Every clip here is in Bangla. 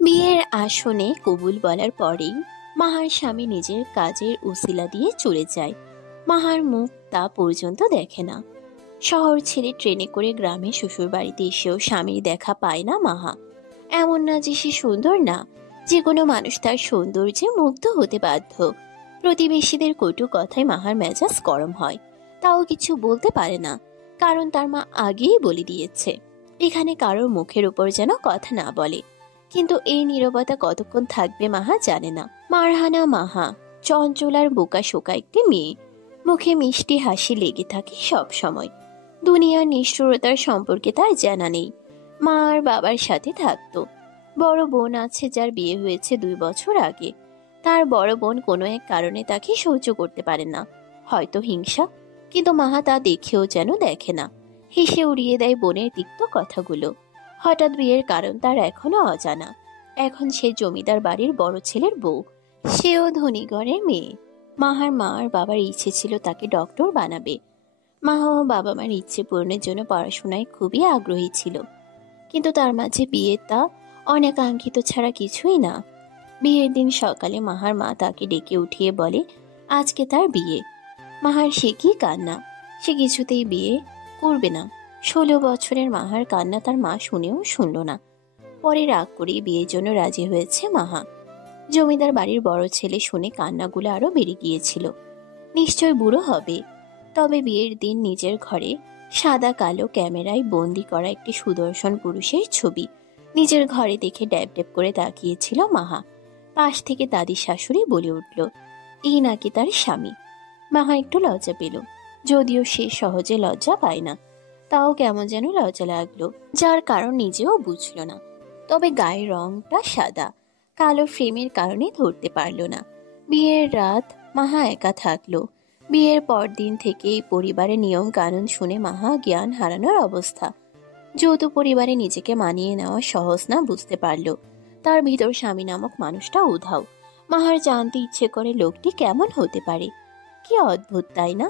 বিয়ের আসনে কবুল বলার পরেই মাহার স্বামী নিজের কাজের উসিলা দিয়ে চলে যায়। মাহার মুখ তা পর্যন্ত দেখে না। শহর ছেড়ে ট্রেনে করে গ্রামে শ্বশুর বাড়িতে এসেও স্বামীর দেখা পায় না মাহা। এমন না যে সে সুন্দর না, যে কোনো মানুষ তার সৌন্দর্যে মুগ্ধ হতে বাধ্য। প্রতিবেশীদের কটু কথায় মাহার মেজাজ গরম হয়, তাও কিছু বলতে পারে না, কারণ তার মা আগেই বলে দিয়েছে এখানে কারোর মুখের উপর যেন কথা না বলে। কিন্তু এই নীরবতা কতক্ষণ থাকবে মাহা জানে না। মারহানা মাহা চঞ্চল আর বোকা শোকা একটি মেয়ে, মুখে মিষ্টি হাসি লেগে থাকে সব সময়। দুনিয়ার নিষ্ঠুরতার সম্পর্কে তার জানা নেই। মা আর বাবার সাথে থাকতো। বড় বোন আছে যার বিয়ে হয়েছে 2 বছর আগে। তার বড় বোন কোনো এক কারণে তাকে সহ্য করতে পারে না, হয়তো হিংসা, কিন্তু মাহা তা দেখেও যেন দেখে না। হেসে উড়িয়ে দেয় বোনের তিক্ত কথাগুলো। হঠাৎ বিয়ের কারণ তার এখনো অজানা। এখন সে জমিদার বাড়ির বড় ছেলের বউ, সেও ধনী ঘরের মেয়ে। মাহার মা আর বাবার ইচ্ছে ছিল তাকে ডক্টর বানাবে। মাহা ও বাবা মার ইচ্ছে পূরণের জন্য পড়াশোনায় খুবই আগ্রহী ছিল, কিন্তু তার মাঝে বিয়ে তা অনাকাঙ্ক্ষিত ছাড়া কিছুই না। বিয়ের দিন সকালে মাহার মা তাকে ডেকে উঠিয়ে বলে আজকে তার বিয়ে। মাহার সে কি কান্না! সে কিছুতেই বিয়ে করবে না। 16 বছরের মাহার কান্না তার মা শুনেও শুনল না। পরে রাগ করে বিয়ের জন্য রাজি হয়েছে মাহা। জমিদার বাড়ির বড় ছেলে শুনে কান্নাগুলো আরো বেড়ে গিয়েছিল। নিশ্চয় বুড়ো হবে। তবে বিয়ের দিন নিজের ঘরে সাদা কালো ক্যামেরায় বন্দি করা একটি সুদর্শন পুরুষের ছবি নিজের ঘরে দেখে ড্যাব ড্যাব করে তাকিয়েছিল মাহা। পাশ থেকে দাদি শাশুড়ি বলে উঠল এই নাকি তার স্বামী। মাহা একটু লজ্জা পেল, যদিও সে সহজে লজ্জা পায় না। তাও কেমন যেন লজ্জা লাগলো, যার কারণ নিজেও বুঝল না। তবে গায়ের রংটা সাদা, কালো ফ্রেমের কারণে ধরতে পারল না। বিয়ের রাত মাহা একা থাকলো। বিয়ের পর দিন থেকে পরিবারের নিয়ম কানুন শুনে মাহা জ্ঞান হারানোর অবস্থা। যৌথ পরিবারে নিজেকে মানিয়ে নেওয়া সহজ না, বুঝতে পারল তার ভিতর স্বামী নামক মানুষটা উধাও। মাহার জানতে ইচ্ছে করে লোকটি কেমন হতে পারে। কি অদ্ভুত তাই না!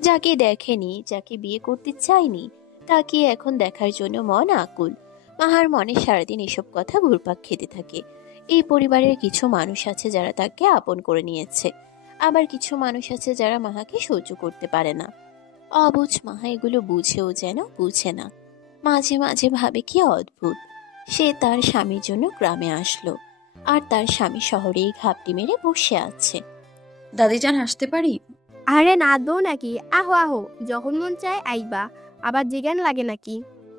যাকে দেখেনি, যাকে বিয়ে করতে চায়নি, তাকে এখন দেখার জন্য মন আকুল। মাহার মনে সারাদিন এসব কথা ঘুরপাক খেতে থাকে। এই পরিবারের কিছু মানুষ আছে যারা তাকে আপন করে নিয়েছে, আবার কিছু মানুষ আছে যারা মাহাকে সহ্য করতে পারে না। অবুঝ মাহা এগুলো বুঝেও যেন বুঝে না। মাঝে মাঝে ভাবে কি অদ্ভুত, সে তার স্বামীর জন্য গ্রামে আসলো, আর তার স্বামী শহরেই ঘাপটি মেরে বসে আছে। দাদিজান হাসতে পারি? আরে নাচবো নাকি? আহো আহো, যখন মন চায় আইবা, আবার জিজ্ঞান লাগে নাকি?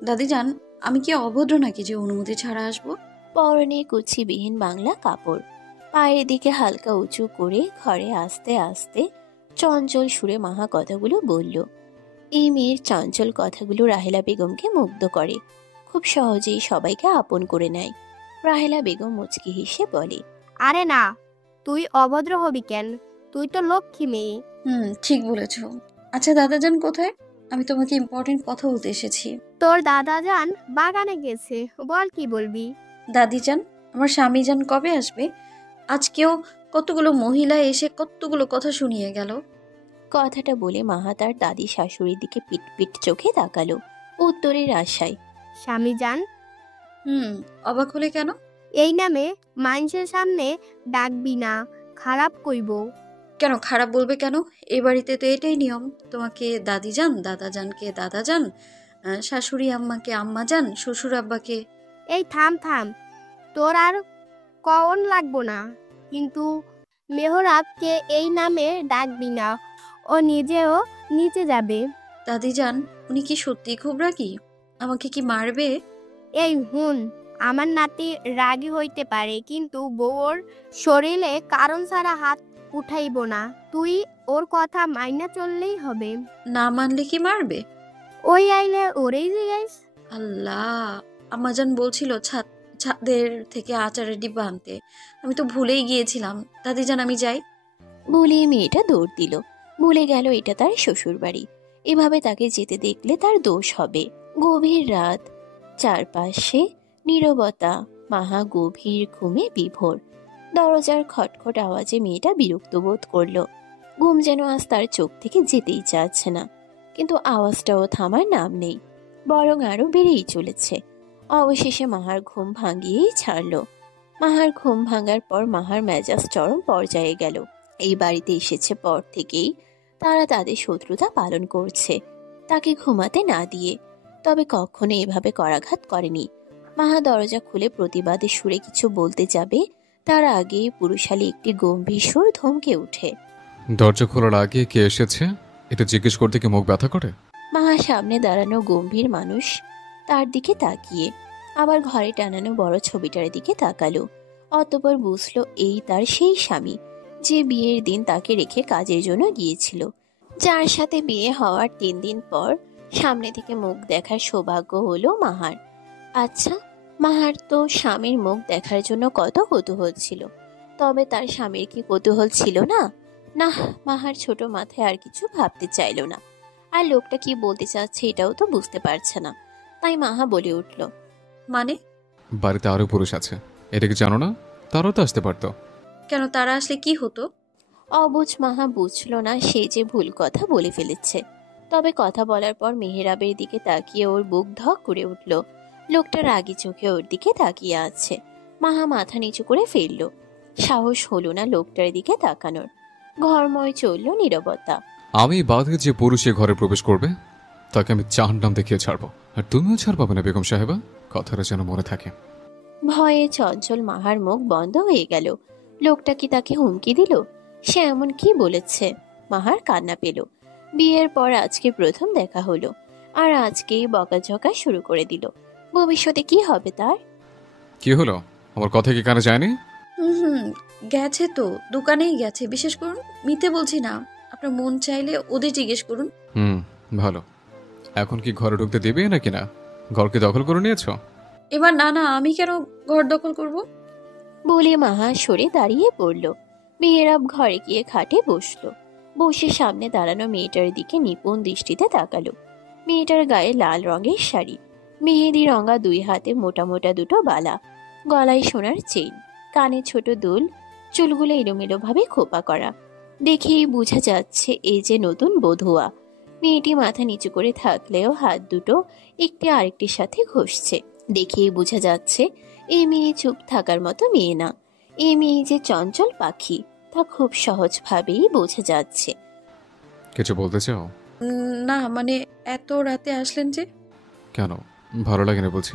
দাদিজান, আমি কি অভদ্র নাকি যে অনুমতি ছাড়া আসবো? পরনে কুচিবিহীন বাংলা কাপড়, পায়ের দিকে হালকা উঁচু করে ঘরে আস্তে আস্তে চঞ্চল সুরে মাহা কথাগুলো বলল। এই মেয়ের চঞ্চল কথাগুলো রাহেলা বেগমকে মুগ্ধ করে, খুব সহজেই সবাইকে আপন করে নেয়। রাহেলা বেগম মুচকি হেসে বলে আরে না, তুই অভদ্র হবি কেন? তুই তো লক্ষ্মী মেয়ে। ঠিক বলেছ। আচ্ছা দাদাজান কোথায়? আমি তোমাকে ইম্পর্টেন্ট কথা বলতে এসেছি। তোর দাদা যান বাগানে গেছে, বল কি বলবি? দাদিজান, আমার স্বামীজান কবে আসবে? আজকেও কতগুলো মহিলা এসে কতগুলো কথা শুনিয়ে গেল। কথাটা বলে মাহা তার দাদি শাশুড়ির দিকে পিট পিট চোখে তাকালো উত্তরের আশায়। স্বামী যান? অবাক হলে কেন? এই নামে মানুষের সামনে ডাকবি না, খারাপ কইব। কেন খারাপ বলবে কেন? এ বাড়িতে তো এটাই নিয়ম। তোমাকে দাদিজান, দাদাজানকে দাদাজান, শাশুড়ি আম্মাকে আম্মাজান, শ্বশুর আব্বাকে। এই থাম থাম, তোর আর কওন লাগবো না, কিন্তু মেহরাবকে এই নামে ডাকবি না, ও নিজেও নিচে যাবে। দাদিজান, উনি কি সত্যি খুব রাগী? আমাকে কি মারবে? এই হুন, আমার নাতি রাগী হইতে পারে, কিন্তু বউর শরীরে কারণ ছাড়া হাত উঠাইব না। তুই ওর কথা মাইনা চললেই হবে। না মানলে কি মারবে? ওই আইলে ওরেই জিগাইস। আল্লাহ, আম্মাজান বলছিল ছাদের থেকে আচারের ডিব্বা আনতে। আমি তো ভুলেই গিয়েছিলাম। দাদিজান, আমি যাই। বলে মেয়েটা দৌড় দিল। ভুলে গেল এটা তার শ্বশুর বাড়ি। এভাবে তাকে যেতে দেখলে তার দোষ হবে। গভীর রাত, চারপাশে নীরবতা। মাহা গভীর ঘুমে বিভোর। দরজার খটখট আওয়াজে মেয়েটা বিরক্ত বোধ করলো। ঘুম যেন আজ তার চোখ থেকে যেতেই চাচ্ছে না, কিন্তু আওয়াজটাও থামার নাম নেই। বরং আরো বেড়েই চলেছে। অবশেষে মাহার ঘুম ভাঙিয়েই ছাড়লো। মাহার ঘুম ভাঙার পর মাহার মেজাজ চরম পর্যায়ে গেল। এই বাড়িতে এসেছে পর থেকেই তারা তাদের শত্রুতা পালন করছে, তাকে ঘুমাতে না দিয়ে। তবে কখনো এভাবে করাঘাত করেনি। মাহা দরজা খুলে প্রতিবাদী সুরে কিছু বলতে যাবে, তার আগেই পুরুষালী একটি গম্ভীর সুর ধমকে ওঠে। দরজা খোলার আগে কে এসেছে এটা জিজ্ঞেস করতে কি মুখ ব্যথা করে? মাহা সামনে দাঁড়ানো গম্ভীর মানুষ তার দিকে তাকিয়ে আবার ঘরে টানানো বড় ছবিটার দিকে তাকালো। অতঃপর বুঝলো এই তার সেই স্বামী, যে বিয়ের দিন তাকে রেখে কাজের জন্য গিয়েছিল, যার সাথে বিয়ে হওয়ার 3 দিন পর সামনে থেকে মুখ দেখার সৌভাগ্য হলো মাহার। আচ্ছা, মাহার তো স্বামীর মুখ দেখার জন্য কত কৌতূহল ছিল, তবে তার স্বামীর কি কৌতূহল ছিল না? না, মাহার ছোট মাথায় আর কিছু ভাবতে চাইল না। আর লোকটা কি বলতে চাচ্ছে এটাও তো বুঝতে পারছে না। তাই মাহা বলে উঠল, মানে? বাড়িতে আরো পুরুষ আছে, এটা কি জানো না? তারাও তো আসতে পারতো। কেন, তারা আসলে কি হতো? অবুঝ মাহা বুঝল না সে যে ভুল কথা বলে ফেলেছে। তবে কথা বলার পর মেহেরাবের দিকে তাকিয়ে ওর বুক ধক করে উঠল। লোকটা রাগী চোখে ওর দিকে তাকিয়ে আছে। মাহা মাথা নিচু করে ফেলল। সাহস হলো না লোকটার দিকে তাকানোর। ঘরময় চলল নীরবতা। আমি বাদে যে পুরুষে ঘরে প্রবেশ করবে তাকে আমি জাহান্নাম দেখিয়ে ছাড়বো, আর তুমিও ছাড় পাবে না বেগম সাহেবা, কথাটা যেন মনে থাকে। ভয়ে চঞ্চল মাহার মুখ বন্ধ হয়ে গেল। লোকটা কি তাকে হুমকি দিল? সে এমন কি বলেছে? মাহার কান্না পেল। বিয়ের পর আজকে প্রথম দেখা হলো, আর আজকেই বকাঝকা শুরু করে দিল। ভবিষ্যতে কি হবে তার? কি হলো, আমার কথা কি কানে যায়নি? হুম, গেছে তো, দোকানেই গেছে। বিশেষ করুন, মিথ্যে বলছি না। আপনার মন চাইলে ওদের জিজ্ঞেস করুন। ভালো। এখন কি ঘরে ঢুকতে দেবে নাকি না? ঘরকে দখল করে নিয়েছো? এবার না না, আমি কেন ঘর দখল করব? বলে মাহা সরে দাঁড়িয়ে পড়ল। মেহেরাব ঘরে গিয়ে খাটে বসলো। বসে সামনে দাঁড়ানো মেয়েটার দিকে নিপুণ দৃষ্টিতে তাকালো। মেয়েটার গায়ে লাল রঙের শাড়ি, মেহেদি রঙা 2 হাতে মোটা মোটা দুটো বালা, গলায় সোনার চেইন, কানে ছোট দুল, চুলগুলো এলোমেলো ভাবে খোপা করা। দেখেই বোঝা যাচ্ছে এই যে নতুন বধূয়া। মেয়েটি মাথা নিচু করে থাকলেও হাত দুটো একটি আরেকটির সাথে ঘষছে। দেখেই বোঝা যাচ্ছে এই মেয়ে চুপ থাকার মতো মেয়ে না। এই মেয়ে যে চঞ্চল পাখি তা খুব সহজভাবেই বোঝা যাচ্ছে। কিছু বলতে চাও? না মানে, এত রাতে আসলেন যে? কেন, ভালো লাগে না বলছি?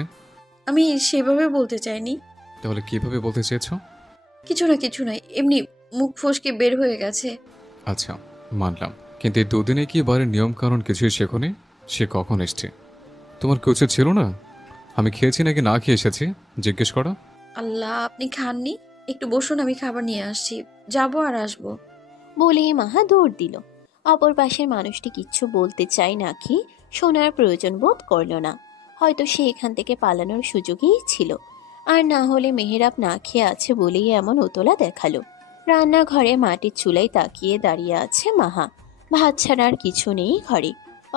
আমি সেভাবে বলতে চাইনি। তাহলে কিভাবে বলতে চেয়েছো? কিছু না, কিছু নয়, এমনি মুখ ফসকে বের হয়ে গেছে। আচ্ছা, মানলাম, কিন্তু এই 2 দিনে কি বাড়ির নিয়ম কানুন কিছুই শেখোনি? সে কখন এসছে? তোমার কি উচিত ছিল না আমি খেয়েছি নাকি না খেয়ে এসেছি জিজ্ঞেস করা? আল্লাহ, আপনি খাননি? একটু বসুন, আমি খাবার নিয়ে আসছি। যাবো আর আসবো। বলেই মাহা দৌড় দিল। অপর পাশের মানুষটি কিচ্ছু বলতে চাই নাকি শোনার প্রয়োজন বোধ করল না। হয়তো সে এখান থেকে পালানোর সুযোগই ছিল, আর না হলে মেহেরাব না খেয়ে আছে বলেই এমন উতলা দেখালো। রান্নাঘরে মাটির চুলায় তাকিয়ে দাঁড়িয়ে আছে মাহা। ভাত ছাড়া আর কিছু নেই ঘরে।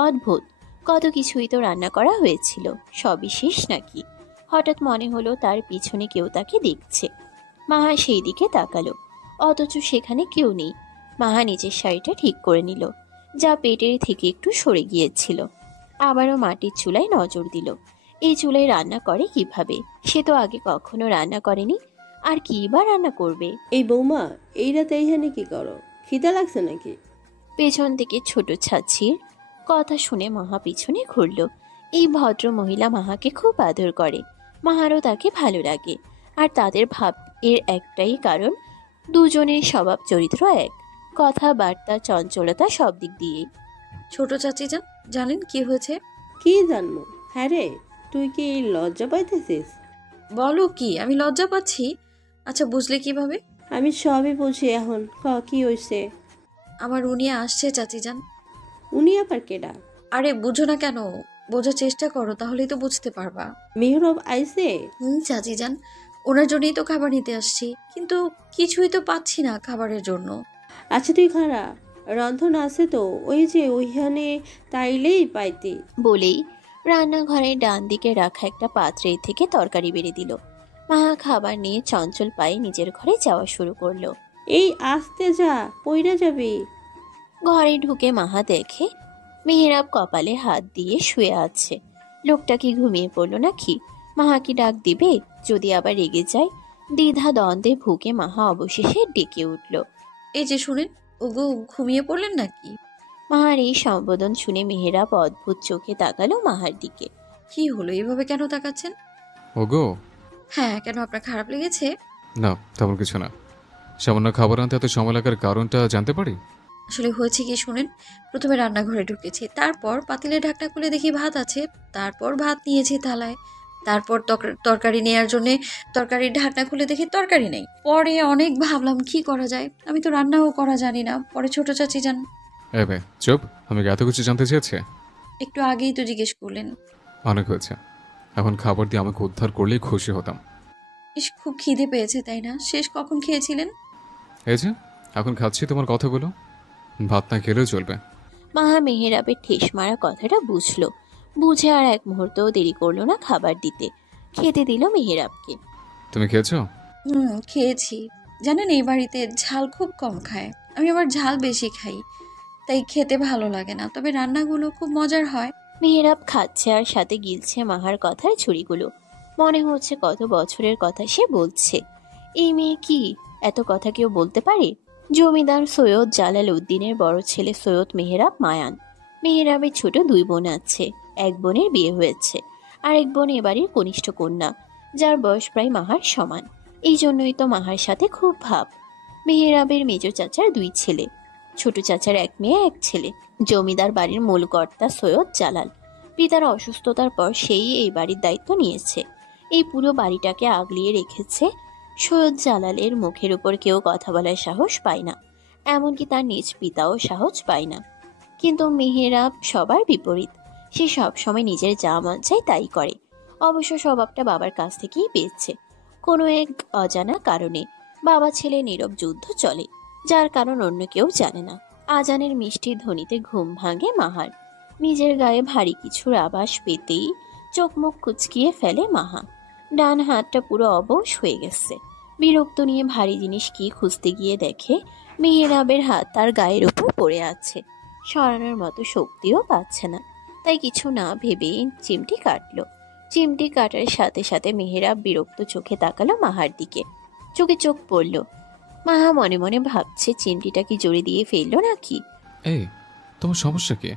অদ্ভুত, কত কিছুই তো রান্না করা হয়েছিল, সবই শেষ নাকি? হঠাৎ মনে হলো তার পিছনে কেউ তাকে দেখছে। মাহা সেই দিকে তাকালো, অথচ সেখানে কেউ নেই। মাহা নিজের শাড়িটা ঠিক করে নিল, যা পেটের থেকে একটু সরে গিয়েছিল। আবারও মাটির চুলায় নজর দিল। এই চুলায় রান্না করে কিভাবে? সে তো আগে কখনো রান্না করেনি, আর কি বা রান্না করবে? এই বৌমা, এই রাতে এইখানে কি করো? খিদা লাগছে নাকি? পেছন থেকে ছোট ছাচ্ছির কথা শুনে মাহা পিছনে ঘুরল। এই ভদ্র মহিলা মাহাকে খুব আদর করে, মাহারও তাকে ভালো লাগে। আর তাদের ভাব এর একটাই কারণ, দুজনের স্বভাব চরিত্র এক, কথাবার্তা চঞ্চলতা সব দিক দিয়েই। ছোট চাচি যান, জানেন কি হয়েছে? কি জানবো? হ্যাঁ রে, তুই কি লজ্জা পাইতেছিস? বলো কি, আমি লজ্জা পাচ্ছি? আচ্ছা, বুঝলে কিভাবে? আমি সবই বুঝি এখন। কি হয়েছে? আমার উনি আসছে চাচি যান। উনি আবার কেডা? আরে বুঝো না কেন? বোঝার চেষ্টা করো, তাহলেই তো বুঝতে পারবা। মেহরব আইছে? চাচি যান, ওনার জন্যই তো খাবার নিতে আসছি, কিন্তু কিছুই তো পাচ্ছি না খাবারের জন্য। আচ্ছা তুই খারা, রন্ধন আছে তো, ওই যে ওইখানে তাইলেই পাইতি। বলেই রান্নাঘরের ডান দিকে রাখা একটা পাত্রে থেকে তরকারি বেড়ে দিল। মাহা খাবার নিয়ে চঞ্চল পায়ে নিজের ঘরে যাওয়া শুরু করলো। এই আস্তে যা, পইরা যাবি। ঘরে ঢুকে মাহা দেখে মেহেরাব কপালে হাত দিয়ে শুয়ে আছে। লোকটা কি ঘুমিয়ে পড়লো নাকি? মাহা কি ডাক দিবে? যদি আবার রেগে যায়? দ্বিধা দ্বন্দ্বে ভুকে মাহা অবশেষে ডেকে উঠল। এই যে শুনেন, ওগো ঘুমিয়ে পড়লেন নাকি? মাহার এই সম্বোধন শুনে মেহেরাব অদ্ভুত চোখে তাকালো মাহার দিকে। কি হলো, এভাবে কেন তাকাচ্ছেন? ওগো। হ্যাঁ, কেন আপনার খারাপ লেগেছে? না, তেমন কিছু না। সামান্য খাবার আনতে এত সময় লাগার কারণটা জানতে পারি? আসলে হয়েছে কি শুনেন, প্রথমে রান্নাঘরে ঢুকেছি, তারপর পাতিলের ঢাকনা খুলে দেখি ভাত আছে, তারপর ভাত নিয়েছি থালায়, তারপর তরকারি নেয়ার জন্য তরকারির ঢাকনা খুলে দেখি তরকারি নেই। পরে অনেক ভাবলাম কি করা যায়, আমি তো রান্নাও করা জানি না। পরে ছোট চাচি যান। এবে চুপ, আমি কি এত কিছু জানতে চেয়েছে? একটু আগেই তো জিজ্ঞেস করলেন। অনেক হয়েছে, এখন খাবার দিয়ে আমাকে উদ্ধার করলেই খুশি হতাম। ইস, খুব খিদে পেয়েছে তাই না? শেষ কখন খেয়েছিলেন? এই যে এখন খাচ্ছি তোমার কথাগুলো, ভাত না খেলেও চলবে। মাহা মেহেরাবের ঠেস মারা কথাটা বুঝলো। বুঝে আর এক মুহূর্তও দেরি করলো না খাবার দিতে। খেতে দিল মেহেরাবকে। তুমি খেয়েছো? খেয়েছি। জানেন, এই বাড়িতে ঝাল খুব কম খায়, আমি আবার ঝাল বেশি খাই, তাই খেতে ভালো লাগে না, তবে রান্নাগুলো খুব মজার হয়। মেহেরাব খাচ্ছে আর সাথে গিলছে মাহার কথার ছুরিগুলো। মনে হচ্ছে কত বছরের কথা সে বলছে। এই মেয়ে কি এত কথা কেউ বলতে পারে? জমিদার সৈয়দ জালাল উদ্দিনের বড় ছেলে সৈয়দ মেহেরাব মায়ান। মেহেরাবের ছোট 2 বোন আছে। এক বোনের বিয়ে হয়েছে, আর এক বোন এবাড়ির কনিষ্ঠ কন্যা, যার বয়স প্রায় মাহার সমান। এই জন্যই তো মাহার সাথে খুব ভাব। মেহেরাবের মেজ চাচার 2 ছেলে, ছোট চাচার 1 মেয়ে 1 ছেলে। জমিদার বাড়ির মূল কর্তা সৈয়দ জালাল। পিতার অসুস্থতার পর সেই এই বাড়ির দায়িত্ব নিয়েছে। এই পুরো বাড়িটাকে আগলিয়ে রেখেছে। সৈয়দ জালালের মুখের উপর কেউ কথা বলার সাহস পায় না, এমনকি তার নিজ পিতাও সাহস পায় না। কিন্তু মেহেরাব সবার বিপরীত। সে সবসময় নিজের যা মন চায় তাই করে। অবশ্য স্বভাবটা বাবার কাছ থেকেই পেয়েছে। কোনো এক অজানা কারণে বাবা ছেলে নীরব যুদ্ধ চলে, যার কারণ অন্য কেউ জানে না। আজানের মিষ্টি ধ্বনিতে ঘুম ভাঙে মাহার। নিজের গায়ে ভারী কিছুর আভাস পেতেই চোখ মুখ কুচকিয়ে ফেলে মাহা। ডান হাতটা পুরো অবশ হয়ে গেছে। বিরক্ত নিয়ে ভারী জিনিস কি খুঁজতে গিয়ে দেখে মেহেরাবের হাত তার গায়ের উপর পড়ে আছে। সরানোর মতো শক্তিও পাচ্ছে না, তাই কিছু না ভেবে চিমটি কাটলো। চিমটি কাটার সাথে সাথে মেহেরাব বিরক্ত চোখে তাকালো মাহার দিকে। চোখে চোখ পড়ল। মাহা মনে মনে ভাবছে চিমটিটা কি জোরে দিয়ে ফেললো নাকি। এই, তোমার সমস্যা কি?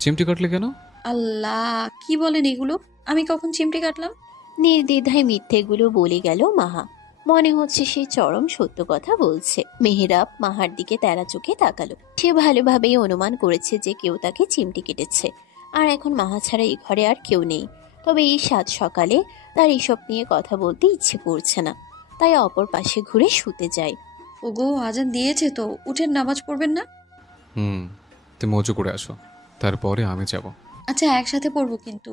চিমটি কাটলে কেন? আল্লাহ, কি বলেন এগুলো? আমি কখন চিমটি কাটলাম? নির্দ্বিধায় মিথ্যেগুলো বলে গেল মাহা। মনে হচ্ছে সে চরম সত্য কথা বলছে। মেহেরাব মাহার দিকে তেরা চোখে তাকালো। সে ভালোভাবেই অনুমান করেছে যে কেউ তাকে চিমটি কেটেছে, আর এখন মাহা ছাড়া এই ঘরে আর কেউ নেই। তবে এই সাত সকালে তার এসব নিয়ে কথা বলতে ইচ্ছে করছে না, তাই অপর পাশে ঘুরে শুতে যায়। ওগো, আজান দিয়েছে তো, উঠেন, নামাজ পড়বেন না? তুমি মজু করে আসো, তারপরে আমি যাব। আচ্ছা, একসাথে পড়বো কিন্তু।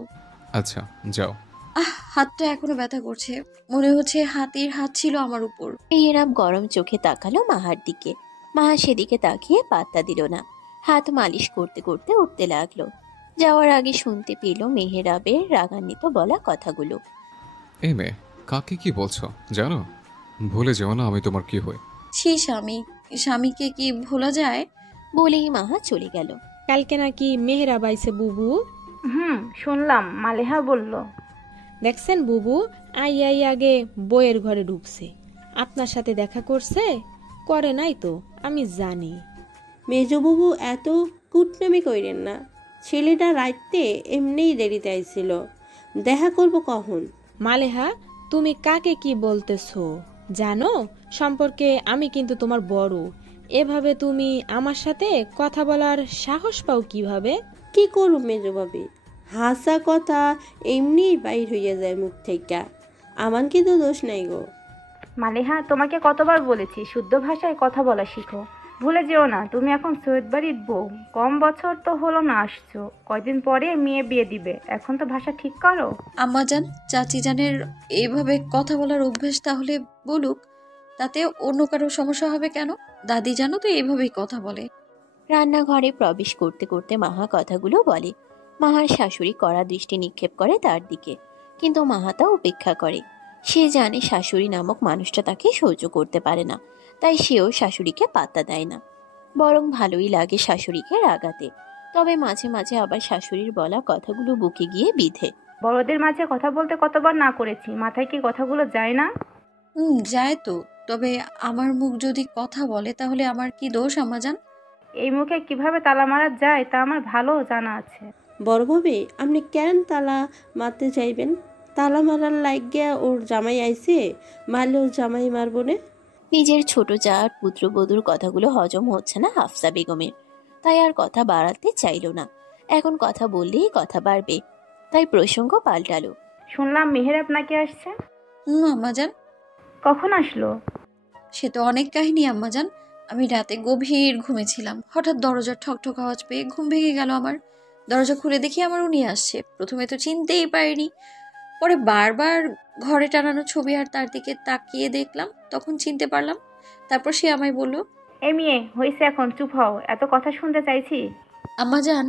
আচ্ছা, যাও। হাতটা এখনো ব্যথা করছে, মনে হচ্ছে হাতির হাত ছিল আমার উপর। মেহেরাব গরম চোখে তাকালো মাহার দিকে। মাহা সেদিকে তাকিয়ে পাত্তা দিল না। হাত মালিশ করতে করতে উঠতে লাগলো। যাওয়ার আগে শুনতে পেল মেহেরাবের রাগান্বিত বলা কথাগুলো। এই মেয়ে, কাকে কি বলছো জানো? ভুলে যেও না আমি তোমার কি হই। সেই স্বামীকে কি ভোলা যায়? বলেই মাহা চলে গেল। কালকে নাকি মেহেরাব আইছে বুবু। শুনলাম, মালেহা বলল। দেখছেন বুবু, আই আগে বইয়ের ঘরে ঢুকছে। আপনার সাথে দেখা করছে? করে নাই তো, আমি জানি। মেজবুবু এত কুটনামি কইরেন না। ছেলেটা রাইতে এমনিই দেরিতে আইছিল, দেখা করব কখন। মালেহা, তুমি কাকে কি বলতেছো জানো? সম্পর্কে আমি কিন্তু তোমার বড়। এভাবে তুমি আমার সাথে কথা বলার সাহস পাও কিভাবে? কি করব মেজবাবি, হাসা কথা এমনিই বাইর হইয়া যায় মুখ থেকে। আমার কিন্তু দোষ নাই গো। মালেহা, তোমাকে কতবার বলেছি শুদ্ধ ভাষায় কথা বলা শিখো। ভুলে যেও না, তুমি এখন সৈয়দ বাড়ির বউ। কম বছর তো হলো না আসছো, কয়দিন পরে মেয়ে বিয়ে দিবে, এখন তো ভাষা ঠিক করো। আম্মা জান, চাচি জানের এইভাবে কথা বলার অভ্যেস, তাহলে বলুক, তাতে অন্য কারো সমস্যা হবে কেন? দাদি জানো তো এইভাবেই কথা বলে। রান্নাঘরে প্রবেশ করতে করতে মাহা কথাগুলো বলে। মাহার শাশুড়ি কড়া দৃষ্টি নিক্ষেপ করে তার দিকে, কিন্তু মাহা তা উপেক্ষা করে। সে জানে শাশুড়ি নামক মানুষটা তাকে সহ্য করতে পারে না, তাই সেও শাশুড়িকে পাত্তা দেয় না। বরং ভালোই লাগে শাশুড়িকে রাগাতে, তবে মাঝে মাঝে আবার শাশুড়ির বলা কথাগুলো বুকে গিয়ে বিধে। বড়দের মাঝে কথা বলতে কতবার না করেছি, মাথায় কি কথাগুলো যায় না? যায় তো। তবে আমার মুখ যদি কথা বলে তাহলে আমার কি দোষ আম্মাজান? এই মুখে কিভাবে তালা মারা যায় তা আমার ভালো জানা আছে। বড় ভাবি, আপনি কেন তালা মারতে চাইবেন? তালা মারার লাগিয়া ওর জামাই আইছে, মারলেও জামাই মারবো না। নিজের ছোট যা আর পুত্রবধূর কথাগুলো হজম হচ্ছে না হাফসা বেগমের, তাই আর কথা বাড়াতে চাইল না। এখন কথা বললেই কথা বাড়বে, তাই প্রসঙ্গ পাল্টালো। শুনলাম মেহের আপনাকে আসছে। আম্মাজান। কখন আসলো? সে তো অনেক কাহিনী আম্মাজান। আমি রাতে গভীর ঘুমেছিলাম, হঠাৎ দরজার ঠকঠক আওয়াজ পেয়ে ঘুম ভেঙে গেল আমার। দরজা খুলে দেখি আমার উনি আসছে। প্রথমে তো চিনতেই পারিনি, পরে বারবার ঘরে টানানো ছবি আর তার দিকে তাকিয়ে দেখলাম, তখন চিনতে পারলাম। তারপর সে আমায় বলল, এ মেয়ে হয়েছে, এখন চুপ হও, এত কথা শুনতে চাইছি। আম্মাজান,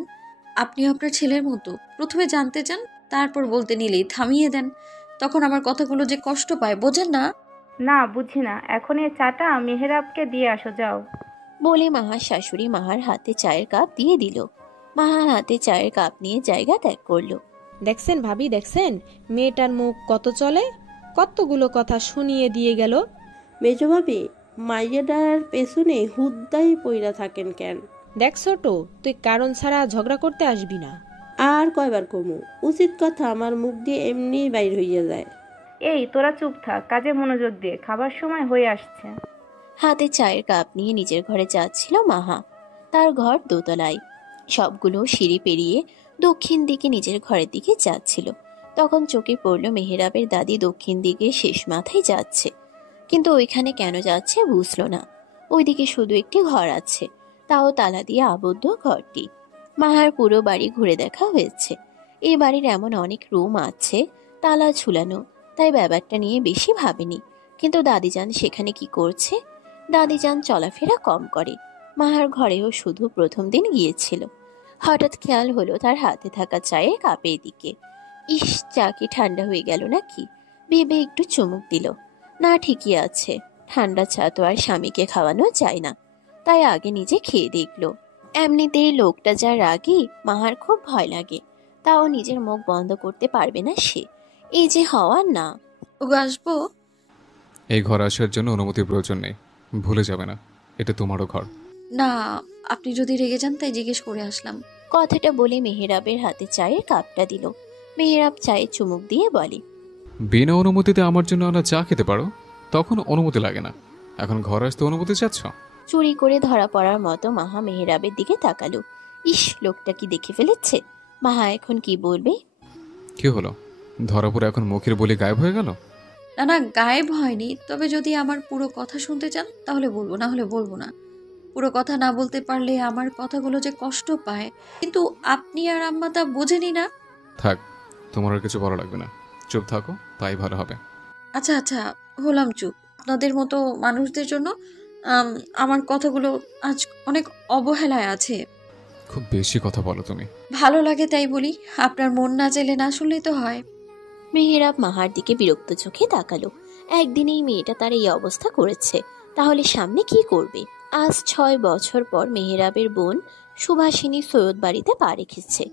আপনিও আপনার ছেলের মতো প্রথমে জানতে চান, তারপর বলতে নিলেই থামিয়ে দেন। তখন আমার কথাগুলো যে কষ্ট পায়, বোঝেন না? না, বুঝি না। এখন এই চাটা মেহেরাবকে দিয়ে আসো, যাও। বলে মাহার শাশুড়ি মাহার হাতে চায়ের কাপ দিয়ে দিল। মাহা হাতে চায়ের কাপ নিয়ে জায়গা ত্যাগ করলো। দেখছেন ভাবি, দেখছেন মেয়েটার মুখ কত চলে, কতগুলো কথা শুনিয়ে দিয়ে গেল। মেজ ভাবি, মাইয়াটার পেছনে হুদ্দাই পইরা থাকেন কেন? দেখ ছোট, তুই কারণ ছাড়া ঝগড়া করতে আসবি না। আর কয়বার কমু? উচিত কথা আমার মুখ দিয়ে এমনি বাইর হইয়া যায়। এই তোরা চুপ থাক, কাজে মনোযোগ দিয়ে, খাবার সময় হয়ে আসছে। হাতে চায়ের কাপ নিয়ে নিজের ঘরে যাচ্ছিল মাহা। তার ঘর দোতলায়, সবগুলো সিঁড়ি পেরিয়ে দক্ষিণ দিকে নিজের ঘরের দিকে যাচ্ছিল। তখন চোখে পড়ল মেহেরাবের দাদি দক্ষিণ দিকে শেষ মাথায় যাচ্ছে, কিন্তু ওইখানে কেন যাচ্ছে বুঝল না। ওইদিকে শুধু একটি ঘর আছে, তাও তালা দিয়ে আবদ্ধ ঘরটি। মাহার পুরো বাড়ি ঘুরে দেখা হয়েছে। এই বাড়ির এমন অনেক রুম আছে তালা ঝুলানো, তাই ব্যাপারটা নিয়ে বেশি ভাবেনি। কিন্তু দাদিজান সেখানে কি করছে? দাদিজান চলাফেরা কম করে, মাহার ঘরেও শুধু প্রথম দিন গিয়েছিল। হঠাৎ খেয়াল হলো তার হাতে থাকা চায়ের কাপের দিকে। ইস, চা কি ঠান্ডা হয়ে গেল নাকি ভেবে একটু চুমুক দিল। না, ঠিকই আছে, ঠান্ডা চা তো আর স্বামীকে খাওয়ানো যায় না, তাই আগে নিজে খেয়ে দেখলো। এমনিতেই লোকটা যা রাগী, মাহার খুব ভয় লাগে, তাও নিজের মুখ বন্ধ করতে পারবে না সে। এই যে হওয়ার না। ওগো, আসবো? এই ঘর আসার জন্য অনুমতির প্রয়োজন নেই, ভুলে যাবে না, এটা তোমারও ঘর। না, আপনি যদি রেগে যান তাই জিজ্ঞেস করে আসলাম। কথাটা বলে মেহেরাবের হাতে চায়ের কাপটা দিল। মেহেরাব চায়ে চুমুক দিয়ে বলে, বিনা অনুমতিতে আমার জন্য আনা চা খেতে পারো, তখন অনুমতি লাগে না। এখন ঘর আসতে অনুমতি চাচ্ছ? চুরি করে ধরা পড়ার মতো মাহা মেহেরাবের দিকে তাকালো। ইস, লোকটা কি দেখে ফেলেছে? মাহা এখন কি বলবে? কি হলো, ধরা পড়ে এখন মুখের বলি গায়েব হয়ে গেল? না না, গায়েব হয়নি। তবে যদি আমার পুরো কথা শুনতে চান তাহলে বলবো, না হলে বলবো না। পুরো কথা না বলতে পারলে আমার কথাগুলো যে কষ্ট পায়, কিন্তু আপনি আর আম্মা তা বোঝেনি না। থাক, তোমার আর কিছু বলা লাগবে না, চুপ থাকো, তাই ভালো হবে। আচ্ছা আচ্ছা, হলাম চুপ। আপনাদের মতো মানুষদের জন্য আমার কথাগুলো আজ অনেক অবহেলায় আছে। খুব বেশি কথা বলো তুমি। ভালো লাগে তাই বলি, আপনার মন না চাইলে না শুনলেই তো হয়। মেহেরাব মাহার দিকে বিরক্ত চোখে তাকালো। একদিনেই মেয়েটা তার এই অবস্থা করেছে, তাহলে সামনে কি করবে? আজ 6 বছর পর মেহেরাবের বোন সুভাষিনী সৈয়দ বাড়িতে পা রেখেছে।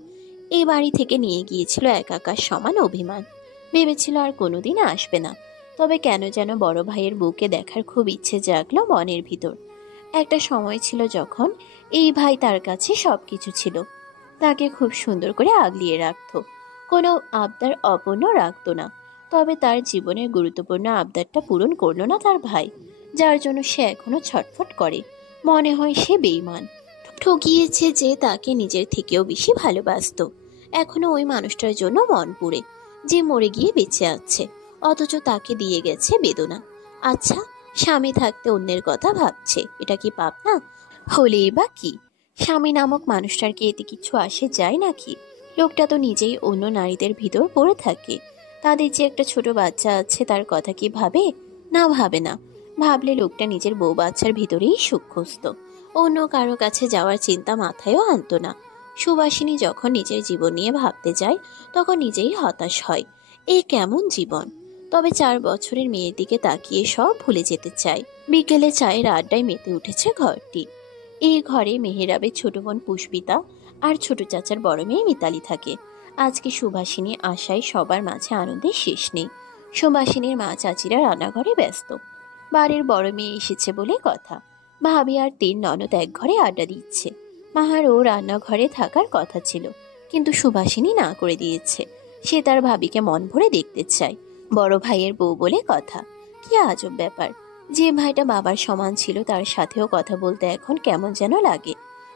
এই বাড়ি থেকে নিয়ে গিয়েছিল একাকার সমান অভিমান। ভেবেছিল আর কোনোদিন আসবে না। তবে কেন যেন বড় ভাইয়ের বউকে দেখার খুব ইচ্ছে জাগলো মনের ভিতর। একটা সময় ছিল যখন এই ভাই তার কাছে সবকিছু ছিল, তাকে খুব সুন্দর করে আগলিয়ে রাখতো, কোনো আবদার অপূর্ণ রাখতো না। তবে তার জীবনের গুরুত্বপূর্ণ আবদারটা পূরণ করলো না তার ভাই, যার জন্য সে এখনো ছটফট করে। মনে হয় সে বেঈমান, ঠকিয়েছে যে তাকে নিজের থেকেও বেশি ভালোবাসতো। এখনো ওই মানুষটার জন্য মন পুড়ে, যে মরে গিয়ে বেঁচে আছে, অথচ তাকে দিয়ে গেছে বেদনা। আচ্ছা, স্বামী থাকতে অন্যের কথা ভাবছে, এটা কি পাপ না? হলে বা কি, স্বামী নামক মানুষটার কি এতে কিছু আসে যায় নাকি? লোকটা তো নিজেই অন্য নারীদের ভিতর পড়ে থাকে। তাদের যে একটা ছোট বাচ্চা আছে তার কথা কি ভাবে? না, ভাবে না। ভাবলে লোকটা নিজের বউ বাচ্চার ভিতরেই সুখ খুঁজত, অন্য কারো কাছে যাওয়ার চিন্তা মাথায়ও আনতো না। সুবাসিনী যখন নিজের জীবন নিয়ে ভাবতে যায় তখন নিজেই হতাশ হয়। এই কেমন জীবন? তবে 4 বছরের মেয়ের দিকে তাকিয়ে সব ভুলে যেতে চায়। বিকেলে চায়ের আড্ডায় মেতে উঠেছে ঘরটি। এই ঘরে মেহেরাবের ছোট বোন পুষ্পিতা আর ছোট চাচার বড় মেয়ে মিতালি থাকে। আজকে সুভাষিনী আশায় সবার মাঝে আনন্দের শেষ নেই। সুভাষিনীর মা চাচিরা রান্নাঘরে ব্যস্ত। বাড়ির বড় মেয়ে এসেছে বলে কথা। ভাবি আর 3 ননদ এক ঘরে আড্ডা দিচ্ছে। মাহারও রান্নাঘরে থাকার কথা ছিল, কিন্তু সুভাষিনী না করে দিয়েছে। সে তার ভাবিকে মন ভরে দেখতে চায়। বড় ভাইয়ের বউ বলে কথা। কি আজব ব্যাপার, যে ভাইটা বাবার সমান ছিল তার সাথেও কথা বলতে এখন কেমন যেন লাগে।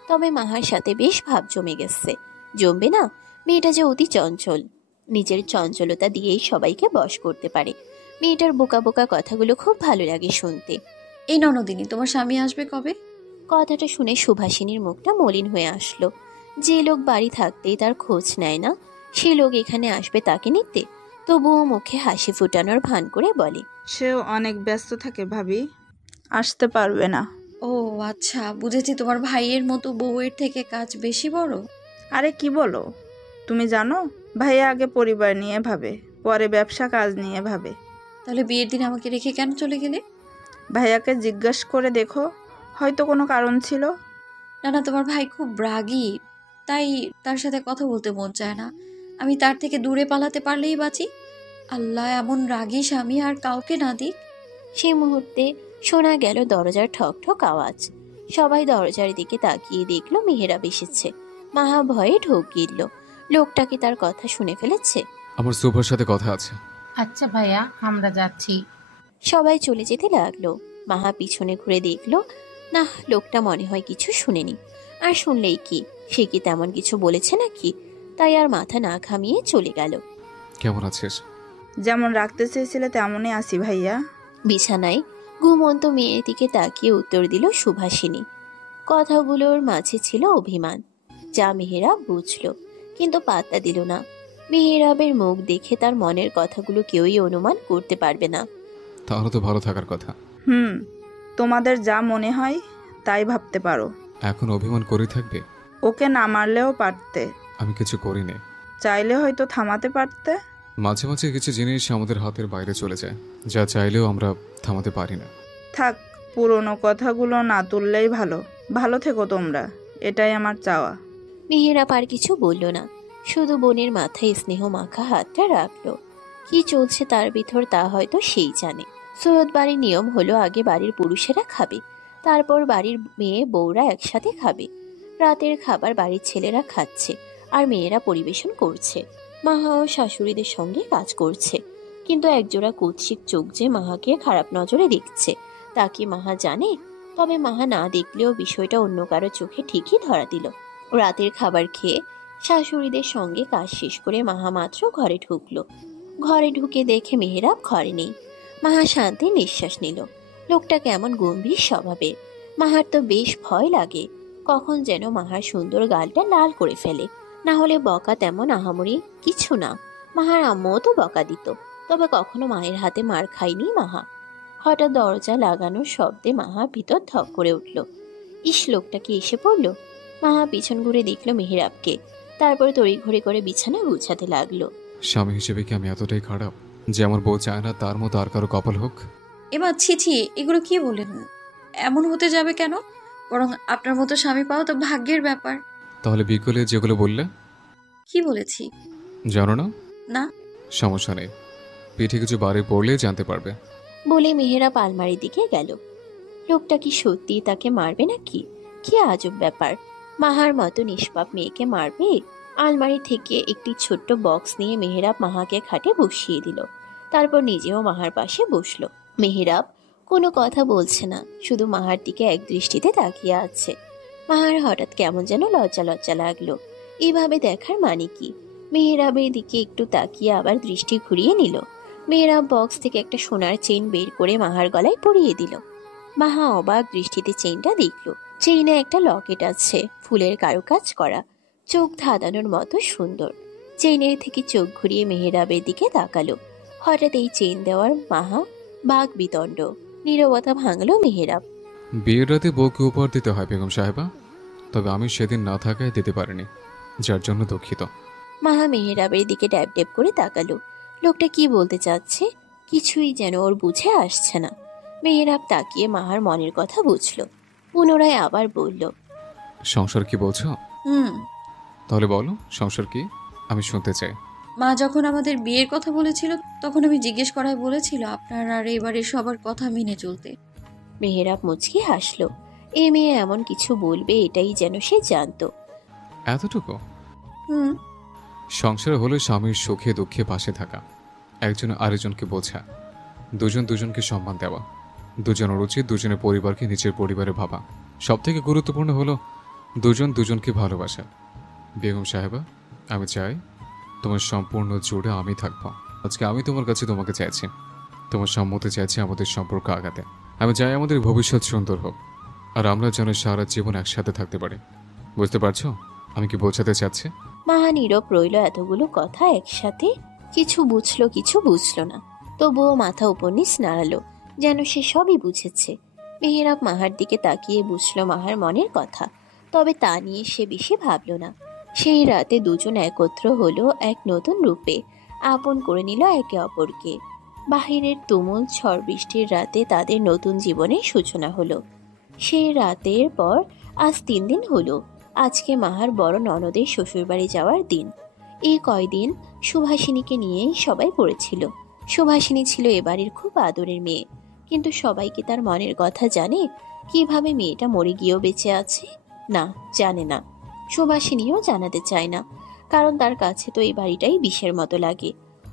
তবে মাহার সাথে বেশ ভাব জমে গেছে। জমবে না? মেয়েটা যে অতি চঞ্চল, নিজের চঞ্চলতা দিয়েই সবাইকে বশ করতে পারে। মেয়েটার বোকা বোকা কথাগুলো খুব ভালো লাগে শুনতে। এই ননদিনী, তোমার স্বামী আসবে কবে? কথাটা শুনে সুভাষিনীর মুখটা মলিন হয়ে আসলো। যে লোক বাড়ি থাকতেই তার খোঁজ নেয় না, সে লোক এখানে আসবে তাকে নিতে? তবুও মুখে হাসি ফুটানোর ভান করে বলে, সেও অনেক ব্যস্ত থাকে ভাবি, আসতে পারবে না। ও আচ্ছা, বুঝেছি। তোমার ভাইয়ের মতো বউয়ের থেকে কাজ বেশি বড়। আরে কি বলো, তুমি জানো ভাইয়া আগে পরিবার নিয়ে ভাবে, পরে ব্যবসা কাজ নিয়ে ভাবে। তাহলে বিয়ের দিন আমাকে রেখে কেন চলে গেলে? ভাইয়াকে জিজ্ঞাসা করে দেখো, হয়তো কোনো কারণ ছিল। না না, তোমার ভাই খুব রাগী, তাই তার সাথে কথা বলতে মন চায় না। আমি তার থেকে দূরে পালাতে পারলেই বাঁচি। আল্লাহ এমন রাগী স্বামী আর কাউকে না দিক। সেই মুহূর্তে শোনা গেল দরজার ঠক ঠক আওয়াজ। সবাই দরজার দিকে তাকিয়ে দেখলো মেহেরাব এসেছে। মাহা ভয়ে ঢোক গিলল। লোকটাকে তার কথা শুনে ফেলেছে। আমার সুপার সাথে কথা আছে। আচ্ছা ভাইয়া, আমরা যাচ্ছি। সবাই চলে যেতে লাগলো। মাহা পিছনে ঘুরে দেখলো, না, লোকটা মনে হয় কিছু শুনেনি। আর শুনলেই কি, সে কি তেমন কিছু বলেছে নাকি? তাই আর মাথা না ঘামিয়ে চলে গেল। কেমন আছিস? যেমন রাখতে চেয়েছিলে তেমনই আসি ভাইয়া। বিছানায় ঘুমন্ত মেয়ের দিকে তাকিয়ে উত্তর দিল সুভাষিনী। কথাগুলোর মাঝে ছিল অভিমান, যা মেহেরাব বুঝল, কিন্তু পাত্তা দিল না। মেহেরাবের মুখ দেখে তার মনের কথাগুলো কেউই অনুমান করতে পারবে না। তাহলে তো ভালো থাকার কথা। তোমাদের যা মনে হয় তাই ভাবতে পারো। এখন অভিমান করে থাকবে? ওকে না মারলেও পারতে। আমি কিছু করিনি। চাইলে হয়তো থামাতে পারতে। মাঝে মাঝে কিছু জিনিস আমাদের হাতের বাইরে চলে যায়, যা চাইলেও আমরা থামাতে পারি না। থাক, পুরনো কথাগুলো না তুললেই ভালো। ভালো থেকো তোমরা, এটাই আমার চাওয়া। মেহেরাব আর কিছু বলল না, শুধু বোনের মাথায় স্নেহ মাখা হাতটা রাখলো। কি চলছে তার ভিতর তা হয়তো সেই জানে। সৈয়দ বাড়ির নিয়ম হলো আগে বাড়ির পুরুষেরা খাবে, তারপর বাড়ির মেয়ে বউরা একসাথে খাবে। রাতের খাবার বাড়ির ছেলেরা খাচ্ছে আর মেয়েরা পরিবেশন করছে। মাহা ও শাশুড়িদের সঙ্গে কাজ করছে, কিন্তু একজোড়া কুৎসিক চোখ যে মাহাকে খারাপ নজরে দেখছে, তা কি মাহা জানে? তবে মাহা না দেখলেও বিষয়টা অন্য কারো চোখে ঠিকই ধরা দিল। রাতের খাবার খেয়ে শাশুড়িদের সঙ্গে কাজ শেষ করে মাহা মাত্র ঘরে ঢুকলো। ঘরে ঢুকে দেখে মেহেরাব ঘরে নেই। মাহা শান্তির নিঃশ্বাস নিল। লোকটা কেমন গম্ভীর স্বভাবের। মাহার তো বেশ ভয় লাগে, কখন যেন মাহার সুন্দর গালটা লাল করে ফেলে। না হলে বকা তেমন আহামরি কিছু না। মাহার আম্মুও তো বকা দিত, তবে কখনো মায়ের হাতে মার খায়নি মাহা। হঠাৎ দরজা লাগানোর শব্দে মাহা ভিতর ধক করে উঠল। ইস, লোকটা কি এসে পড়লো? মাহা পিছন ঘুরে দেখলো মেহেরাবকে, তারপর তড়িঘড়ি করে বিছানা গুছাতে লাগলো। স্বামী হিসেবে কি আমি এতটাই খারাপ যে আমার বউ চায় না তার মতো আর কারো কপাল হোক? এবার ছি, এগুলো কি বলেন? এমন হতে যাবে কেন? বরং আপনার মতো স্বামী পাওয়া তো ভাগ্যের ব্যাপার। তাহলে বিকলে যেগুলো বললে? কি বলেছি জানো না? না। সমস্যা নেই, পিঠে কিছু বাড়ি পড়লে জানতে পারবে। বলে মেহেরাব আলমারির দিকে গেল। লোকটা কি সত্যি তাকে মারবে নাকি? কি আজব ব্যাপার, মাহার মতো নিষ্পাপ মেয়েকে মারবে? আলমারি থেকে একটি ছোট্ট বক্স নিয়ে মেহেরাব মাহাকে খাটে বসিয়ে দিল। তারপর নিজেও মাহার পাশে বসলো। মেহেরাব কোনো কথা বলছে না, শুধু মাহার দিকে এক দৃষ্টিতে তাকিয়ে আছে। মাহার হঠাৎ কেমন যেন লজ্জা লজ্জা লাগলো। এভাবে দেখার মানে কি? মেহেরাবের দিকে একটু তাকিয়ে আবার দৃষ্টি ঘুরিয়ে নিল। মেহেরাব বক্স থেকে একটা সোনার চেইন বের করে মাহার গলায় পরিয়ে দিল। মাহা অবাক দৃষ্টিতে চেইনটা দেখলো। চেইনে একটা লকেট আছে, ফুলের কারুকাজ করা, চোখ ধাঁধানোর মতো সুন্দর। চেইনের থেকে চোখ ঘুরিয়ে মেহেরাবের দিকে তাকালো। হঠাৎ এই চেইন দেওয়ার মাহা বাঘ বিতণ্ড। নীরবতা ভাঙলো মেহেরাব। বিয়ের রাতে বউকে উপহার দিতে হয় বেগম সাহেবা, তবে আমি সেদিন না থাকায় দিতে পারিনি, যার জন্য দুঃখিত। মাহা মেহেরাবের দিকে ড্যাব ড্যাব করে তাকালো। লোকটা কি বলতে চাচ্ছে কিছুই যেন ওর বুঝে আসছে না। মেহেরাব তাকিয়ে মাহার মনের কথা বুঝলো। পুনরায় আবার বলল, সংসার কি বলছো? হুম। তাহলে বলো, সংসার কি? আমি শুনতে চাই। মা যখন আমাদের বিয়ের কথা বলেছিল তখন আমি জিজ্ঞেস করায় বলেছিল আপনার আর এবারে সবার কথা মেনে চলতে। মেহেরাব মুচকি হাসল। এ মেয়ে এমন কিছু বলবে এটাই যেন সে জানতো। এতটুকু? হুম। সংসার হলো স্বামীর সুখে দুঃখে পাশে থাকা, একজন আরেকজনকে বোঝা, দুজন দুজনকে সম্মান দেওয়া, দুজনের উচিত দুজনের পরিবারকে নিজের পরিবারে ভাবা। সব থেকে গুরুত্বপূর্ণ হলো দুজন দুজনকে ভালোবাসা। বেগম সাহেবা, আমি চাই তোমার সম্পূর্ণ জুড়ে আমি থাকবো। আজকে আমি তোমার কাছে তোমাকে চাইছি, তোমার সম্মতি চাইছি আমাদের সম্পর্ক আগাতে। আমি চাই আমাদের ভবিষ্যৎ সুন্দর হোক, আর আমরা যেন সারা জীবন একসাথে থাকতে পারি। বুঝতে পারছো আমি কি বোঝাতে চাচ্ছি? মাহা নীরব রইল এতগুলো কথা একসাথে। কিছু বুঝলো কিছু বুঝলো না, তবুও মাথা উপর নিচ নাড়ালো, যেন সে সবই বুঝেছে। মেহেরাব মাহার দিকে তাকিয়ে বুঝলো মাহার মনের কথা, তবে তা নিয়ে সে বেশি ভাবল না। সেই রাতে দুজন একত্র হলো এক নতুন রূপে, আপন করে নিল একে অপরকে। বাহিরের তুমুল ঝড় বৃষ্টির রাতে তাদের নতুন জীবনের সূচনা হলো। সেই রাতের পর আজ 3 দিন হলো। আজকে মাহার বড় ননদের শ্বশুরবাড়ি যাওয়ার দিন। এই কয়দিন সুভাষিনীকে নিয়েই সবাই পড়েছিল। সুভাষিনী ছিল এ বাড়ির খুব আদরের মেয়ে, কিন্তু সবাই কি তার মনের কথা জানে? কিভাবে মেয়েটা মরে গিয়েও বেঁচে আছে? না, জানে না। সুভাষিনীও জানাতে চায় না, কারণ তার কাছে তো এই বাড়িটাই বিষের মতো লাগে।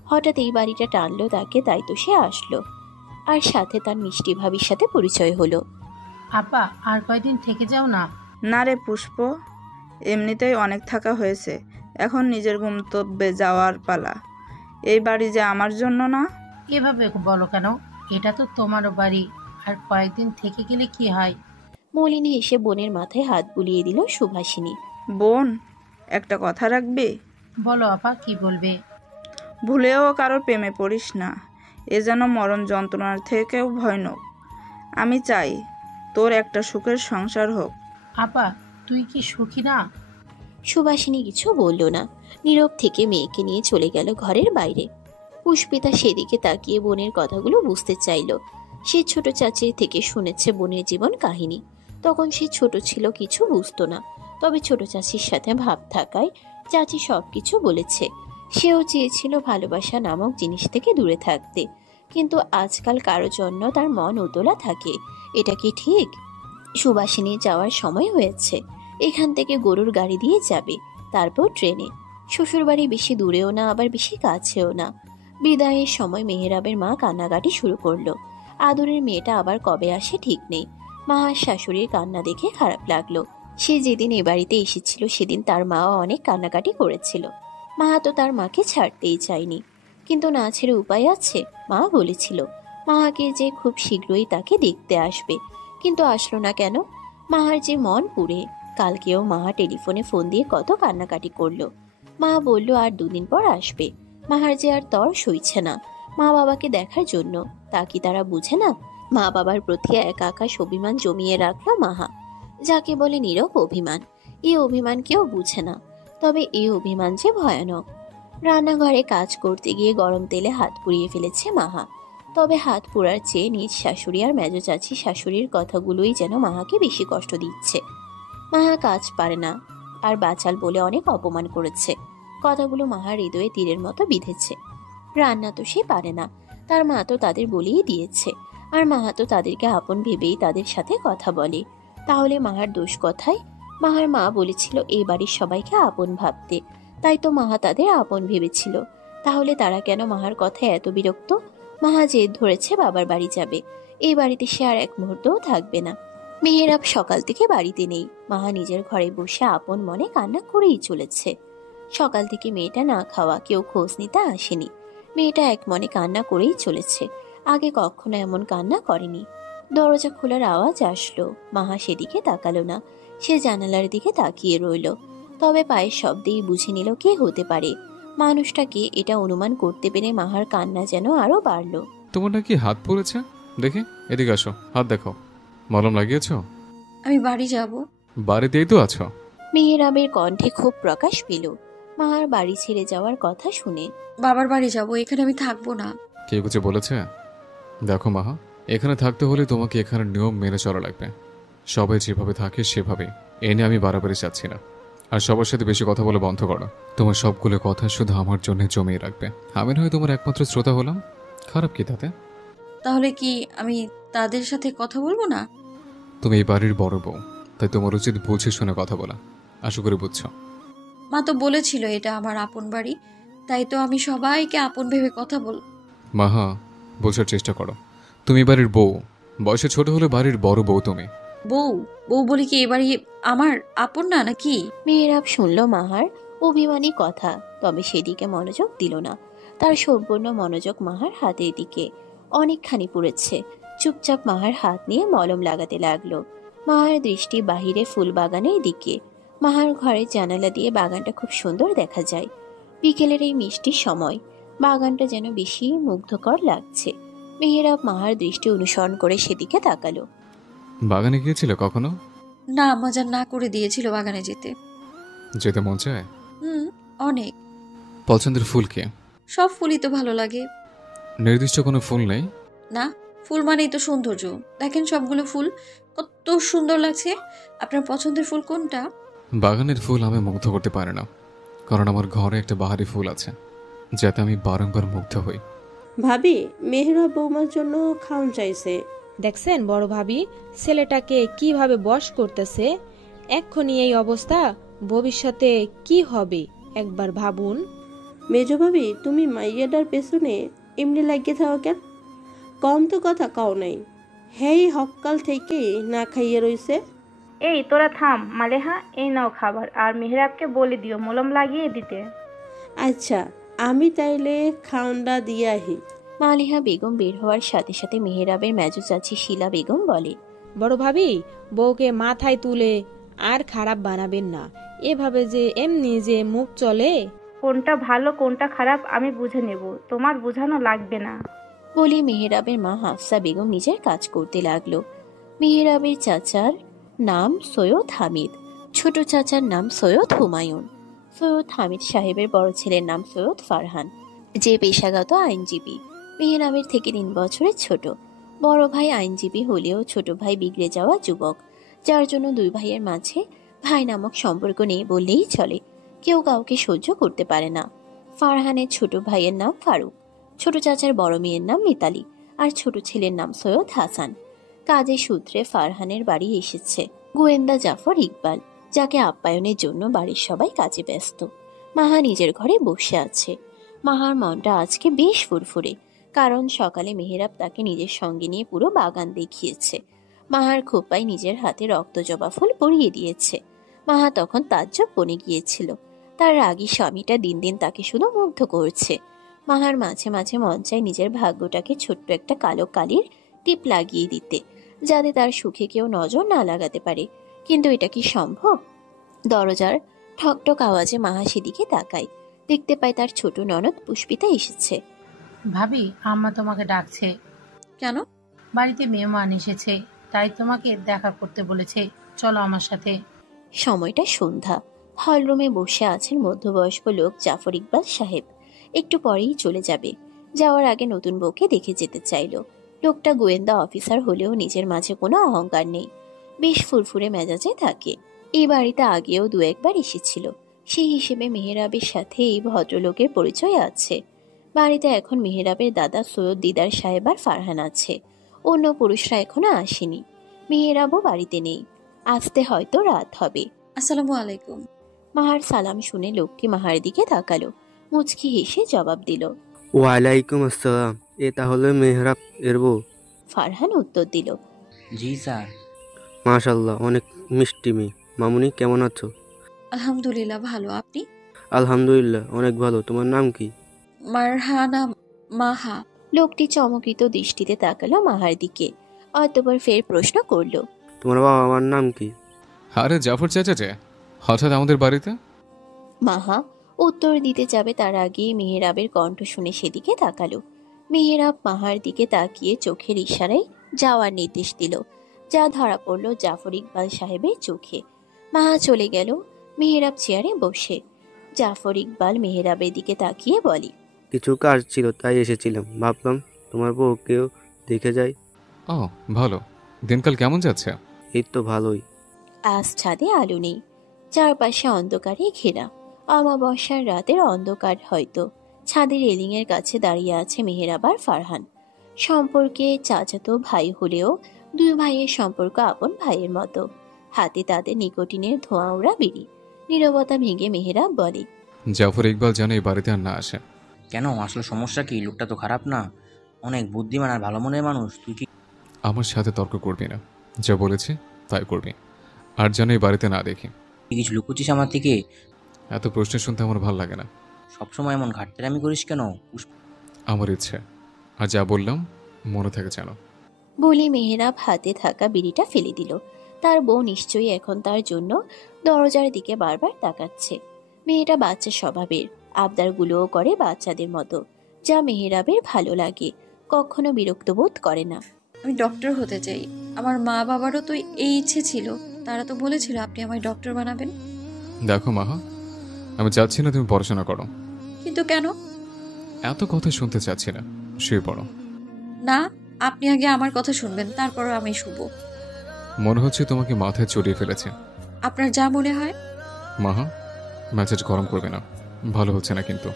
হঠাৎ এই বাড়িটা টানলো তাকে, তাই তো সে আসলো। আর সাথে তার মিষ্টি ভাবির সাথে পরিচয় হলো। আপা, আর কয়দিন থেকে যাও না। না রে পুষ্প, এমনিতেই অনেক থাকা হয়েছে, এখন নিজের গন্তব্যে যাওয়ার পালা। এই বাড়ি যে আমার জন্য না। এভাবে বলো কেন? এটা তো তোমারও বাড়ি, আর কয়েকদিন থেকে গেলে কি হয়? মলিনী এসে বোনের মাথায় হাত বুলিয়ে দিল সুভাষিনী। বোন, একটা কথা রাখবি? বলো আপা, কি বলবে? ভুলেও কারোর প্রেমে পড়িস না, এ যেন মরণ যন্ত্রণার থেকেও ভয়ানক। আমি চাই তোর একটা সুখের সংসার হোক। আপা, তুই কি সুখী না? সুভাষিনী কিছু বলল না, নীরব থেকে মেয়েকে নিয়ে চলে গেল ঘরের বাইরে। পুষ্পিতা সেদিকে তাকিয়ে বোনের কথাগুলো বুঝতে চাইল। সে ছোট চাচির থেকে শুনেছে বোনের জীবন কাহিনী। তখন সে ছোট ছিল, কিছু বুঝতো না, তবে ছোট চাচির সাথে ভাব থাকায় চাচি সবকিছু বলেছে। সেও চেয়েছিল ভালোবাসা নামক জিনিস থেকে দূরে থাকতে, কিন্তু আজকাল কারো জন্য তার মন উতলা থাকে। এটা কি ঠিক? সুভাষিনী যাওয়ার সময় হয়েছে। এখান থেকে গরুর গাড়ি দিয়ে যাবে, তারপর ট্রেনে। শ্বশুরবাড়ি বেশি দূরেও না, আবার বেশি কাছেও না। বিদায়ের সময় মেহেরাবের মা কান্নাকাটি শুরু করলো। আদরের মেয়েটা আবার কবে আসে ঠিক নেই। মাহার শাশুড়ির কান্না দেখে খারাপ লাগলো। সে যেদিন এ বাড়িতে এসেছিল সেদিন তার মাও অনেক কান্নাকাটি করেছিল। মাহা তো তার মাকে ছাড়তেই চায়নি, কিন্তু না ছেড়ে উপায় আছে? মা বলেছিল মাহাকে যে খুব শীঘ্রই তাকে দেখতে আসবে, কিন্তু আসলো না কেন? মাহার যে মন পুড়ে। কালকেও মাহা টেলিফোনে ফোন দিয়ে কত কান্নাকাটি করলো। মা বলল আর 2 দিন পর আসবে। মাহার যে আর তর সইছে না মা বাবাকে দেখার জন্য। তা কি তারা বুঝে না? মা বাবার প্রতি এক আকাশ অভিমান জমিয়ে রাখলো মাহা, যাকে বলে নীরব অভিমান। এই অভিমান কেউ বুঝে না, তবে এই অভিমান যে ভয়ানক। রান্নাঘরে কাজ করতে গিয়ে গরম তেলে হাত পুড়িয়ে ফেলেছে মাহা। তবে হাত পোড়ার চেয়ে নিজ শাশুড়ি আর মেজ চাচি শাশুড়ির কথাগুলোই যেন মাহাকে বেশি কষ্ট দিচ্ছে। মাহা কাজ পারে না আর বাচাল বলে অনেক অপমান করেছে। কথাগুলো মাহার হৃদয়ে তীরের মতো বিঁধেছে। রান্না তো সে পারে না, তার মা তো তাদের বলেই দিয়েছে, আর মাহা তো তাদেরকে আপন ভেবেই তাদের সাথে কথা বলে। তাহলে মাহার দোষ কথাই? মাহার মা বলেছিল এই বাড়ির সবাইকে আপন ভাবতে, তাই তো মাহা তাদের আপন ভেবেছিল। তাহলে তারা কেন মাহার কথায় এত বিরক্ত? মাহা জেদ ধরেছে বাবার বাড়ি যাবে, এই বাড়িতে সে আর এক মুহূর্তও থাকবে না। মেহেরাব সকাল থেকে বাড়িতে নেই। মাহা নিজের ঘরে বসে আপন মনে কান্না করেই চলেছে। সকাল থেকে মেয়েটা না খাওয়া, কেউ খোঁজ নিতে আসেনি। মেয়েটা এক মনে কান্না করেই চলেছে, আগে কখনো এমন কান্না করেনি। দরজা খোলার আওয়াজ আসলো। মাহা সেদিকে তাকালো না, সে জানালার দিকে তাকিয়ে রইল। তবে পায়ের শব্দেই বুঝে নিল কে হতে পারে। মানুষটাকে এটা অনুমান করতে পেরে মাহার কান্না যেন আরো বাড়লো। তোমার নাকি হাত পড়েছে? দেখে, এদিকে আসো, হাত দেখো। মলম লাগিয়েছ? আমি বাড়ি যাব। বাড়িতেই তো আছো। মেহেরাবের কণ্ঠে খুব প্রকাশ পেল মাহার বাড়ি ছেড়ে যাওয়ার কথা শুনে। বাবার বাড়ি যাব, এখানে আমি থাকবো না। কেউ কিছু বলেছে? দেখো মাহা, এখানে থাকতে হলে তোমাকে এখানে নিয়ম মেনে চলা লাগবে। সবাই যেভাবে থাকে সেভাবে, এ নিয়ে আমি বাড়াবাড়ি চাচ্ছি না। আর সবার সাথে বেশি কথা বলে বন্ধ করো। তোমার সবগুলো কথা শুধু আমার জন্য জমিয়ে রাখবে। আমি নয় তোমার একমাত্র শ্রোতা হলাম, খারাপ কি তাতে? তাহলে কি আমি তাদের সাথে কথা বলবো না? তুমি এই বাড়ির বড় বউ, তাই তোমার উচিত বুঝে শুনে কথা বলা। আশা করি বুঝছো। মা তো বলেছিল এটা আমার আপন বাড়ি, তাই তো আমি সবাইকে আপন ভেবে কথা বল। মাহা, বোঝার চেষ্টা করো। তুমি বাড়ির বউ, বয়সে ছোট হলে বাড়ির বড় বউ তুমি। বউ বউ বলি কি এ বাড়ি আমার আপন না নাকি? মেহেরাব শুনল মাহার অভিমানী কথা, তবে সেদিকে মনোযোগ দিল না। তার সম্পূর্ণ মনোযোগ মাহার হাতের দিকে। অনেকখানি পুড়েছে। চুপচাপ মাহার হাত নিয়ে মলম লাগাতে লাগলো। মাহার দৃষ্টি বাহিরে ফুল বাগানের দিকে। মাহার ঘরের জানালা দিয়ে বাগানটা খুব সুন্দর দেখা যায়। বিকেলের এই মিষ্টি সময় বাগানটা যেন বেশি মুগ্ধকর লাগছে। মেহেরাব মাহার দৃষ্টি অনুসরণ করে সেদিকে তাকালো। বাগানে গিয়েছিল কখনো? না, মজা না করে দিয়েছিল বাগানে যেতে। যেতে মন চায়? অনেক। পছন্দের ফুল কি? সব ফুলই তো ভালো লাগে। নির্দিষ্ট কোনো ফুল নেই? না, ফুল মানেই তো সৌন্দর্য। দেখেন সবগুলো ফুল কত সুন্দর লাগছে। আপনার পছন্দের ফুল কোনটা? বাগানের ফুল আমি মুগ্ধ করতে পারি না, কারণ আমার ঘরে একটা বাহারি ফুল আছে যাতে আমি বারংবার মুগ্ধ হই। ভাবি, মেহরা বৌমার জন্য খাওন চাইছে। দেখছেন বড় ভাবি ছেলেটাকে কিভাবে বশ করতেছে। এক্ষুনি এই অবস্থা, ভবিষ্যতে কি হবে একবার ভাবুন। মেজো ভাবি, তুমি মাইয়াটার পেছনে এমনি লাগিয়ে থাকো কেন? কম তো কথা কও নাই। হেই হকাল থেকে না খাইয়ে রইছে। এই তোরা থাম মালেহা, এই নাও খাবার, আর মেহরাবকে বলে দিও মলম লাগিয়ে দিতে। আচ্ছা, আমি তাইলে খাওনটা দিয়ে আহি। মালিহা বেগম বের হওয়ার সাথে সাথে মেহেরাবের মেজো চাচি শিলা বেগম বলে, বড় ভাবি বউকে মাথায় তুলে আর খারাপ বানাবেন না। এভাবে যে এমনি যে মুখ চলে। কোনটা ভালো কোনটা খারাপ আমি বুঝে নেব, তোমার বোঝানো লাগবে না। বলে মেহেরাবের মা হাফসা বেগম নিজের কাজ করতে লাগলো। মেহেরাবের চাচার নাম সৈয়দ হামিদ, ছোট চাচার নাম সৈয়দ হুমায়ুন। সৈয়দ হামিদ সাহেবের বড় ছেলের নাম সৈয়দ ফারহান, যে পেশাগত আইনজীবী। মেহেরাবের থেকে 3 বছরের ছোট। বড় ভাই আইনজীবী হলেও ছোট ভাই বিগড়ে যাওয়া যুবক, যার জন্য 2 ভাইয়ের মাঝে ভাই নামক সম্পর্ক নেই বললেই চলে। কেউ কাউকে সহ্য করতে পারে না। ফারহানের ছোট ভাইয়ের নাম ফারুক, ছোট চাচার বড় মেয়ের নাম মিতালি, আর ছোট ছেলের নাম সৈয়দ হাসান। কাজের সূত্রে ফারহানের বাড়ি এসেছে গোয়েন্দা জাফর ইকবাল, যাকে আপ্যায়নের জন্য বাড়ির সবাই কাজে ব্যস্ত। মাহা নিজের ঘরে বসে আছে। মাহার মনটা আজকে বেশ ফুরফুরে, কারণ সকালে মেহেরাব তাকে নিজের সঙ্গে নিয়ে পুরো বাগান দেখিয়েছে। মাহার খোপায় নিজের হাতে রক্ত জবা ফুল পরিয়ে দিয়েছে। মাহা তখন তাজ্জব বনে গিয়েছিল। তার রাগী স্বামীটা দিন দিন তাকে শুধু মুগ্ধ করছে। মাহার মাঝে মাঝে মন চায় নিজের ভাগ্যটাকে ছোট্ট একটা কালো কালির টিপ লাগিয়ে দিতে, যাতে তার সুখে কেউ নজর না লাগাতে পারে। কিন্তু এটা কি সম্ভব? দরজার ঠকঠক আওয়াজে মাহা সেদিকে তাকায়। দেখতে পায় তার ছোট ননদ পুষ্পিতা এসেছে। ভাবি, আম্মা তোমাকে ডাকছে। কেন? বাড়িতে মেহমান এসেছে, তাই তোমাকে দেখা করতে বলেছে, চলো আমার সাথে। সময়টা সন্ধ্যা। হলরুমে বসে আছেন মধ্যবয়স্ক লোক জাফর ইকবাল সাহেব। একটু পরেই চলে যাবে। যাওয়ার আগে নতুন বউকে দেখে যেতে চাইল। লোকটা গোয়েন্দা অফিসার হলেও নিজের মাঝে কোনো অহংকার নেই, বেশ ফুরফুরে মেজাজে থাকে। এই বাড়িতে আগেও 2-1 বার এসেছিল, সেই হিসেবে মেহেরাবের সাথে এই ভদ্রলোকের পরিচয় আছে। বাড়িতে এখন মেহেরাবের দাদা সৈয়দ দিদার সাহেব আর ফারহান আছে। অন্য পুরুষরা এখনো আসেনি। মেহেরাবও বাড়িতে নেই, আসতে হয়তো রাত হবে। আসসালামু আলাইকুম। মাহার সালাম শুনে লোকটি মাহার দিকে তাকালো, মুচকি হেসে জবাব দিল, ওয়ালাইকুম আসসালাম। এ তাহলে মেহরাব এর বউ? ফারহান উত্তর দিল, জি স্যার। মাশাল্লাহ, অনেক মিষ্টি মেয়ে। মামুনি কেমন আছো? আলহামদুলিল্লাহ ভালো, আপনি? আলহামদুলিল্লাহ অনেক ভালো। তোমার নাম কি? মারহানা মাহা। লোকটি চমকিত দৃষ্টিতে তাকালো মাহার দিকে, অতঃপর ফের প্রশ্ন করলো, তোমার বাবা মার নাম কি? আরে জাফর চাচা যে হঠাৎ আমাদের বাড়িতে? মাহা উত্তর দিতে যাবে তার আগেই মেহেরাবের কণ্ঠ শুনে সেদিকে তাকালো। মেহেরাব মাহার দিকে তাকিয়ে চোখের ইশারায় যাওয়ার নির্দেশ দিল, যা ধরা পড়ল জাফর ইকবাল সাহেবের চোখে। মাহা চলে গেল। মেহেরাব চেয়ারে বসে। জাফর ইকবাল মেহেরাবের দিকে তাকিয়ে বলে, কিছু কাজ ছিল তাই এসেছিলাম, ভাবলাম তোমার বউকেও দেখে যাই। ও ভালো। দিনকাল কেমন যাচ্ছে? এই তো ভালোই। আজ ছাদে আলো নেই। চারপাশে অন্ধকারে ঘেরা। অমাবস্যার রাতের অন্ধকার হয়তো। ছাদের রেলিংয়ের কাছে দাঁড়িয়ে আছে মেহেরাব আর ফারহান। সম্পর্কে চাচাতো ভাই হলেও দুই ভাইয়ের সম্পর্ক আপন ভাইয়ের মতো। হাতে তাদের নিকোটিনের ধোঁয়া ওড়া বিড়ি। নীরবতা ভেঙে মেহেরাব বলে, জাফর ইকবাল যেন এই বাড়িতে আর না আসে। কেন? আসলে সমস্যা কি? লোকটা তো খারাপ না, অনেক বুদ্ধিমান আর ভালো মনের মানুষ। তুই কি আমার সাথে তর্ক করবি না, যা বলেছি তাই করবি। আর যেন এই বাড়িতে না দেখি। কিছু লুকুচিস আমার থেকে? এত প্রশ্ন শুনতে আমার ভালো লাগে না। সবসময় এমন ঘাটতেরামি করিস কেন? আমার ইচ্ছে, আর যা বললাম মনে থাকে যেন। বলে মেহেরাব হাতে থাকা বিড়িটা ফেলে দিল। তার বউ নিশ্চয়ই এখন তার জন্য দরজার দিকে বারবার তাকাচ্ছে। মেয়েটা বাচ্চা স্বভাবের, আবদারগুলোও করে বাচ্চাদের মতো, যা মেহেরাবের ভালো লাগে। কখনো বিরক্ত বোধ করে না। আমি ডক্টর হতে চাই। আমার মা বাবারও তো এই ইচ্ছে ছিল। তারা তো বলেছিল আপনি আমায় ডক্টর বানাবেন। দেখো মাহা, আমি চাচ্ছি না তুমি পড়াশোনা করো। কিন্তু কেন? এত কথা শুনতে চাচ্ছি না, শুয়ে পড়ো। না, আপনি আগে আমার কথা শুনবেন, তারপর আমি শুব। মনে হচ্ছে তোমাকে মাথায় চড়িয়ে ফেলেছে। আপনার যা মনে হয়। মাহা, মেসেজ গরম করবে না, ভালো হচ্ছে না কিন্তু।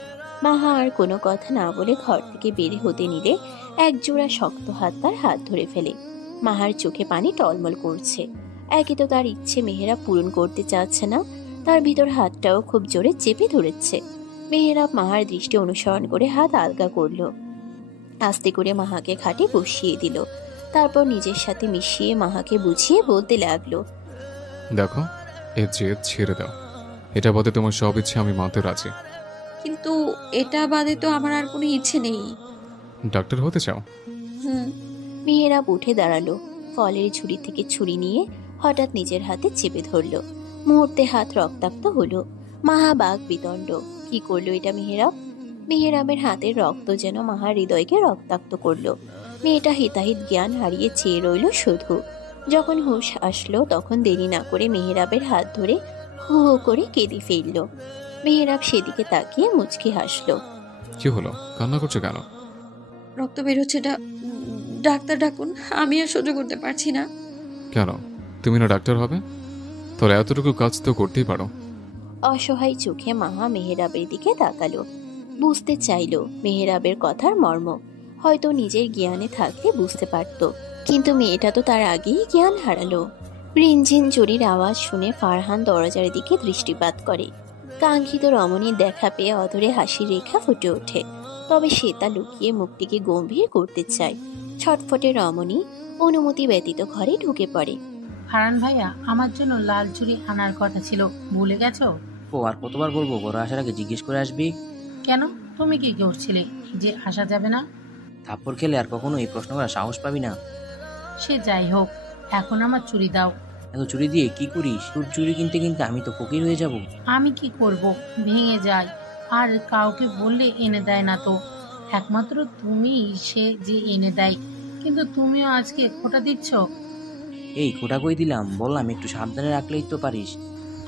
মাহা আর কোনো কথা না বলে ঘর থেকে বের হতে নিলে একজোড়া শক্ত হাত তার হাত ধরে ফেলে। মাহার চোখে পানি টলমল করছে। একে তো তার ইচ্ছে মেহেরাব পূরণ করতে চাচ্ছে না, তার ভিতর হাতটাও খুব জোরে চেপে ধরেছে। মেহেরাব মাহার দৃষ্টি অনুসরণ করে হাত আলগা করলো। আস্তে করে মাহাকে খাটে বসিয়ে দিল। তারপর নিজের সাথে মিশিয়ে মাহাকে বুঝিয়ে বলতে লাগলো, দেখো, এ জেদ ছেড়ে দাও। এটা বাদে তোমার সব ইচ্ছে আমি মানতে রাজি। কিন্তু এটা বাদে তো আমার আর কোনো ইচ্ছে নেই। ডাক্তার হতে চাও? মেহেরাব উঠে দাঁড়ালো। ফলের ঝুড়ি থেকে ছুরি নিয়ে হঠাৎ নিজের হাতে চেপে ধরলো। মুহূর্তে হাত রক্তাক্ত হলো। মাহা বাঘ বিতণ্ড। কি করলো এটা মেহেরাব? মেহেরাবের হাতের রক্ত যেন মাহার হৃদয়কে রক্তাক্ত করলো। মেয়েটা হিতাহিত জ্ঞান হারিয়ে চেয়ে রইল শুধু। যখন হুঁশ আসলো তখন দেরি না করে মেহেরাবের হাত ধরে হু হু করে কেঁদে ফেলল। মেহেরাব সেদিকে তাকিয়ে মুচকি হাসলো। কি হলো, কান্না করছো কেন? রক্ত বের হচ্ছে, ডাক্তার ডাকুন, আমি আর সহ্য করতে পারছি না। কেন, তুমি না ডাক্তার হবে? তাহলে এতটুকু কাজ তো করতেই পারো। অসহায় চোখে মাহা মেহেরাবের দিকে তাকালো। বুঝতে চাইল মেহেরাবের কথার মর্ম। হয়তো নিজের জ্ঞানে থাকলে বুঝতে পারত, কিন্তু মেয়েটা তো তার আগেই জ্ঞান হারালো। রিনঝিন চুরির আওয়াজ শুনে ফারহান দরজার দিকে দৃষ্টিপাত করে। কাঙ্ক্ষিত রমণীর দেখা পেয়ে অধরে হাসির রেখা ফুটে ওঠে। তবে সে তা লুকিয়ে মুখটিকে গম্ভীর করতে চায়। ছটফটে রমণী অনুমতি ব্যতীত ঘরে ঢুকে পড়ে। ফারহান ভাইয়া, আমার জন্য লাল চুড়ি আনার কথা ছিল, ভুলে গেছো? ও আর কতবার বলবো, বড় আসার আগে জিজ্ঞেস করে আসবি। কেন, তুমি কি করছিলে যে আসা যাবে না? থাপ্পড় খেলে আর কখনো এই প্রশ্ন করার সাহস পাবি না। সে যাই হোক, এখন আমার চুড়ি দাও। এত চুড়ি দিয়ে কি করিস? তোর চুড়ি কিনতে কিনতে আমি তো ফকির হয়ে যাব। আমি কি করব, ভেঙে যায়, আর কাউকে বললে এনে দেয় না তো। একমাত্র তুমি সে যে এনে দেয়, কিন্তু তুমিও আজকে খোটা দিচ্ছ। এই খোটা কই দিলাম? বললাম একটু সাবধানে রাখলেই তো পারিস।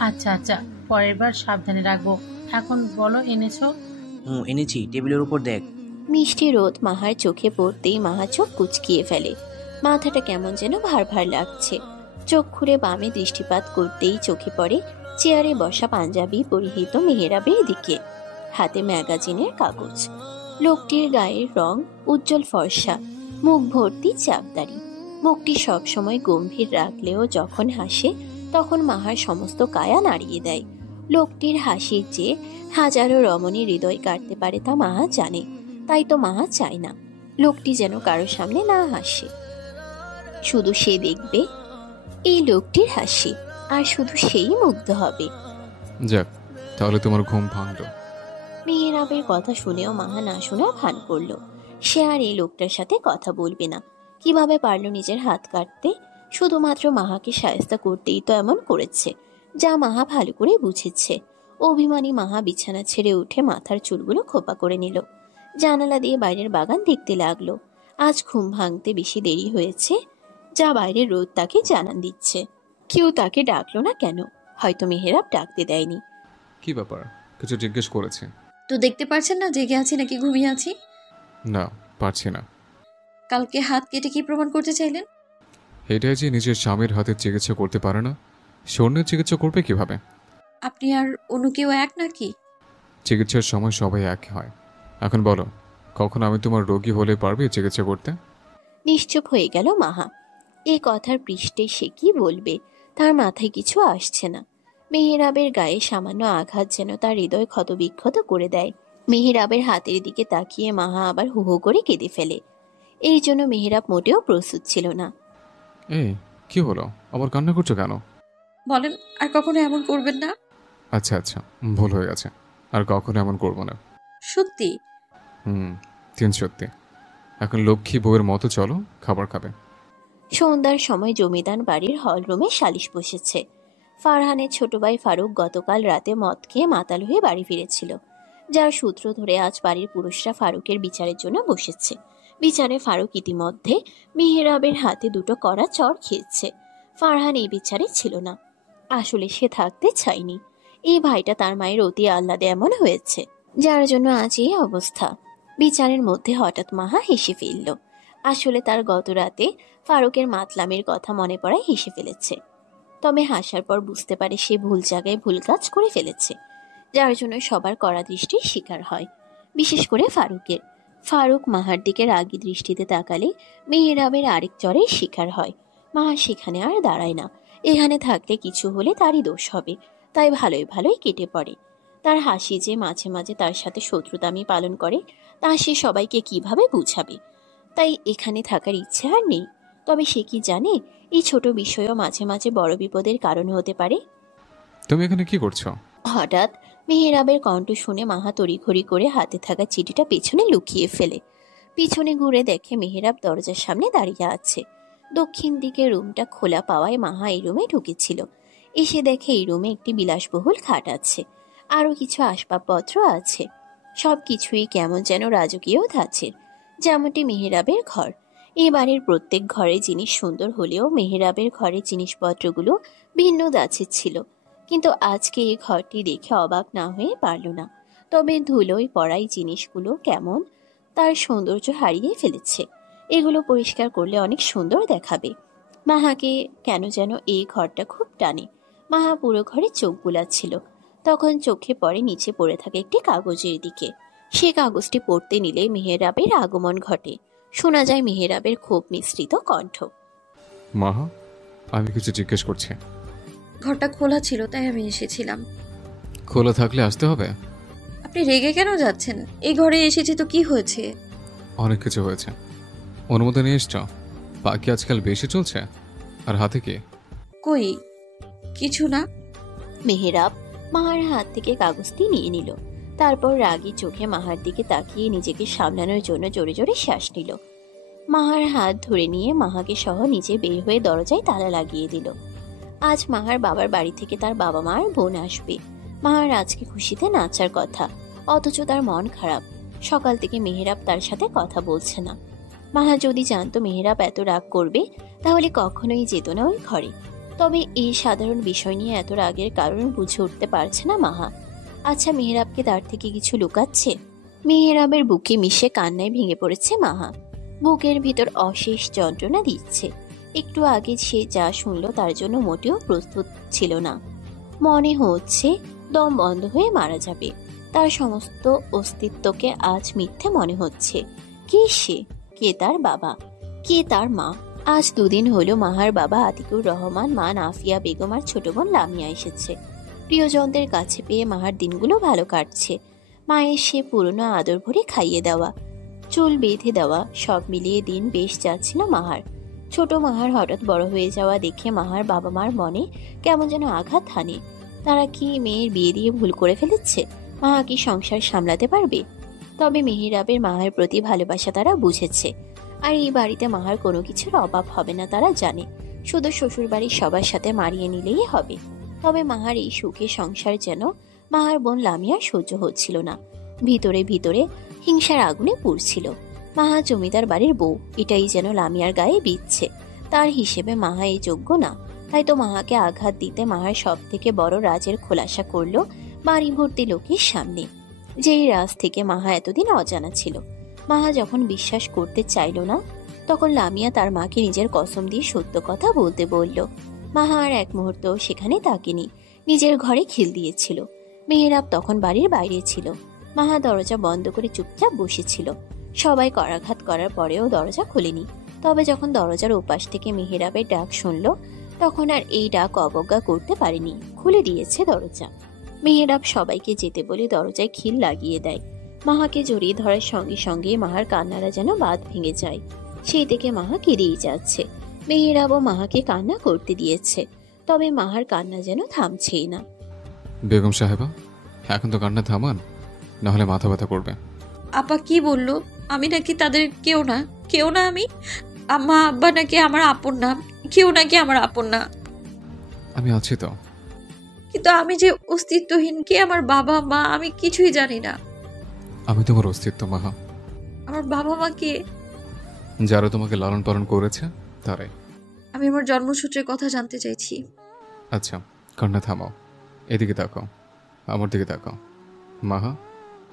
আচ্ছা আচ্ছা, পরের বার সাবধানে রাখবো। এখন বলো, এনেছো? এনেছি, টেবিলের উপর দেখ। মিষ্টি রোদ মাহার চোখে পড়তেই মাহা চোখ কুচকিয়ে ফেলে। মাথাটা কেমন যেন ভার ভার লাগছে। চোখ খুলে বামে দৃষ্টিপাত করতেই চোখে পড়ে চেয়ারে বসা পাঞ্জাবি পরিহিত মেহেরাবের দিকে। হাতে ম্যাগাজিনের কাগজ। লোকটির গায়ের রং উজ্জ্বল ফর্সা, মুখ ভর্তি চাপদারি। মুখটি সবসময় গম্ভীর রাখলেও যখন হাসে তখন মাহার সমস্ত কায়া নাড়িয়ে দেয়। লোকটির হাসির চেয়ে হাজারো রমণীর হৃদয় কাটতে পারে তা মাহা জানে। তাই তো মাহা চায় না লোকটি যেন কারোর সামনে না হাসে। শুধু সে দেখবে এই লোকটির হাসি, আর শুধু সেই মুগ্ধ হবে। যাক, তাহলে তোমার ঘুম ভাঙলো। মেহেরাবের কথা শুনেও মাহা না শোনা ভান করলো। সে আর এই লোকটার সাথে কথা বলবে না। কিভাবে পারলো নিজের হাত কাটতে? শুধুমাত্র মাহাকে সায়স্তা করতেই তো এমন করেছে, যা মাহা ভালো করে বুঝেছে। অভিমানী মাহা বিছানা ছেড়ে উঠে মাথার চুলগুলো খোপা করে নিল। জানালা দিয়ে বাইরের বাগান দেখতে লাগলো। আজ ঘুম ভাঙতে বেশি দেরি হয়েছে, যা বাইরের রোদ তাকে জানান দিচ্ছে। কেউ তাকে ডাকলো না কেন? হয়তো মেহেরাব ডাকতে দেয়নি। কি ব্যাপার, কিছু জিজ্ঞেস করেছে? তো দেখতে পারছেন না জেগে আছি নাকি ঘুমিয়ে আছি? না, পারছি না। কালকে হাত কেটে কি প্রমাণ করতে চাইলেন? এটাই যে নিজের স্বামীর হাতের চিকিৎসা করতে পারে না, সে অন্যের চিকিৎসা করবে কিভাবে? আপনি আর অন্য কেউ এক নাকি? চিকিৎসার সময় সবাই এক হয়। এখন বলো, কখন আমি তোমার রোগী হলে পারবে চিকিৎসা করতে? নিশ্চুপ হয়ে গেল মাহা। এই কথার পৃষ্ঠে সে কি বলবে তার মাথায় কিছু আসছে না। মেহেরাবের গায়ে সামান্য আঘাত যেন তার হৃদয় ক্ষতবিক্ষত করে দেয়। মেহেরাবের হাতের দিকে তাকিয়ে মাহা আবার হু হু করে কেঁদে ফেলে। এই জন্য মেহেরাব মোটেও প্রস্তুত ছিল না। এই কি হলো, আবার কান্না করছো কেন? বলেন, আর কখনো এমন করবেন না। আচ্ছা আচ্ছা, ভুল হয়ে গেছে, আর কখনো এমন করবো না। সত্যি? সত্যি। এখন লক্ষ্মী বউয়ের মতো চলো, খাবার খাবে। সন্ধ্যার সময় জমিদার বাড়ির হল রুমে সালিশ বসেছে। ফারহানের ছোট ভাই ফারুক গতকাল রাতে মদ খেয়ে মাতাল হয়ে বাড়ি ফিরেছিল, যার সূত্র ধরে আজ বাড়ির পুরুষরা ফারুকের বিচারের জন্য বসেছে। বিচারে ফারুক ইতিমধ্যে মেহেরাবের হাতে দুটো কড়া চড় খেয়েছে। ফারহান এই বিচারে ছিল না, আসলে সে থাকতে চায়নি। এই ভাইটা তার মায়ের অতি আহ্লাদে এমন হয়েছে, যার জন্য আজ এই অবস্থা। বিচারের মধ্যে হঠাৎ মাহা হেসে ফেলল। আসলে তার গত রাতে ফারুকের মাতলামের কথা মনে পড়ায় হেসে ফেলেছে। তবে হাসার পর বুঝতে পারে সে ভুল জায়গায় ভুল কাজ করে ফেলেছে, যার জন্য সবার কড়া দৃষ্টির শিকার হয়, বিশেষ করে ফারুকের। ফারুক মাহার দিকে রাগী দৃষ্টিতে তাকালে মেহেরাবের আরেক চরের শিকার হয়। মাহা সেখানে আর দাঁড়ায় না। এখানে থাকলে কিছু হলে তারই দোষ হবে, তাই ভালোই ভালোই কেটে পড়ে। তার হাসি যে মাঝে মাঝে তার সাথে শত্রুতামি পালন করে, তা সে সবাইকে কিভাবে বুঝাবে। তাই এখানে থাকার ইচ্ছে আর নেই। তবে সে কি জানে এই ছোট বিষয়ও মাঝে মাঝে বড় বিপদের কারণ হতে পারে। তুমি এখানে কি করছো? হঠাৎ মেহেরাবের কণ্ঠ শুনে মাহা তড়িঘড়ি করে হাতে থাকা চিঠিটা পেছনে লুকিয়ে ফেলে। পিছনে ঘুরে দেখে মেহেরাব দরজার সামনে দাঁড়িয়ে আছে। দক্ষিণ দিকে রুমটা খোলা পাওয়ায় মাহা এই রুমে ঢুকেছিল। এসে দেখে এই রুমে একটি বিলাসবহুল খাট আছে, আরও কিছু আসবাবপত্র আছে। সব কিছুই কেমন যেন রাজকীয় ধাঁচের, যেমনটি মেহেরাবের ঘর। এই বাড়ির প্রত্যেক ঘরে জিনিস সুন্দর হলেও মেহেরাবের ঘরের জিনিসপত্রগুলো ভিন্ন ধাঁচের ছিল। কিন্তু আজকে এই ঘরটি দেখে অবাক না হয়ে পারল না। তবে ধুলোয় পড়াই জিনিসগুলো কেমন তার সৌন্দর্য হারিয়ে ফেলেছে। এগুলো পরিষ্কার করলে অনেক সুন্দর দেখাবে। মাহাকে কেন যেন এই ঘরটা খুব টানে। মাহা পুরো ঘরে চোখ বুলাচ্ছিল, তখন চোখে পড়ে নিচে পড়ে থাকে একটি কাগজের দিকে। সে কাগজটি পড়তে নিলে মেহেরাবের আগমন ঘটে। শোনা যায় মেহেরাবের ক্ষোভ মিশ্রিত কণ্ঠ। মাহা, আমি কিছু জিজ্ঞেস করছি। ঘরটা খোলা ছিল তাই আমি এসেছিলাম। খোলা থাকলে আসতে হবে? আপনি রেগে কেন যাচ্ছেন? এই ঘরে এসেছি তো কি হয়েছে? অনেক কিছু হয়েছে। অনুমতি নিয়ে এসছ? বাকি আজকাল বেশি চলছে। আর হাতে কি? কই কিছু না। মেহেরাব মাহার হাত থেকে কাগজটি নিয়ে নিল। তারপর রাগী চোখে মাহার দিকে তাকিয়ে নিজেকে সামলানোর জন্য জোরে জোরে শ্বাস নিল। মাহার হাত ধরে নিয়ে মাহাকে সহ নিচে বের হয়ে দরজায় তালা লাগিয়ে দিল। আজ মাহার বাবার বাড়ি থেকে তার বাবা মা আর বোন আসবে। মাহার আজকে খুশিতে নাচার কথা, অথচ তার মন খারাপ। সকাল থেকে মেহেরাব তার সাথে কথা বলছে না। মাহা যদি জানতো মেহেরাব এত রাগ করবে, তাহলে কখনোই যেত না ওই ঘরে। তবে এই সাধারণ বিষয় নিয়ে এত রাগের কারণ বুঝে উঠতে পারছে না মাহা। আচ্ছা, মেহেরাবকে তার থেকে কিছু লুকাচ্ছে? মেহেরাবের বুকে মিশে কান্নায় ভেঙে পড়েছে মাহা। বুকের ভিতর অশেষ যন্ত্রণা দিচ্ছে। একটু আগে সে যা শুনল তার জন্য মোটেও প্রস্তুত ছিল না। মনে হচ্ছে দম বন্ধ হয়ে মারা যাবে। তার সমস্ত অস্তিত্বকে আজ মিথ্যে মনে হচ্ছে। কে সে? কে তার বাবা? কে তার মা? আজ 2 দিন হলো মাহার বাবা আতিকুর রহমান, মা নাফিয়া বেগম আর ছোট বোন লামিয়া এসেছে। প্রিয়জনদের কাছে পেয়ে মাহার দিনগুলো ভালো কাটছে। মায়ের সে পুরনো আদর ভরে খাইয়ে দেওয়া, চুল বেঁধে দেওয়া, সব মিলিয়ে দিন বেশ যাচ্ছিল মাহার। ছোট মাহার হঠাৎ বড় হয়ে যাওয়া দেখে মাহার বাবা মার মনে কেমন যেন আঘাত হানে। তারা কি মেয়ের বিয়ে দিয়ে ভুল করে ফেলেছে? মাহা কি সংসার সামলাতে পারবে? তবে মেহেরাবের মাহার প্রতি ভালোবাসা তারা বুঝেছে। আর এই বাড়িতে মাহার কোনো কিছুর অভাব হবে না তারা জানে। শুধু শ্বশুর বাড়ির সবার সাথে মারিয়ে নিলেই হবে। তবে মাহার এই সুখে সংসার যেন মাহার বোন লামিয়ার সহ্য হচ্ছিল না। ভিতরে ভিতরে হিংসার আগুনে পুড়ছিল। মাহা জমিদার বাড়ির বউ, এটাই যেন লামিয়ার গায়ে বিচ্ছে। তার হিসেবে মাহা এই যোগ্য না। তাই তো মাহাকে আঘাত দিতে মাহার সব থেকে বড় রাজের খোলাসা করলো বাড়ি ভর্তি লোকের সামনে। যেই রাজ থেকে মাহা এতদিন অজানা ছিল। মাহা যখন বিশ্বাস করতে চাইল না, তখন লামিয়া তার মাকে নিজের কসম দিয়ে সত্য কথা বলতে বলল। মাহা আর এক মুহূর্ত সেখানে তাকেনি। নিজের ঘরে খিল দিয়েছিল। মেহেরাব তখন বাড়ির বাইরে ছিল। মাহা দরজা বন্ধ করে চুপচাপ বসেছিল। সবাই করাঘাত করার পরেও দরজা খুলেনি। তবে যখন দরজার ওপাশ থেকে মেহেরাবের ডাক শুনল, তখন আর এই ডাক অবজ্ঞা করতে পারেনি, খুলে দিয়েছে দরজা। মেহেরাব সবাইকে যেতে বলে দরজায় খিল লাগিয়ে দেয়। মাহাকে জড়িয়ে ধরার সঙ্গে সঙ্গে মাহার কান্নারা যেন বাঁধ ভেঙে যায়। সেই থেকে মাহা কেঁদেই যাচ্ছে। মেহেরাবও মাহাকে কান্না করতে দিয়েছে, তবে মাহার কান্না যেন থামছেই না। বেগম সাহেবা, এখন তো কান্না থামান, নাহলে মাথা ব্যথা করবে। আপা কি বললো? আমি নাকি তাদের কেউ না? কেউ না আমি? আম্মা আব্বা নাকি আমার আপন না? কেউ নাকি আমার আপন না? আমি আছি তো। কিন্তু আমি যে অস্তিত্বহীন, কে আমার বাবা মা আমি কিছুই জানি না। আমি তোমার অস্তিত্ব মাহা। আমার বাবা মা কে? যারা তোমাকে লালন পালন করেছে তারাই। আমি আমার জন্মসূত্রের কথা জানতে চাইছি। আচ্ছা, কান্না থামাও, এদিকে তাকাও, আমার দিকে তাকাও। মাহা,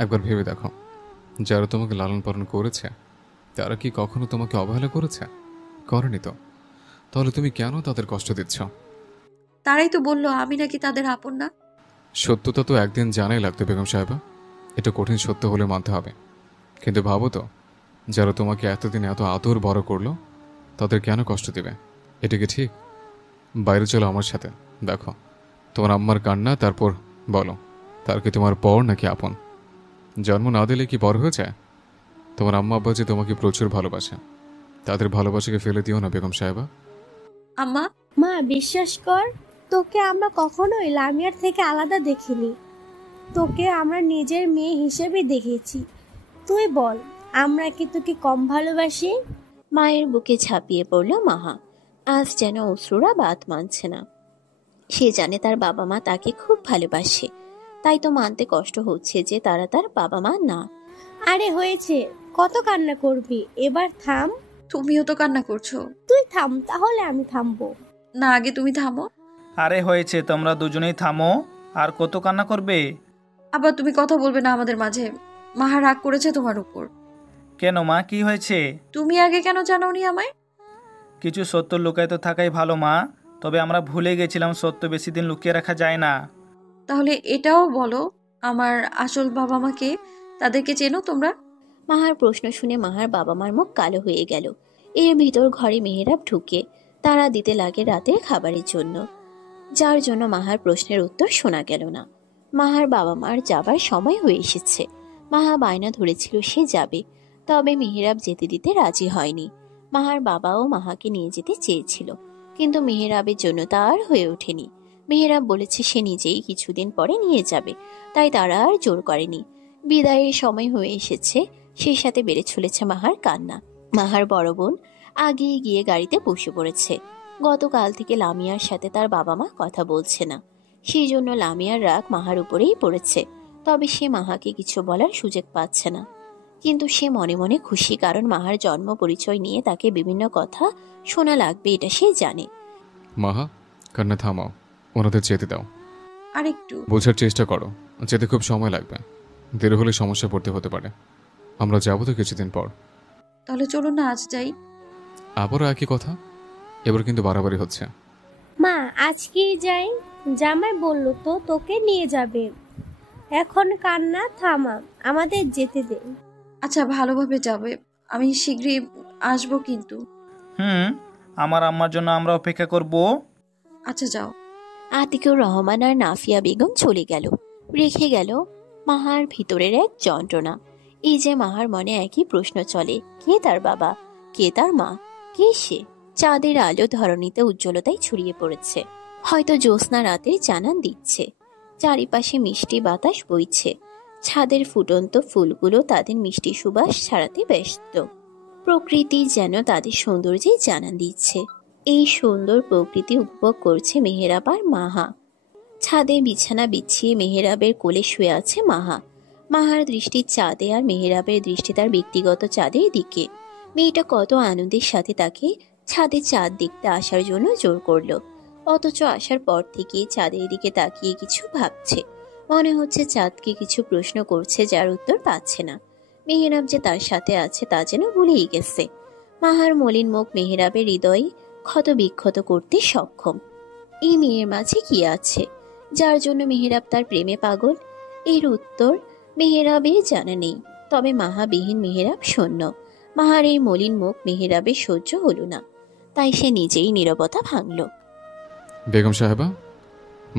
একবার ভেবে দেখো, যারা তোমাকে লালন পালন করেছে তারা কি কখনো তোমাকে অবহেলা করেছে? করেনি তো। তাহলে তুমি কেন তাদের কষ্ট দিচ্ছ? তারাই তো বললো আমি নাকি তাদের আপন না। সত্যতা তো একদিন জানাই লাগতো বেগম সাহেবা। এটা কঠিন সত্য হলে মানতে হবে। কিন্তু ভাবো তো, যারা তোমাকে এতদিন এত আদর বড় করলো তাদের কেন কষ্ট দেবে? এটা কি ঠিক? বাইরে চলো আমার সাথে, দেখো তোমার আম্মার কান্না, তারপর বলো তার কি তোমার পর নাকি আপন? জন্ম না দিলে কি বড় হয়ে যায়? তোমার আম্মা আব্বা যে তোমাকে প্রচুর ভালোবাসে, তাদের ভালোবাসাকে ফেলে দিও না বেগম সাহেবা। আম্মা, মা বিশ্বাস কর, তোকে আমরা কখনোই লামিয়ার থেকে আলাদা দেখিনি। তোকে আমরা নিজের মেয়ে হিসেবে দেখেছি। তুই বল, আমরা কি তোকে কম ভালোবাসি? মায়ের বুকে ঝাঁপিয়ে পড়ল মাহা। আজ যেন অশ্রুরা বাদ মানছে না। সে জানে তার বাবা মা তাকে খুব ভালোবাসে, তাই তো মানতে কষ্ট হচ্ছে যে তারা তার বাবা মা না। আরে হয়েছে, কত কান্না করবি, এবার থাম। তুমিও তো কান্না করছো। তুই থাম, তাহলে আমি থামবো না, আগে তুমি থামো। আরে হয়েছে, তোমরা দুজনেই থামো। আর কত কান্না করবে? আবার তুমি কথা বলবে না আমাদের মাঝে। মাহা রাগ করেছে তোমার উপর। কেন মা, কি হয়েছে? তুমি আগে কেন জানাওনি আমায়? কিছু সত্য লুকায়িত থাকাই ভালো মা, তবে আমরা ভুলে গেছিলাম সত্য বেশি দিন লুকিয়ে রাখা যায় না। তাহলে এটাও বলো, আমার আসল বাবা মাকে, তাদেরকে চেনো তোমরা? মাহার প্রশ্ন শুনে মাহার বাবা মার মুখ কালো হয়ে গেল। এর ভিতর ঘরে মেহেরাব ঢুকে তারা দিতে লাগে রাতের খাবারের জন্য, যার জন্য মাহার প্রশ্নের উত্তর শোনা গেল না। মাহার বাবা মার যাবার সময় হয়ে এসেছে। মাহা বায়না ধরেছিল সে যাবে, তবে মেহেরাব যেতে দিতে রাজি হয়নি। মাহার বাবাও মাহাকে নিয়ে যেতে চেয়েছিল, কিন্তু মেহেরাবের জন্য তা আর হয়ে ওঠেনি। মেহেরাব বলেছে সে নিজেই কিছুদিন পরে নিয়ে যাবে, তাই তারা আর জোর করেনি। বিদায়ের সময় হয়ে এসেছে, সেই সাথে বেড়ে চলেছে মাহার কান্না। মাহার বড় বোন আগিয়ে গিয়ে গাড়িতে বসে পড়েছে। গতকাল থেকে লামিয়ার সাথে তার বাবা মা কথা বলছে না, সেই জন্য লামিয়ার রাগ মাহার উপরেই পড়েছে। তবে সে মাহাকে কিছু বলার সুযোগ পাচ্ছে না। কিন্তু সে মনে মনে খুশি, কারণ মাহার জন্ম পরিচয় নিয়ে তাকে বিভিন্ন কথা শোনা লাগবে, এটা সে জানে। মাহা, কান্না থামাও, ওনাদের যেতে দাও। আরেকটু বোঝার চেষ্টা করো, যেতে খুব সময় লাগবে। দেরি হলে সমস্যা পড়তে হতে পারে। আমরা যাবো তো কিছুদিন পর। তাহলে চলো না আজ যাই। আবারও একই কথা, এবার কিন্তু বাড়াবাড়ি হচ্ছে। মা, আজকেই যাই, জামাই বললো তো তোকে নিয়ে যাবে। এখন কান্না থামা, আমাদের যেতে দে। আচ্ছা, ভালোভাবে যাবে, আমি শীঘ্রই আসবো কিন্তু। আমার আম্মার জন্য আমরা অপেক্ষা করব। আচ্ছা যাও। আতিকুর রহমান আর নাফিয়া বেগম চলে গেল, রেখে গেল মাহার ভিতরের এক যন্ত্রণা। এই যে মাহার মনে একই প্রশ্ন চলে, কে তার বাবা, কে তার মা, কে সে? চাঁদের আলো ধরণীতে উজ্জ্বলতায় ছড়িয়ে পড়েছে, হয়তো জ্যোৎস্না রাতে জানান দিচ্ছে। চারিপাশে মিষ্টি বাতাস বইছে, ছাদের ফুটন্ত ফুলগুলো তাদের মিষ্টি সুবাস ছাড়াতে ব্যস্ত। প্রকৃতি যেন তাদের সৌন্দর্যে জানান দিচ্ছে। এই সুন্দর প্রকৃতি উপভোগ করছে মেহেরাব আর মাহা। ছাদে বিছানা বিছিয়ে মেহেরাবের কোলে শুয়ে আছে মাহা। মাহার দৃষ্টি চাঁদে আর মেহেরাবের দৃষ্টি তার ব্যক্তিগত চাঁদের দিকে। মেয়েটা কত আনন্দের সাথে তাকে ছাদে চাঁদ দেখতে আসার জন্য জোর করলো, অথচ আসার পর থেকে চাঁদের দিকে তাকিয়ে কিছু ভাবছে। মনে হচ্ছে চাঁদকে কিছু প্রশ্ন করছে, যার উত্তর পাচ্ছে না। মেহেরাব যে তার সাথে আছে তা যেন ভুলেই গেছে। মাহার মলিন মুখ মেহেরাবের হৃদয় ক্ষত বিক্ষত করতে সক্ষম। এই মেয়ের মাঝে কি আছে? যার জন্য মেহেরাব তার প্রেমে পাগল? এর উত্তর মেহেরাবের জানা নেই। তবে মাহাবিহীন মেহেরাব শূন্য। মাহার এই মলিন মুখ মেহেরাবের সহ্য হলো না, তাই সে নিজেই নীরবতা ভাঙল। বেগম সাহেবা,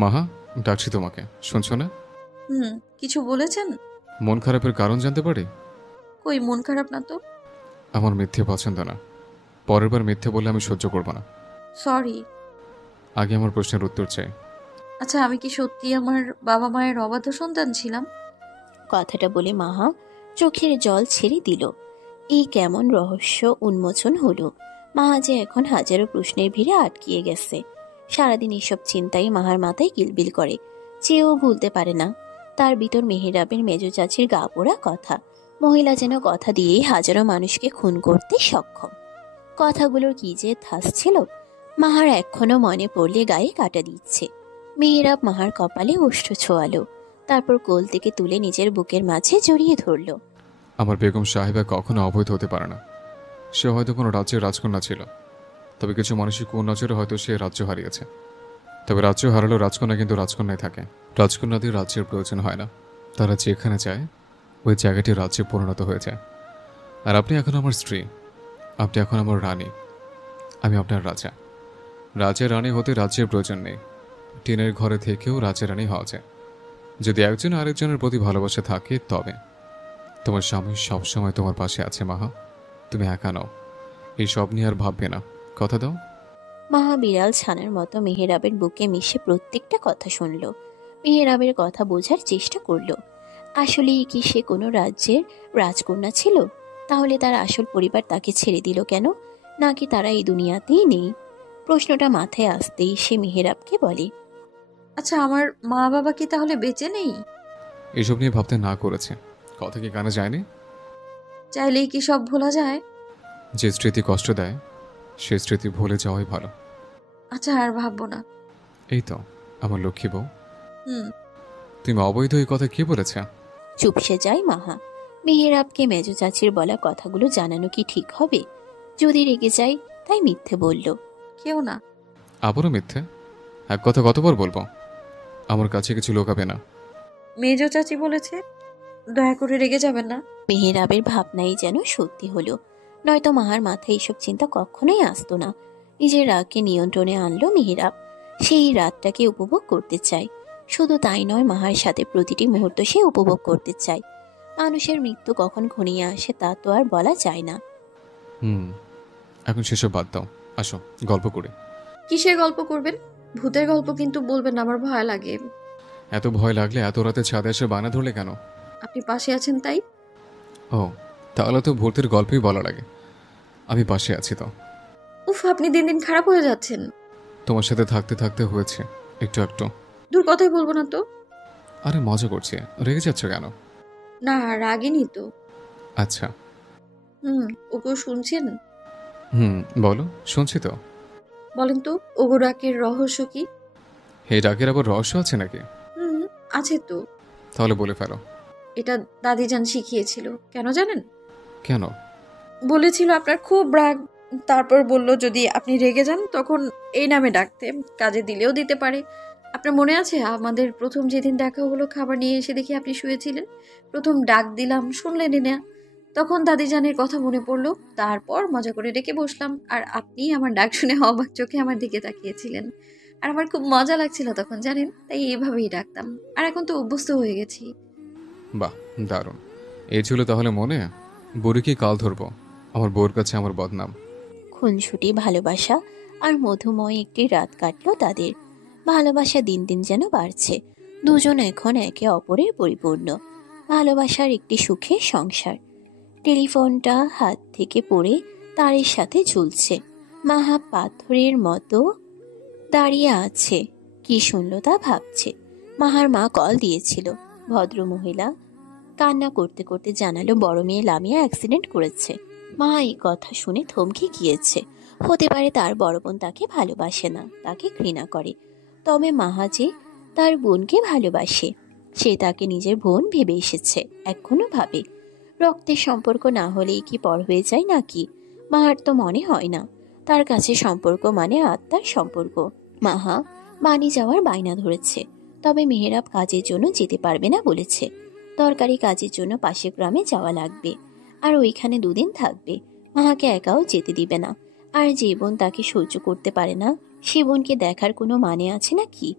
মাহা ডাকছি তোমাকে, শুনছো না? কিছু বলেছেন? মন খারাপের কারণ জানতে পারি? কই, মন খারাপ না তো। আমার মিথ্যে পছন্দ না। পরের বার মিথ্যে বললে আমি সহ্য করব না। সরি। আগে আমার প্রশ্নের উত্তর চাই। আচ্ছা, আমি কি সত্যি আমার বাবা মায়ের অবাধ্য সন্তান ছিলাম? কথাটা বলে মাহা চোখের জল ছেড়ে দিল। এই কেমন রহস্য উন্মোচন হলো! মাহা যে এখন হাজারো প্রশ্নের ভিড়ে আটকিয়ে গেছে। সারাদিন এসব চিন্তাই মাহার মাথায় কিলবিল করে, চেয়েও ভুলতে পারে না। তার ভিতর মেহেরাবের মেজ চাচির গা পোড়া কথা। মহিলা যেন কথা দিয়েই হাজারো মানুষকে খুন করতে সক্ষম। কথাগুলোর কি যে ধাস ছিল, মাহার এখনো মনে পড়লে গায়ে কাটা দিচ্ছে। মেহেরাব মাহার কপালে ওষ্ঠ ছোঁয়ালো, তারপর কোল থেকে তুলে নিজের বুকের মাঝে জড়িয়ে ধরল। আমার বেগম সাহেবা কখনো অবৈধ হতে পারে না। সে হয়তো কোনো রাজ্যের রাজকন্যা ছিল, তবে কিছু মানুষের কোন নজরে হয়তো সে রাজ্য হারিয়েছে। তবে রাজ্য হারালেও রাজকন্যা কিন্তু রাজকন্যায় থাকে। রাজকন্যাদের রাজ্যের প্রয়োজন হয় না, তারা যেখানে যায় ওই জায়গাটি রাজ্যে পরিণত হয়ে যায়। আর আপনি এখন আমার স্ত্রী, আপনি এখন আমার রানী, আমি আপনার রাজা। রাজের রানী হতে রাজ্যের প্রয়োজন নেই, টিনের ঘরে থেকেও রাজের রানী হওয়া যায়। যদি একজন আরেকজনের প্রতি ভালোবাসা থাকে তবে। তোমার স্বামী সবসময় তোমার পাশে আছে মাহা, তুমি একা নও। এই সব নিয়ে আর ভাববে না, কথা দাও। মাহা বিড়াল ছানার মতো মেহেরাবের বুকে মিশে প্রত্যেকটা কথা শুনল। মেহেরাবের কথা বোঝার চেষ্টা করল। আসলেই কি সে কোনো রাজ্যের রাজকন্যা ছিল? তাহলে তার আসল পরিবার তাকে ছেড়ে দিল কেন? নাকি তারা এই দুনিয়াতেই নেই? প্রশ্নটা মাথায় আসতেই সে মেহেরাবকে বলে, আচ্ছা, আমার মা বাবা কি তাহলে বেঁচে নেই? এসব নিয়ে ভাবতে না করেছে, কথা কি কানে যায়নি? চাইলেই কি সব ভোলা যায়? যে স্মৃতি কষ্ট দেয় সে স্মৃতি ভুলে যাওয়াই ভালো। আচ্ছা, আর ভাববো না। এই তো আমার লক্ষ্মী বউ। হুম। তুমি অবৈধ এই কথা কে বলেছে? চুপসে যায় মাহা। মেহেরাবকে মেজ চাচির বলা কথাগুলো জানানো কি ঠিক হবে? যদি রেগে যায় তাই মিথ্যে বলল। কেউ না। আবারও মিথ্যে? এক কথা কতবার বলবো? আমার কাছে কিছু লোকাবে না। মেজ চাচি বলেছে, দয়া করে রেগে যাবেন না। মেহেরাবের ভাবনাই যেন সত্যি হলো, নয়তো মাহার মাথায় এসব চিন্তা কখনোই আসতো না। নিজের রাগকে নিয়ন্ত্রণে আনলো মেহেরাব। সেই রাতটাকে উপভোগ করতে চায়। শুধু তাই নয়, মাহার সাথে প্রতিটি মুহূর্ত সে উপভোগ করতে চায়। মানুষের মৃত্যু কখন ঘনিয়ে আসে তা তো আর বলা যায় না। এখন সেসব বাদ দাও, আসো গল্প করে। কিসের গল্প করবেন? ভূতের গল্প কিন্তু বলবেন না, আমার ভয় লাগে। এত ভয় লাগলে এত রাতে ছাদে এসে বানা ধরলে কেন? আপনি পাশে আছেন তাই। ও, তাহলে তো ভূতের গল্পই বলা লাগে। আমি পাশে আছি তো। উফ, আপনি দিন দিন খারাপ হয়ে যাচ্ছেন। তোমার সাথে থাকতে থাকতে হয়েছে একটু একটু। দূর, কথাই বলবো না তো। আরে মজা করছি, রেগে যাচ্ছ কেন? না, রাগিনি তো। আচ্ছা। ওগো শুনছেন? বলো, শুনছি তো। বলেন তো, ওগো ডাকের রহস্য কি? হে, ডাকের আবার রহস্য আছে নাকি? আছে তো। তাহলে বলে ফেলো। এটা দাদিজান শিখিয়েছিল। কেন জানেন? কেন? বলেছিল আপনার খুব রাগ, তারপর বলল যদি আপনি রেগে যান তখন এই নামে ডাকতে, কাজে দিলেও দিতে পারে। আপনার মনে আছে আমাদের প্রথম যেদিন দেখা হলো, খাবার নিয়ে এসে দেখি আপনি শুয়েছিলেন। প্রথম ডাক দিলাম, শুনলেনই না। তখন দাদিজানের কথা মনে পড়লো, তারপর মজা করে ডেকে বসলাম, আর আপনি আমার ডাক শুনে অবাক চোখে আমার দিকে তাকিয়েছিলেন। আর আমার খুব মজা লাগছিল তখন, জানেন, তাই এভাবেই ডাকতাম। আর এখন তো অভ্যস্ত হয়ে গেছি। বাহ, দারুণ। এই ছিল তাহলে মনে? বুড়িকে কাল ধরবো, আমার বউর কাছে আমার বদনাম। খুনসুটি ভালোবাসা আর মধুময় একটি রাত কাটলো তাদের। ভালোবাসা দিন দিন যেন বাড়ছে। দুজন এখন একে অপরের পরিপূর্ণ। ভালোবাসার একটি সুখের সংসার। টেলিফোনটা হাত থেকে পড়ে তারের সাথে ঝুলছে। মাহা পাথরের মতো দাঁড়িয়ে আছে, কি শুনল তা ভাবছে। মাহার মা কল দিয়েছিল। ভদ্রমহিলা কান্না করতে করতে জানালো বড় মেয়ে লামিয়া অ্যাক্সিডেন্ট করেছে। মা এই কথা শুনে থমকে গিয়েছে। হতে পারে তার বড় বোন তাকে ভালোবাসে না, তাকে ঘৃণা করে। তবে মাহা যে তার বোনকে ভালোবাসে, সে তাকে নিজের বোন ভেবে এসেছে, এখনো ভাবে। রক্তের সম্পর্ক না হলেই কি পর হয়ে যায় নাকি? মাহার তো মনে হয় না। তার কাছে সম্পর্ক মানে আত্মার সম্পর্ক। মাহা বাণী যাওয়ার বায়না ধরেছে। তবে মেহেরাব কাজের জন্য যেতে পারবে না বলেছে। দরকারি কাজের জন্য পাশের গ্রামে যাওয়া লাগবে, আর ওইখানে 2 দিন থাকবে। মাহাকে একাও যেতে দিবে না। আর যে বোন তাকে সহ্য করতে পারে না, সে বোনকে দেখার কোনো মানে আছে না কি?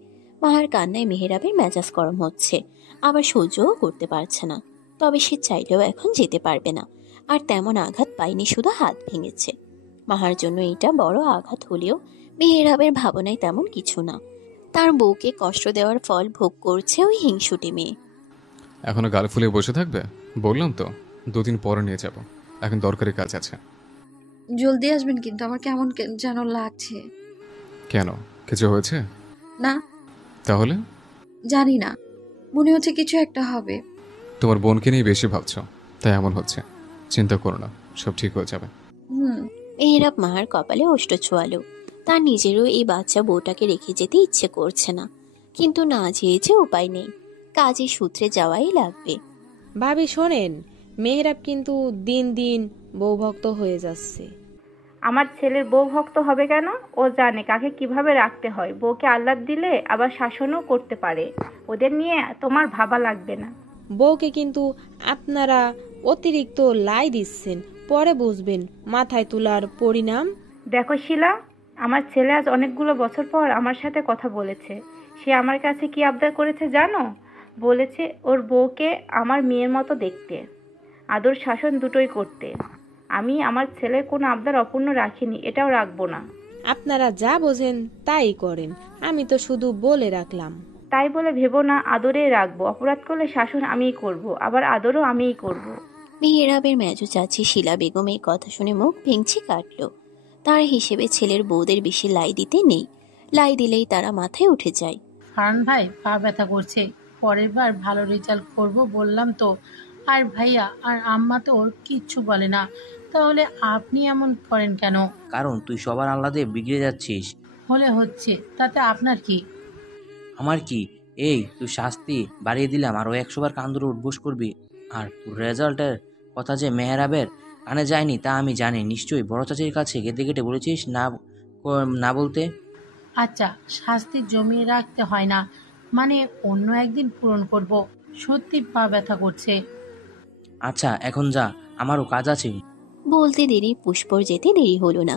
মাহার কান্নায় মেহেরাবের মেজাজ গরম হচ্ছে, আবার সহ্যও করতে পারছে না। তবে সে চাইলেও এখন যেতে পারবে না। আর তেমন আঘাত পায়নি, শুধু হাত ভেঙেছে। মাহার জন্য এটা বড় আঘাত হলেও মেহেরাবের ভাবনায় তেমন কিছু না। তার বউকে কষ্ট দেওয়ার ফল ভোগ করছে ওই হিংসুটে মেয়ে। এখনো গাল ফুলে বসে থাকবে? বললাম তো 2 দিন পরে নিয়ে যাব, এখন দরকারি কাজ আছে। জলদি আসবেন, কিন্তু আমার কেমন যেন লাগছে। কেন, কিছু হয়েছে? না। তাহলে? জানি না, মনে হচ্ছে কিছু একটা হবে। তোমার বোনকে নিয়ে বেশি ভাবছো, তাই এমন হচ্ছে। চিন্তা করো না, সব ঠিক হয়ে যাবে। মেহেরাব মাহার কপালে ওষ্ঠ ছোয়ালো। তার নিজেরও এই বাচ্চা বউটাকে রেখে যেতে ইচ্ছে করছে না, কিন্তু না যেয়েছে উপায় নেই। কাজের সূত্রে যাওয়াই লাগবে। ভাবি শোনেন, মেহেরাব কিন্তু দিন দিন বউভক্ত হয়ে যাচ্ছে। আমার ছেলের বউ ভক্ত হবে কেন? ও জানে কাকে কিভাবে রাখতে হয়। বউকে আহ্লাদ দিলে আবার শাসনও করতে পারে। ওদের নিয়ে তোমার ভাবা লাগবে না। বউকে কিন্তু আপনারা অতিরিক্ত লাই দিচ্ছেন, পরে বুঝবেন মাথায় তোলার পরিণাম। দেখো শিলা, আমার ছেলে আজ অনেকগুলো বছর পর আমার সাথে কথা বলেছে। সে আমার কাছে কি আবদার করেছে জানো? বলেছে ওর বউকে আমার মেয়ের মতো দেখতে, আদর শাসন দুটোই করতে। আমি আমার ছেলের কোনো আবদার অপূর্ণ রাখিনি, এটাও রাখবো না। আপনারা যা বোঝেন তাই করেন, আমি তো শুধু বলে রাখলাম। তাই বলে ভেবো না আদরেই রাখবো। অপরাধ করলে শাসন আমিই করব, আবার আদরও আমিই করব। মেহেরাবের মেজো চাচি শিলা বেগম এই কথা শুনে মুখ ভেঙচি কাটল। তার হিসেবে ছেলের বউদের বেশি লাই দিতে নেই, লাই দিলেই তারা মাথায় উঠে যায়। ফারহান ভাই পা ব্যথা করছে, পরের বার ভালো রেজাল্ট করব বললাম তো। আর ভাইয়া আর আম্মা তো ওর কিচ্ছু বলে না, তাহলে আপনি এমন করেন কেন? কারণ তুই সবার আহ্লাদে বিগড়ে যাচ্ছিস। হলে হচ্ছে, তাতে আপনার কি? আমার কি? এই তুই শাস্তি বাড়িয়ে দিলাম আর ও 100 বার কান ধরে উঠবোস করবি। আর তোর রেজাল্টের কথা যে মেহেরাবের কানে যায়নি তা আমি জানি। নিশ্চয়ই বড় চাচির কাছে গেটে গেটে বলেছিস না বলতে। আচ্ছা, শাস্তি জমিয়ে রাখতে হয় না, মানে অন্য একদিন পূরণ করব। সত্যি পা ব্যথা করছে। আচ্ছা এখন যা, আমারও কাজ আছে। বলতে দেরি পুষ্পর যেতে দেরি হলো না।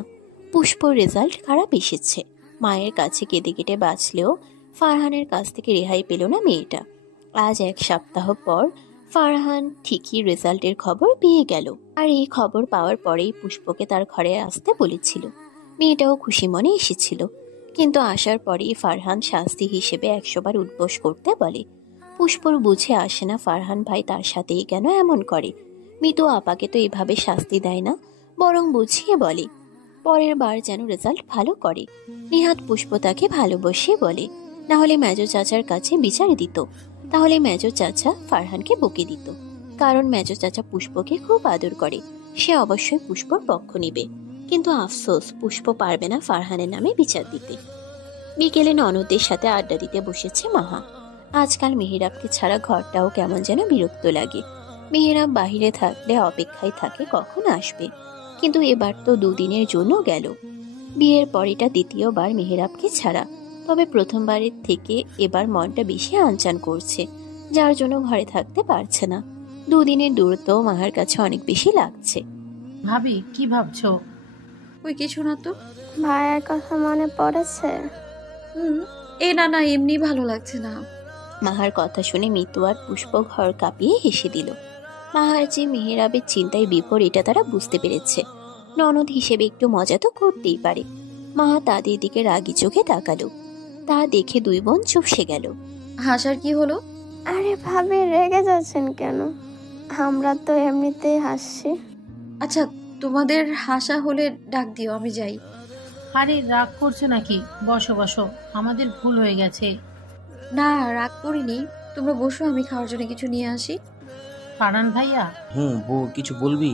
পুষ্পর রেজাল্ট খারাপ এসেছে। মায়ের কাছে কেঁদে কেটে বাঁচলেও ফারহানের কাছ থেকে রেহাই পেল না মেয়েটা। আজ 1 সপ্তাহ পর ফারহান ঠিকই রেজাল্টের খবর পেয়ে গেল। আর এই খবর পাওয়ার পরেই পুষ্পকে তার ঘরে আসতে বলেছিল। মেয়েটাও খুশি মনে এসেছিল, কিন্তু আসার পরেই ফারহান শাস্তি হিসেবে 100 বার উঠবোস করতে বলে। পুষ্পর বুঝে আসে না ফারহান ভাই তার সাথেই কেন এমন করে। মিতু আপাকে তো এভাবে শাস্তি দেয় না, বরং বুঝিয়ে বলে পরের বার যেন রেজাল্ট ভালো করে। নিহাত পুষ্প তাকে ভালোবসে বলে, না হলে মেজো চাচার কাছে বিচার দিত। তাহলে মেজো চাচা ফারহানকে বকে দিত, কারণ মেজো চাচা পুষ্পকে খুব আদর করে। সে অবশ্যই পুষ্পর পক্ষ নিবে, কিন্তু আফসোস পুষ্প পারবে না ফারহানের নামে বিচার দিতে। বিকেলে ননদদের সাথে আড্ডা দিতে বসেছে মাহা। আজকাল মেহেরাবকে ছাড়া ঘরটাও কেমন যেন বিরক্ত লাগে। মেহেরাব বাহিরে থাকলে অপেক্ষায় থাকে কখন আসবে, কিন্তু এবার তো 2 দিনের জন্য গেল। বিয়ের পর এটা দ্বিতীয়বার মেহেরাবকে ছাড়া, তবে প্রথমবারের থেকে এবার মনটা বেশি আনচান করছে, যার জন্য ঘরে থাকতে পারছে না। 2 দিনের দূরত্ব মাহার কাছে অনেক বেশি লাগছে। ভাবি কি ভাবছো? ওই কিছু না তো। ভাইয়ের কথা মনে পড়েছে? না এমনি ভালো লাগছে না। মাহার কথা শুনে মিতু আর পুষ্প ঘর কাঁপিয়ে হেসে দিল। মাহার যে মেহেরাবের চিন্তায় বিভোর এটা তারা বুঝতে পেরেছে। ননদ হিসেবে একটু মজা তো করতেই পারে। মাহা তাদের দিকে রাগি চোখে তাকালো। তা দেখে 2 বোন চুপসে গেল। হাসার কি হলো? আরে ভাবি রেগে যাচ্ছেন কেন? আমরা তো এমনিতেই হাসছি। আচ্ছা তোমাদের হাসা হলে ডাক দিও, আমি যাই। আরে রাগ করছো নাকি? বসো বসো, আমাদের ভুল হয়ে গেছে। না রাগ করিনি, তোমরা বসো, আমি খাওয়ার জন্য কিছু নিয়ে আসি। ফারহান ভাইয়া। বউ কিছু বলবি?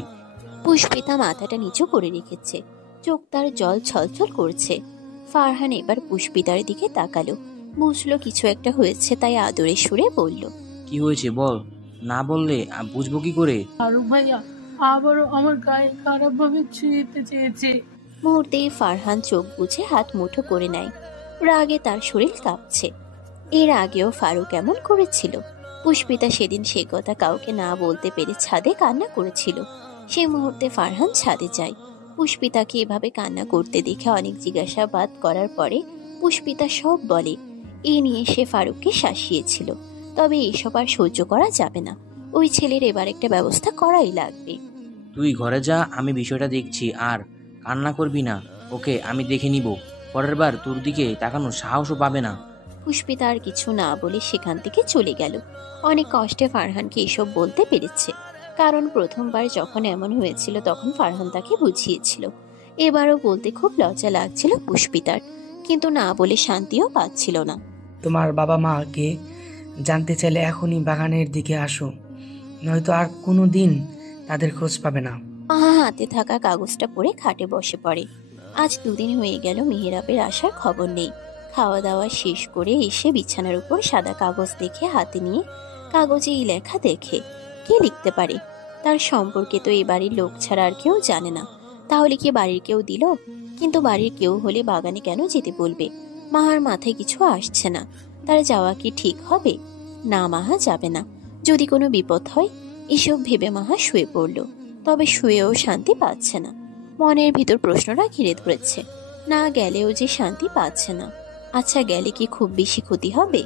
পুষ্পিতা মাথাটা নিচু করে রেখেছে, চোখ তার জল ছলছল করছে। ফারহান এবার পুষ্পিতার দিকে তাকালো, বুঝলো কিছু একটা হয়েছে, তাই আদরের সুরে বলল, কি হয়েছে বল, না বললে বুঝবো কি করে? ফারুক ভাইয়া আবারও আমার গায়ে খারাপ ভাবে ছুঁতে চেয়েছে। মুহূর্তেই ফারহান চোখ বুঝে হাত মুঠো করে নেয়। রাগে তার শরীর কাঁপছে। এর আগেও ফারুক এমন করেছিল। পুষ্পিতা সেদিন সে কথা কাউকে না বলতে পেরে ছাদে কান্না করেছিল। সেই মুহূর্তে ফারহান ছাদে যায়। পুষ্পিতাকে এভাবে কান্না করতে দেখে অনেক জিজ্ঞাসাবাদ করার পরে পুষ্পিতা সব বলে। এই নিয়ে সে ফারুককে শাসিয়েছিল। তবে এসব আর সহ্য করা যাবে না। ওই ছেলের এবার একটা ব্যবস্থা করাই লাগবে। তুই ঘরে যা, আমি বিষয়টা দেখছি। আর কান্না করবি না, ওকে আমি দেখে নিব। পরের বার তোর দিকে তাকানোর সাহসও পাবে না। পুষ্পিতা আর কিছু না বলে সেখান থেকে চলে গেল। অনেক কষ্টে ফারহানকে এসব বলতে পেরেছে, কারণ প্রথমবার যখন এমন হয়েছিল তখন ফারহান তাকে বুঝিয়েছিল। এবারও বলতে খুব লজ্জা লাগছিল পুষ্পিতার, কিন্তু না বলে শান্তিও পাচ্ছিল না। তোমার বাবা মাকে জানতে চাইলে এখনই বাগানের দিকে আসো, নয়তো আর কোনো দিন তাদের খোঁজ পাবে না। মাহা হাতে থাকা কাগজটা পড়ে খাটে বসে পড়ে। আজ 2 দিন হয়ে গেল মেহেরাবের আসার খবর নেই। খাওয়া দাওয়া শেষ করে এসে বিছানার উপর সাদা কাগজ দেখে হাতে নিয়ে কাগজে এই লেখা দেখে কে লিখতে পারে? তার সম্পর্কে তো এই বাড়ির লোক ছাড়া আর কেউ জানে না। তাহলে কি বাড়ির কেউ দিল? কিন্তু বাড়ির কেউ হলে বাগানে কেন যেতে বলবে? মাহার মাথায় কিছু আসছে না। তার যাওয়া কি ঠিক হবে? না, মাহা যাবে না। যদি কোনো বিপদ হয়, এসব ভেবে মাহা শুয়ে পড়ল। তবে শুয়েও শান্তি পাচ্ছে না। মনের ভিতর প্রশ্নটা ঘিরে ধরেছে। না গেলেও যে শান্তি পাচ্ছে না। আচ্ছা, গেলে কি খুব বেশি ক্ষতি হবে?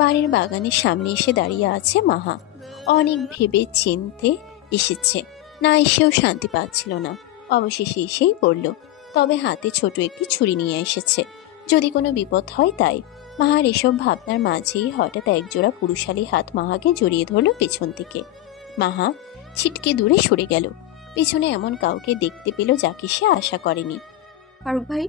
বাড়ির বাগানের সামনে এসে দাঁড়িয়ে আছে মাহা। অনেক ভেবে চিনতে এসেছে, না এসেও শান্তি পাচ্ছিল না। অবশেষে এসেই পড়ল। তবে হাতে ছোট একটি ছুরি নিয়ে এসেছে, যদি কোনো বিপদ হয় তাই। মাহার এসব ভাবনার মাঝেই হঠাৎ একজোড়া পুরুষালী হাত মাহাকে জড়িয়ে ধরল পেছন থেকে। মাহা ছিটকে দূরে সরে গেল। পেছনে এমন কাউকে দেখতে পেল যাকে সে আশা করেনি। ফারুক ভাই।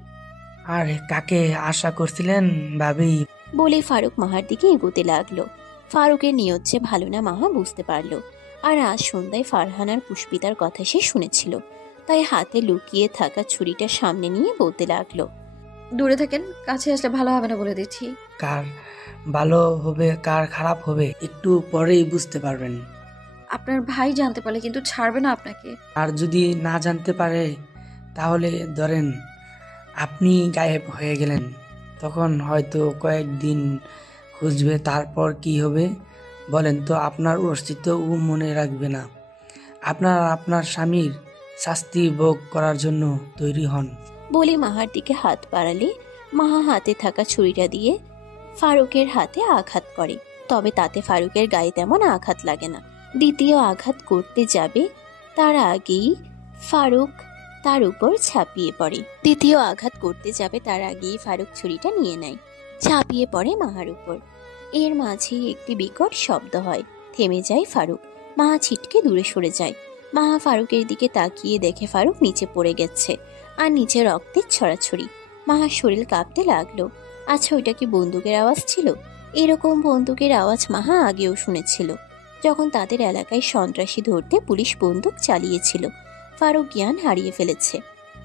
আর কাকে আশা করছিলেন ভাবি? বলে ফারুক মাহার দিকে এগোতে লাগলো। ফারুকের নিয়ত যে ভালো না মাহা বুঝতে পারলো। আর আজ সন্ধ্যায় ফারহান আর পুষ্পিতার কথা সে শুনেছিল, তাই হাতে লুকিয়ে থাকা ছুরিটা সামনে নিয়ে বলতে লাগলো, দূরে থাকেন, কাছে আসলে ভালো হবে না বলে দিচ্ছি। কার ভালো হবে কার খারাপ হবে একটু পরেই বুঝতে পারবেন। আপনার ভাই জানতে পারলে কিন্তু ছাড়বে না আপনাকে। আর যদি না জানতে পারে, তাহলে ধরেন আপনি গায়েব হয়ে গেলেন, তখন হয়তো কয়েকদিন খুঁজবে, তারপর কি হবে বলেন তো? আপনার অস্তিত্বও মনে রাখবে না। আপনার স্বামীর শাস্তি ভোগ করার জন্য তৈরি হন। বলে মাহার দিকে হাত বাড়ালে মাহা হাতে থাকা ছুরিটা দিয়ে ফারুকের হাতে আঘাত করে। তবে তাতে ফারুকের গায়ে তেমন আঘাত লাগে না। দ্বিতীয় আঘাত করতে যাবে তার আগেই ফারুক তার উপর ঝাঁপিয়ে পড়ে। ফারুক ছুরিটা নিয়ে নেয়, ঝাঁপিয়ে পড়ে মাহার উপর। এর মাঝেই একটি বিকট শব্দ হয়। থেমে যায় ফারুক। মাহা ছিটকে দূরে সরে যায়। মাহা ফারুকের দিকে তাকিয়ে দেখে ফারুক নিচে পড়ে গেছে, আর নিচে রক্তের ছড়াছড়ি। মাহার শরীর কাঁপতে লাগলো। আচ্ছা, ওইটা কি বন্দুকের আওয়াজ ছিল? এরকম বন্দুকের আওয়াজ মাহা আগেও শুনেছিল, যখন তাদের এলাকায় সন্ত্রাসী ধরতে পুলিশ বন্দুক চালিয়েছিল। ফারুক জ্ঞান হারিয়ে ফেলেছে।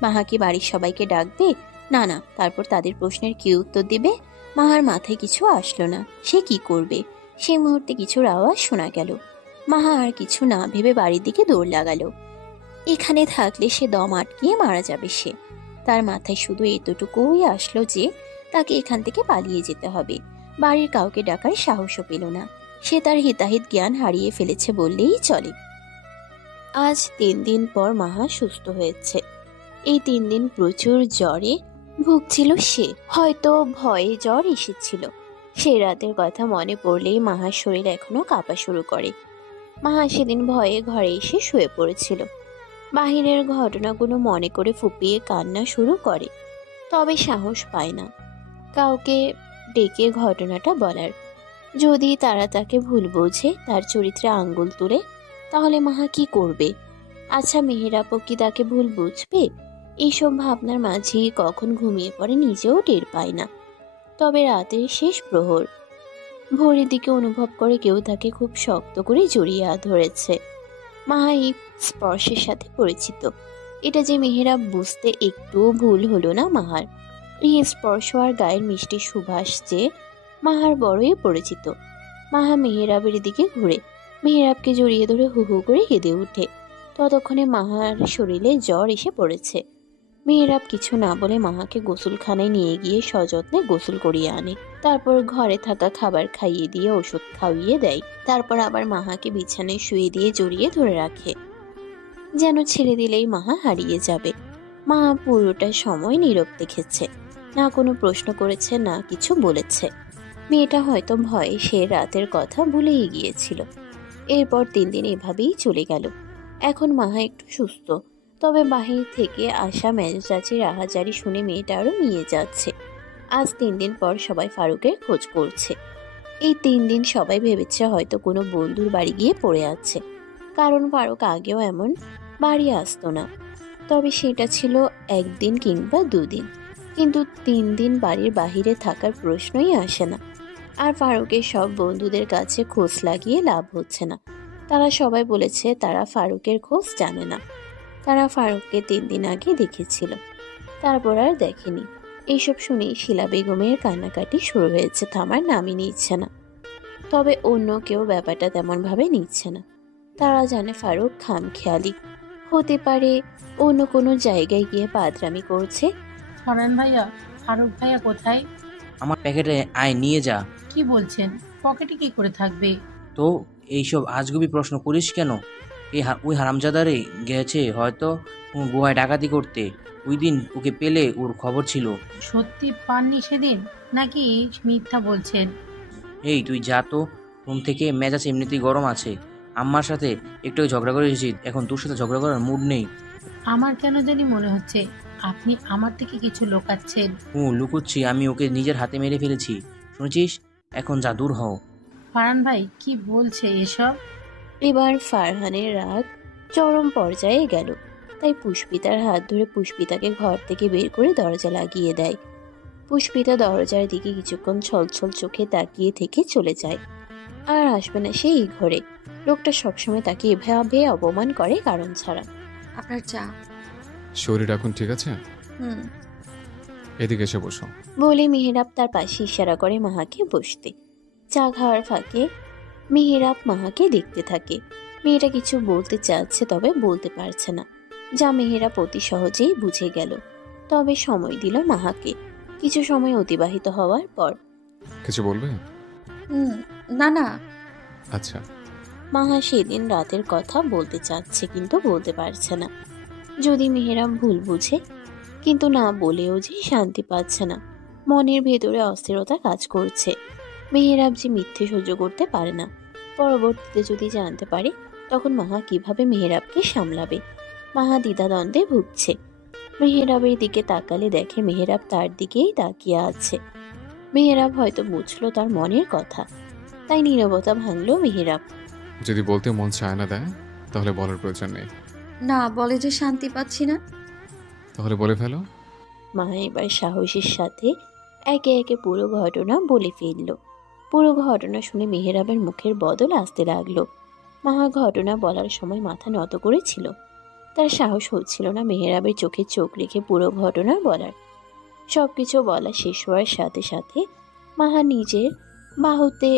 মাহা কি বাড়ির সবাইকে ডাকবে? না না, তারপর তাদের প্রশ্নের কি উত্তর দেবে? মাহার মাথায় কিছু আসলো না। সে কি করবে? সেই মুহূর্তে কিছুর আওয়াজ শোনা গেল। মাহা আর কিছু না ভেবে বাড়ির দিকে দৌড় লাগালো। এখানে থাকলে সে দম আটকিয়ে মারা যাবে সে। তার মাথায় শুধু এতটুকুই আসলো যে তাকে এখান থেকে পালিয়ে যেতে হবে। বাড়ির কাউকে ডাকার সাহসও পেল না। সে তার হিতাহিত জ্ঞান হারিয়ে ফেলেছে বললেই চলে। আজ 3 দিন পর মাহা সুস্থ হয়েছে। এই 3 দিন প্রচুর জ্বরে ভুগছিল সে। হয়তো ভয়ে জ্বর এসেছিল। সে রাতের কথা মনে পড়লেই মাহার শরীর এখনো কাঁপা শুরু করে। মাহা সেদিন ভয়ে ঘরে এসে শুয়ে পড়েছিল। বাহিরের ঘটনাগুলো মনে করে ফুপিয়ে কান্না শুরু করে, তবে সাহস পায় না কাউকে ডেকে ঘটনাটা বলার। যদি তারা তাকে ভুল বোঝে, তার চরিত্রে আঙ্গুল তুলে, তাহলে মাহা কি করবে? আচ্ছা, মেহেরাপও কি তাকে ভুল বুঝবে? এইসব ভাবনার মাঝেই কখন ঘুমিয়ে পড়ে নিজেও টের পায় না। তবে রাতের শেষ প্রহর, ভোরের দিকে অনুভব করে কেউ তাকে খুব শক্ত করে জড়িয়ে ধরেছে। মাহা এই স্পর্শের সাথে পরিচিত। এটা যে মেহেরাব বুঝতে একটুও ভুল হলো না মাহার। এই স্পর্শ আর গায়ের মিষ্টি সুবাস যে মাহার বড়ই পরিচিত। মাহা মেহেরাবের দিকে ঘুরে মেহেরাবকে জড়িয়ে ধরে হু হু করে কেঁদে ওঠে। ততক্ষণে মাহার শরীরে জ্বর এসে পড়েছে। মেহেরাব কিছু না বলে মাহাকে গোসলখানায় নিয়ে গিয়ে সযত্নে গোসল করিয়ে আনে। তারপর ঘরে থাকা খাবার খাইয়ে দিয়ে ওষুধ খাইয়ে দেয়। তারপর আবার মাহাকে বিছানায় শুয়ে দিয়ে জড়িয়ে ধরে রাখে, যেন ছেড়ে দিলেই মাহা হারিয়ে যাবে। মাহা পুরোটা সময় নীরব দেখেছে, না কোনো প্রশ্ন করেছে না কিছু বলেছে। মেয়েটা হয়তো ভয়ে সে রাতের কথা ভুলেই গিয়েছিল। এরপর 3 দিন এভাবেই চলে গেল। এখন মাহা একটু সুস্থ, তবে বাহির থেকে আসা মেজাজির আহাজারি শুনে মেয়েটা আরও নিয়ে যাচ্ছে। আজ 3 দিন পর সবাই ফারুকের খোঁজ করছে। এই 3 দিন সবাই ভেবেছে হয়তো কোনো বন্ধুর বাড়ি গিয়ে পড়ে আছে, কারণ ফারুক আগেও এমন বাড়ি আসতো না। তবে সেটা ছিল 1 দিন কিংবা 2 দিন, কিন্তু 3 দিন বাড়ির বাহিরে থাকার প্রশ্নই আসে না। আর ফারুকের সব বন্ধুদের কাছে খোঁজ লাগিয়ে লাভ হচ্ছে না। তারা সবাই বলেছে তারা ফারুকের খোঁজ জানে না। তারা ফারুককে 3 দিন আগে দেখেছিল, তারপর আর দেখেনি। এইসব শুনেই শিলা বেগমের কান্নাকাটি শুরু হয়েছে, থামার নামই নিচ্ছে না। তবে অন্য কেউ ব্যাপারটা তেমনভাবে নিচ্ছে না। তারা জানে ফারুক খামখেয়ালি, হতে পারে অন্য কোনো জায়গায় গিয়ে পাদরামি করছে। ফরহান ভাইয়া, ফারুক ভাইয়া কোথায়? আমার প্যাকেটে আয় নিয়ে যা। কি বলছেন? পকেটে কি করে থাকবে? তো এইসব আজগুবি প্রশ্ন করিস কেন? ওই হারামজাদারে গেছে হয়তো গুহায় ডাকাতি করতে। ওই দিন ওকে পেলে ওর খবর ছিল। সত্যি পাননি সেদিন, নাকি মিথ্যা বলছেন? এই তুই যা তো রুম থেকে, মেজাজ এমনিতেই গরম আছে। আম্মার সাথে একটু ঝগড়া করে এসেছি, এখন তোর সাথে ঝগড়া করার মুড নেই। আমার কেন জানি মনে হচ্ছে আপনি আমার থেকে কিছু লুকাচ্ছেন। লুকুচ্ছি? আমি ওকে নিজের হাতে মেরে ফেলেছি, শুনেছিস? এখন যা, দূর হও। ফারহান ভাই কি বলছে এসব? এবার ফারহানের রাগ চরম পর্যায়ে গেল, তাই পুষ্পিতার হাত ধরে পুষ্পিতাকে ঘর থেকে বের করে দরজা লাগিয়ে দেয়। পুষ্পিতা দরজার দিকে কিছুক্ষণ ছলছল চোখে তাকিয়ে থেকে চলে যায়। আর আসবে না সেই ঘরে। লোকটা সবসময় তাকে এভাবে অপমান করে কারণ ছাড়া। আপনার চা। শরীর এখন ঠিক আছে? এদিকে এসে বসো বলে মেহেরাব তার পাশে ইশারা করে মাহাকে বসতে। চা খাওয়ার ফাঁকে মেহেরাব মাহাকে দেখতে থাকে। মেয়েটা কিছু বলতে চাচ্ছে, তবে বলতে পারছে না, যা মেহেরাব অতি সহজেই বুঝে গেল। তবে সময় দিল মাহাকে। কিছু সময় অতিবাহিত হওয়ার পর, কিছু বলবে? না না। আচ্ছা। মাহা সেদিন রাতের কথা বলতে চাচ্ছে, কিন্তু বলতে পারছে না। যদি মেহেরাব ভুল বুঝে, কিন্তু না বলেও যে শান্তি পাচ্ছে না। মনের ভেতরে অস্থিরতা কাজ করছে। মেহেরাব যে মিথ্যে সহ্য করতে পারে না। পরবর্তীতে যদি জানতে পারে, তখন মাহা কিভাবে মেহেরাবকে সামলাবে। মাহা দ্বিধাদ্বন্দ্বে ভুগছে। মেহেরাবের দিকে তাকালে দেখে মেহেরাব তার দিকেই তাকিয়ে আছে। মেহেরাব হয়তো বুঝলো তার মনের কথা, তাই নীরবতা ভাঙলো মেহেরাব। যদি বলতে মন চায় না দেয়, তাহলে বলার প্রয়োজন নেই। না, বলে যে শান্তি পাচ্ছি না। তাহলে বলে ফেলো। মাহা এবার সাহসের সাথে একে একে পুরো ঘটনা বলে ফেলল। পুরো ঘটনা শুনে মেহেরাবের মুখের বদল আসতে লাগলো। মাহা ঘটনা বলার সময় মাথা নত করেছিল। তার সাহস হচ্ছিল না মেহেরাবের চোখে চোখ রেখে পুরো ঘটনা বলার। সবকিছু বলা শেষ হওয়ার সাথে সাথে মাহা নিজের বাহুতে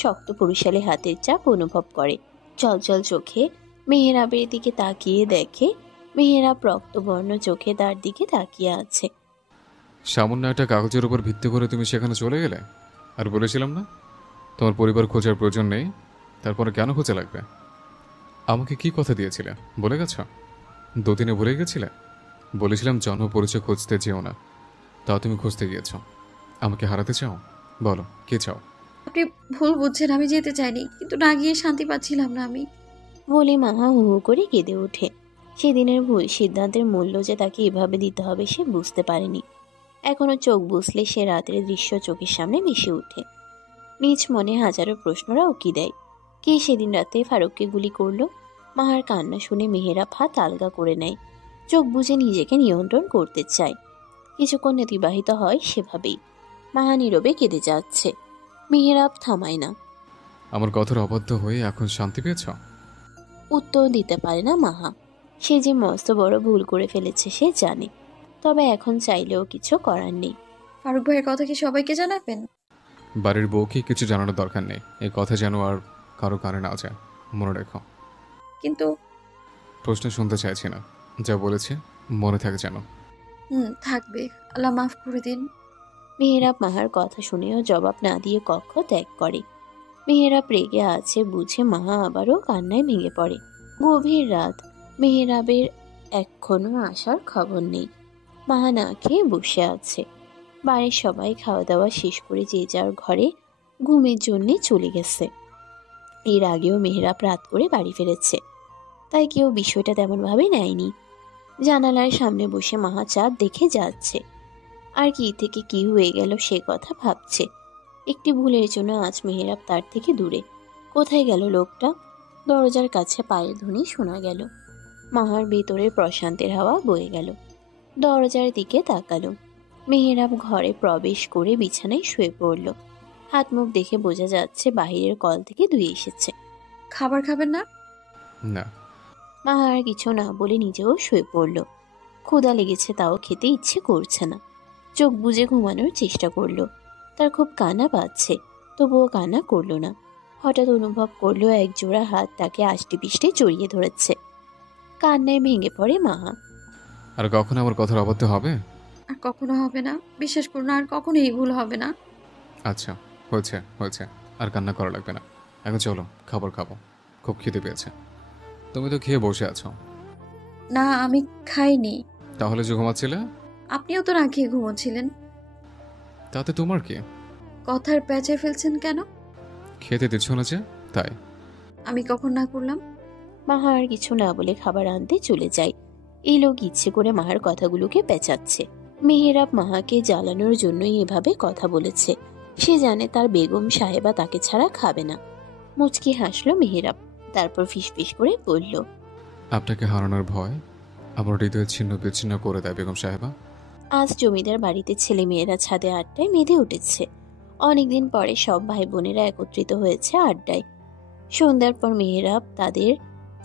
শক্ত পুরুষালী হাতের চাপ অনুভব করে। চলচল চোখে মেহেরাবের দিকে তাকিয়ে দেখে মেহেরাব রক্তবর্ণ চোখে তার দিকে তাকিয়ে আছে। সামান্য একটা কাগজের উপর ভিত্তি করে তুমি সেখানে চলে গেলে। আর বলেছিলাম না তোমার পরিবার খোঁজার প্রয়োজন নেই, তারপরে কেন খোঁজা লাগবে? আমাকে কি কথা দিয়েছিলে বলে গেছ? 2 দিনে ভুলে গেছিলে? বলেছিলাম জন্ম পরিচয় খুঁজতে যেও না, তাও তুমি খুঁজতে গিয়েছ। আমাকে হারাতে চাও? বলো কে চাও? আপনি ভুল বুঝছেন, আমি যেতে চাইনি, কিন্তু না গিয়ে শান্তি পাচ্ছিলাম না আমি। বলে মাহা হু হু করে কেঁদে ওঠে। সেদিনের ভুল সিদ্ধান্তের মূল্য যে তাকে এভাবে দিতে হবে সে বুঝতে পারেনি। এখনো চোখ বুঝলে সে রাতের দৃশ্য চোখের সামনে ভেসে ওঠে। নিজ মনে হাজারো প্রশ্নরা উকি দেয়। কে সেদিন রাতে ফারুককে গুলি করলো? মাহার কান্না শুনে মেহেরাব হাত আলগা করে নেয়। চোখ বুজে নিজেকে নিয়ন্ত্রণ করতে চায়। কিছুক্ষণ অতিবাহিত হয় সেভাবেই। মাহা নীরবে কেঁদে যাচ্ছে। মেহেরাব থামায় না। আমার কথার অবাধ্য হয়ে এখন শান্তি পেয়েছ? উত্তর দিতে পারে না মাহা। সে যে মস্ত বড় ভুল করে ফেলেছে সে জানে, তবে এখন চাইলেও কিছু করার নেই। ফারুক ভাইয়ের কথা কি সবাইকে জানাবেন? বাড়ির বউকে কিছু জানানোর দরকার নেই। এই কথা যেন আর কারো কানে না যায়, মনে রেখো। কিন্তু প্রশ্ন শুনতে চাইছি না, যা বলেছে মনে থাকে যেন। থাকবে। আল্লাহ মাফ করে দিন। মেহেরাব মাহার কথা শুনেও জবাব না দিয়ে কক্ষ ত্যাগ করে। মেহেরাব রেগে আছে বুঝে মাহা আবারও কান্নায় ভেঙে পড়ে। গভীর রাত, মেহেরাবের এখনো আসার খবর নেই। মাহা না খেয়ে বসে আছে। বাড়ির সবাই খাওয়া দাওয়া শেষ করে যে যার ঘরে ঘুমের জন্য চলে গেছে। এর আগেও মেহেরাব রাত করে বাড়ি ফিরেছে, তাই কেউ বিষয়টা তেমনভাবে নেয়নি। জানালার সামনে বসে মাহা চাঁদ দেখে যাচ্ছে, আর কি থেকে কি হয়ে গেল সে কথা ভাবছে। একটি ভুলের জন্য আজ মেহেরাব তার থেকে দূরে। কোথায় গেল লোকটা? দরজার কাছে পায়ের ধ্বনি শোনা গেল। মাহার ভেতরের প্রশান্তের হাওয়া বয়ে গেল। দরজার দিকে তাকালো। মেহেরাব ঘরে প্রবেশ করে বিছানায় শুয়ে পড়ল। হাত মুখ দেখে বোঝা যাচ্ছে বাহিরের কল থেকে ধুয়ে এসেছে। খাবার খাবেন না? না। মাহা আর কিছু না বলে নিজেও শুয়ে পড়ল। ক্ষুধা লেগেছে, তাও খেতে ইচ্ছে করছে না। চোখ বুজে ঘুমানোর চেষ্টা করলো। তার খুব কান্না পাচ্ছে, তবুও কান্না করলো না। হঠাৎ অনুভব করলো এক জোড়া হাত তাকে আষ্টে পিষ্টে জড়িয়ে ধরেছে। কান্নায় ভেঙে পড়ে মাহা। আর কখনো আমার কথার অবাধ্য হবে? আর কখনো হবে না, বিশ্বাস করুন, আর কখনো এই ভুল হবে না। আচ্ছা, হয়েছে হয়েছে, আর কান্না করা লাগবে না। এখন চলো খাবার খাবো, খুব খিদে পেয়েছে। তুমি তো খেয়ে বসে আছো। না, আমি খাইনি। তাহলে যে ঘুমাচ্ছিলে? আপনিও তো না খেয়ে ঘুমোচ্ছিলেন। তাতে তোমার কি? কথার প্যাচে ফেলছেন কেন? খেতে দিচ্ছ না যে, তাই। আমি কখন না করলাম? মাহা আর কিছু না বলে খাবার আনতে চলে যায়। এই লোক ইচ্ছে করে মাহার কথাগুলোকে পেঁচাচ্ছে। মেহেরাব মাহাকে জ্বালানোর জন্যই এভাবে কথা বলেছে। সে জানে তার বেগম সাহেবা তাকে ছাড়া খাবে না। মুচকি হাসলো মেহেরাব, তারপর ফিসফিস করে বলল, আপনাকে হারানোর ভয় আমার হৃদয় ছিন্ন বিচ্ছিন্ন করে দেয় বেগম সাহেবা। আজ জমিদার বাড়িতে ছেলে মেয়েরা ছাদে আড্ডায় মেধে উঠেছে। অনেকদিন পরে সব ভাই বোনেরা একত্রিত হয়েছে আড্ডায়। সন্ধ্যার পর মেহেরাব তাদের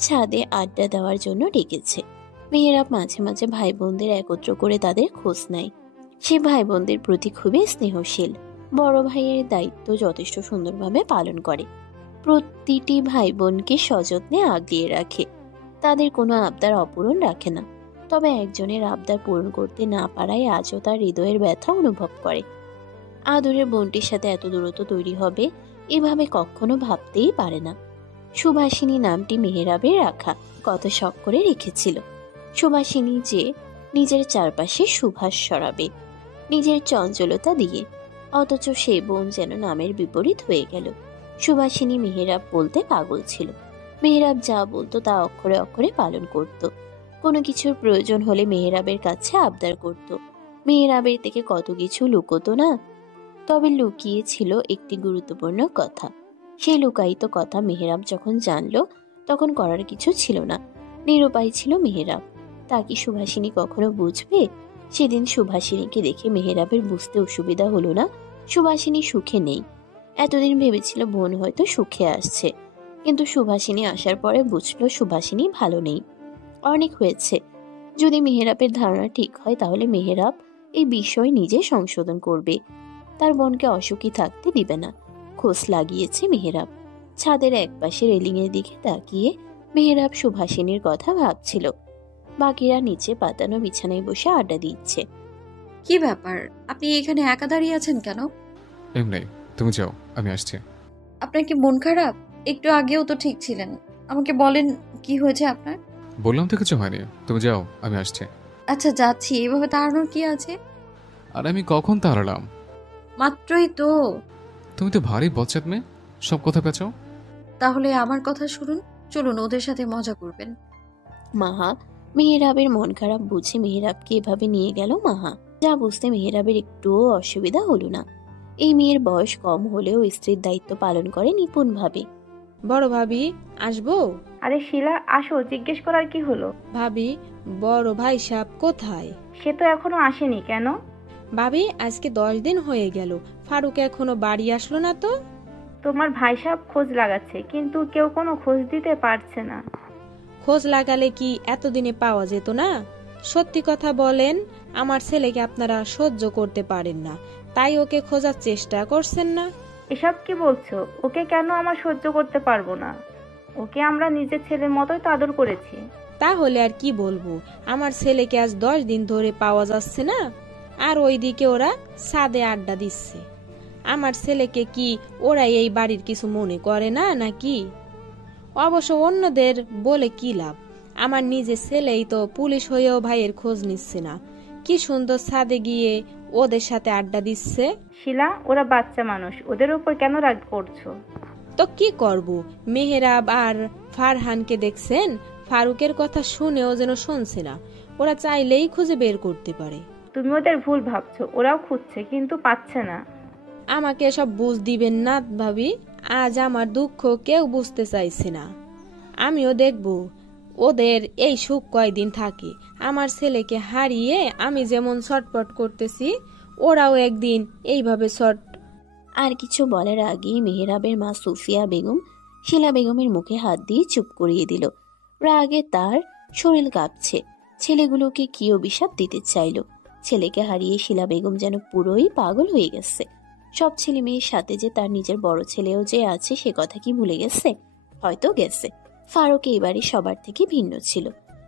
ছাদে আড্ডা দেওয়ার জন্য ডেকেছে। মেহেরাব মাঝে মাঝে ভাই বোনদের একত্র করে তাদের খোঁজ নেয়। সে ভাই বোনদের প্রতি খুবই স্নেহশীল। বড় ভাইয়ের দায়িত্ব যথেষ্ট সুন্দরভাবে পালন করে। প্রতিটি ভাই বোনকে সযত্নে আগলিয়ে রাখে। তাদের কোনো আবদার অপূরণ রাখে না। তবে একজনের আবদার পূরণ করতে না পারায় আজও তার হৃদয়ের ব্যথা অনুভব করে। আদরের বোনটির সাথে এত দূরত্ব তৈরি হবে এভাবে কখনো ভাবতেই পারে না। সুভাষিনী নামটি মেহেরাবের রাখা, কত শখ করে রেখেছিল। সুভাষিনী যে নিজের চারপাশে সুভাষ সরাবে নিজের চঞ্চলতা দিয়ে, অথচ সে বোন যেন নামের বিপরীত হয়ে গেল। সুভাষিনী মেহেরাব বলতে পাগল ছিল। মেহেরাব যা বলতো তা অক্ষরে অক্ষরে পালন করত। কোনো কিছুর প্রয়োজন হলে মেহেরাবের কাছে আবদার করত। মেহেরাবের থেকে কত কিছু লুকোতো না, তবে লুকিয়ে ছিল একটি গুরুত্বপূর্ণ কথা। সেই লুকায়িত কথা মেহেরাব যখন জানলো তখন করার কিছু ছিল না। নিরুপায় ছিল মেহেরাব। তা কি সুভাষিনী কখনো বুঝবে? সেদিন সুভাষিনীকে দেখে মেহেরাবের বুঝতে অসুবিধা হলো না সুভাষিনী সুখে নেই। এতদিন ভেবেছিল বোন হয়তো সুখে আসছে, কিন্তু সুভাষিনী আসার পরে বুঝলো সুভাষিনী ভালো নেই। অনেক হয়েছে। যদি মেহেরাবের ধারণা ঠিক হয় তাহলে মেহেরাব এই বিষয় নিজে সংশোধন করবে। তার বোনকে অসুখী থাকতে দিবে না। খোঁজ লাগিয়েছে মেহেরাব। ছাদের একপাশে রেলিংয়ের দিকে তাকিয়ে মেহেরাব সুভাষিনীর কথা ভাবছিল। বাকিরা নিচে পাতানো বিছানায় বসে আড্ডা দিচ্ছে। কি ব্যাপার, আপনি এখানে একা দাঁড়িয়ে আছেন কেন? এমনি, তুমি যাও, আমি আসছি। আপনার কি মন খারাপ? একটু আগেও তো ঠিক ছিলেন। আমাকে বলেন কি হয়েছে আপনার? বললাম তো কিছু হয়নি, তুমি যাও, আমি আসছি। আচ্ছা যাচ্ছি, এভাবে তাড়ানোর কি আছে? আর আমি কখন তাড়ালাম? মাত্রই তো। তুমি তো ভারী বচ্চাত মেয়ে, সব কথা পেঁচাও। তাহলে আমার কথা শুনুন, চলুন ওদের সাথে মজা করবেন। মাহা মেহেরাবের মন খারাপ বুঝে মেহেরাবকে এভাবে নিয়ে গেল মাহা। যা বুঝতে মেহেরাবের একটুও অসুবিধা হলো না। এই মেয়ের বয়স কম হলেও স্ত্রীর দায়িত্ব পালন করে নিপুণভাবে। বড় ভাবি আসবো? আরে শিলা, আসো, জিজ্ঞেস করার কি হলো? ভাবি, বড় ভাই সাহেব কোথায়? সে তো এখনো আসেনি। কেন? ভাবি, আজকে 10 দিন হয়ে গেল, ফারুক এখনো বাড়ি আসলো না তো। তোমার ভাই সাহেব খোঁজ লাগাচ্ছে, কিন্তু কেউ কোনো খোঁজ দিতে পারছে না। খোঁজ লাগালে কি এতদিনে পাওয়া যেত না? সত্যি কথা বলেন, আমার ছেলেকে আপনারা সহ্য করতে পারেন না, তাই ওকে খোঁজার চেষ্টা করছেন না। এসব কি বলছো? ওকে কেন আমরা সহ্য করতে পারবো না? ওকে আমরা নিজের ছেলের মতোই তো আদর করেছি। তাহলে আর কি বলবো, আমার ছেলেকে আজ 10 দিন ধরে পাওয়া যাচ্ছে না, আর ওইদিকে ওরা ছাদে আড্ডা দিচ্ছে। আমার ছেলেকে কি ওরা এই বাড়ির কিছু মনে করে না নাকি? অবশ্য অন্যদের বলে কি লাভ, আমার নিজের ছেলেই তো পুলিশ হয়েও ভাইয়ের খোঁজ নিচ্ছে না, কি সুন্দর ছাদে গিয়ে ওদের সাথে আড্ডা দিচ্ছে। শিলা, ওরা বাচ্চা মানুষ, ওদের উপর কেন রাগ করছো? তো কি করব, মেহেরাব আর ফারহানকে দেখছেন, ফারুকের কথা শুনেও যেন শুনছে না, ওরা চাইলেই খুঁজে বের করতে পারে। তুমি ওদের ভুল ভাবছো, ওরাও খুঁজছে কিন্তু পাচ্ছে না। আমাকে এসব বুঝ দিবেন না ভাবি, আজ আমার দুঃখ কেউ বুঝতে চাইছে না। আমিও দেখব ওদের এই সুখ কয়দিন থাকে। আমার ছেলেকে হারিয়ে আমি যেমন ছটপট করতেছি, ওরাও একদিন এইভাবে আর কিছু বলার আগেই মেহেরাবের মা সুফিয়া বেগম শিলা বেগমের মুখে হাত দিয়ে চুপ করিয়ে দিল। রাগে তার শরীর কাঁপছে। ছেলেগুলোকে কি অভিশাপ দিতে চাইল। ছেলেকে হারিয়ে শিলা বেগম যেন পুরোই পাগল হয়ে গেছে। সব ছেলে মেয়ের সাথে যে তার নিজের বড় ছেলেও যে আছে সে কথা কি ভুলে গেছে? হয়তো গেছে। ফারুক এবারে সবার থেকে ভিন্ন ছিল।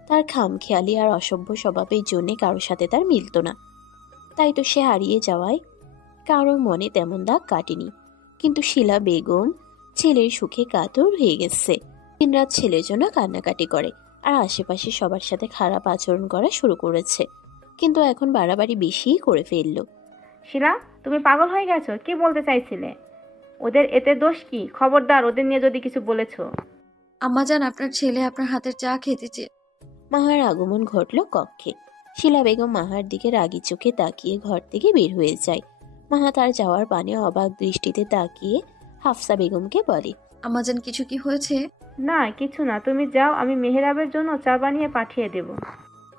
তার খামখেয়ালি আর অসভ্য স্বভাবের জন্য কারোর সাথে তার মিলত না। তাই তো সে হারিয়ে যাওয়ায় কারোর মনে তেমন দাগ কাটেনি। কিন্তু শিলা বেগম ছেলের সুখে কাতর হয়ে গেছে। দিনরাত ছেলের জন্য কান্নাকাটি করে আর আশেপাশে সবার সাথে খারাপ আচরণ করা শুরু করেছে। কিন্তু এখন বাড়াবাড়ি বেশিই করে ফেললো। শিলা, তুমি পাগল হয়ে গেছো? কি বলতে চাইছিলে? ওদের এতে দোষ কি? খবরদার ওদের নিয়ে যদি কিছু বলেছো। আম্মাজান, আপনার ছেলে আপনার হাতের চা খেতেছে। মাহার আগমন ঘটল কক্ষে। শিলা বেগম মাহার দিকে রাগি চোখে তাকিয়ে ঘর থেকে বের হয়ে যায়। মাহা তার যাওয়ার পানে অবাক দৃষ্টিতে তাকিয়ে হাফসা বেগমকে বলে, আম্মাজান, কিছু কি হয়েছে? না, কিছু না, তুমি যাও, আমি মেহেরাবের জন্য চা বানিয়ে পাঠিয়ে দেব।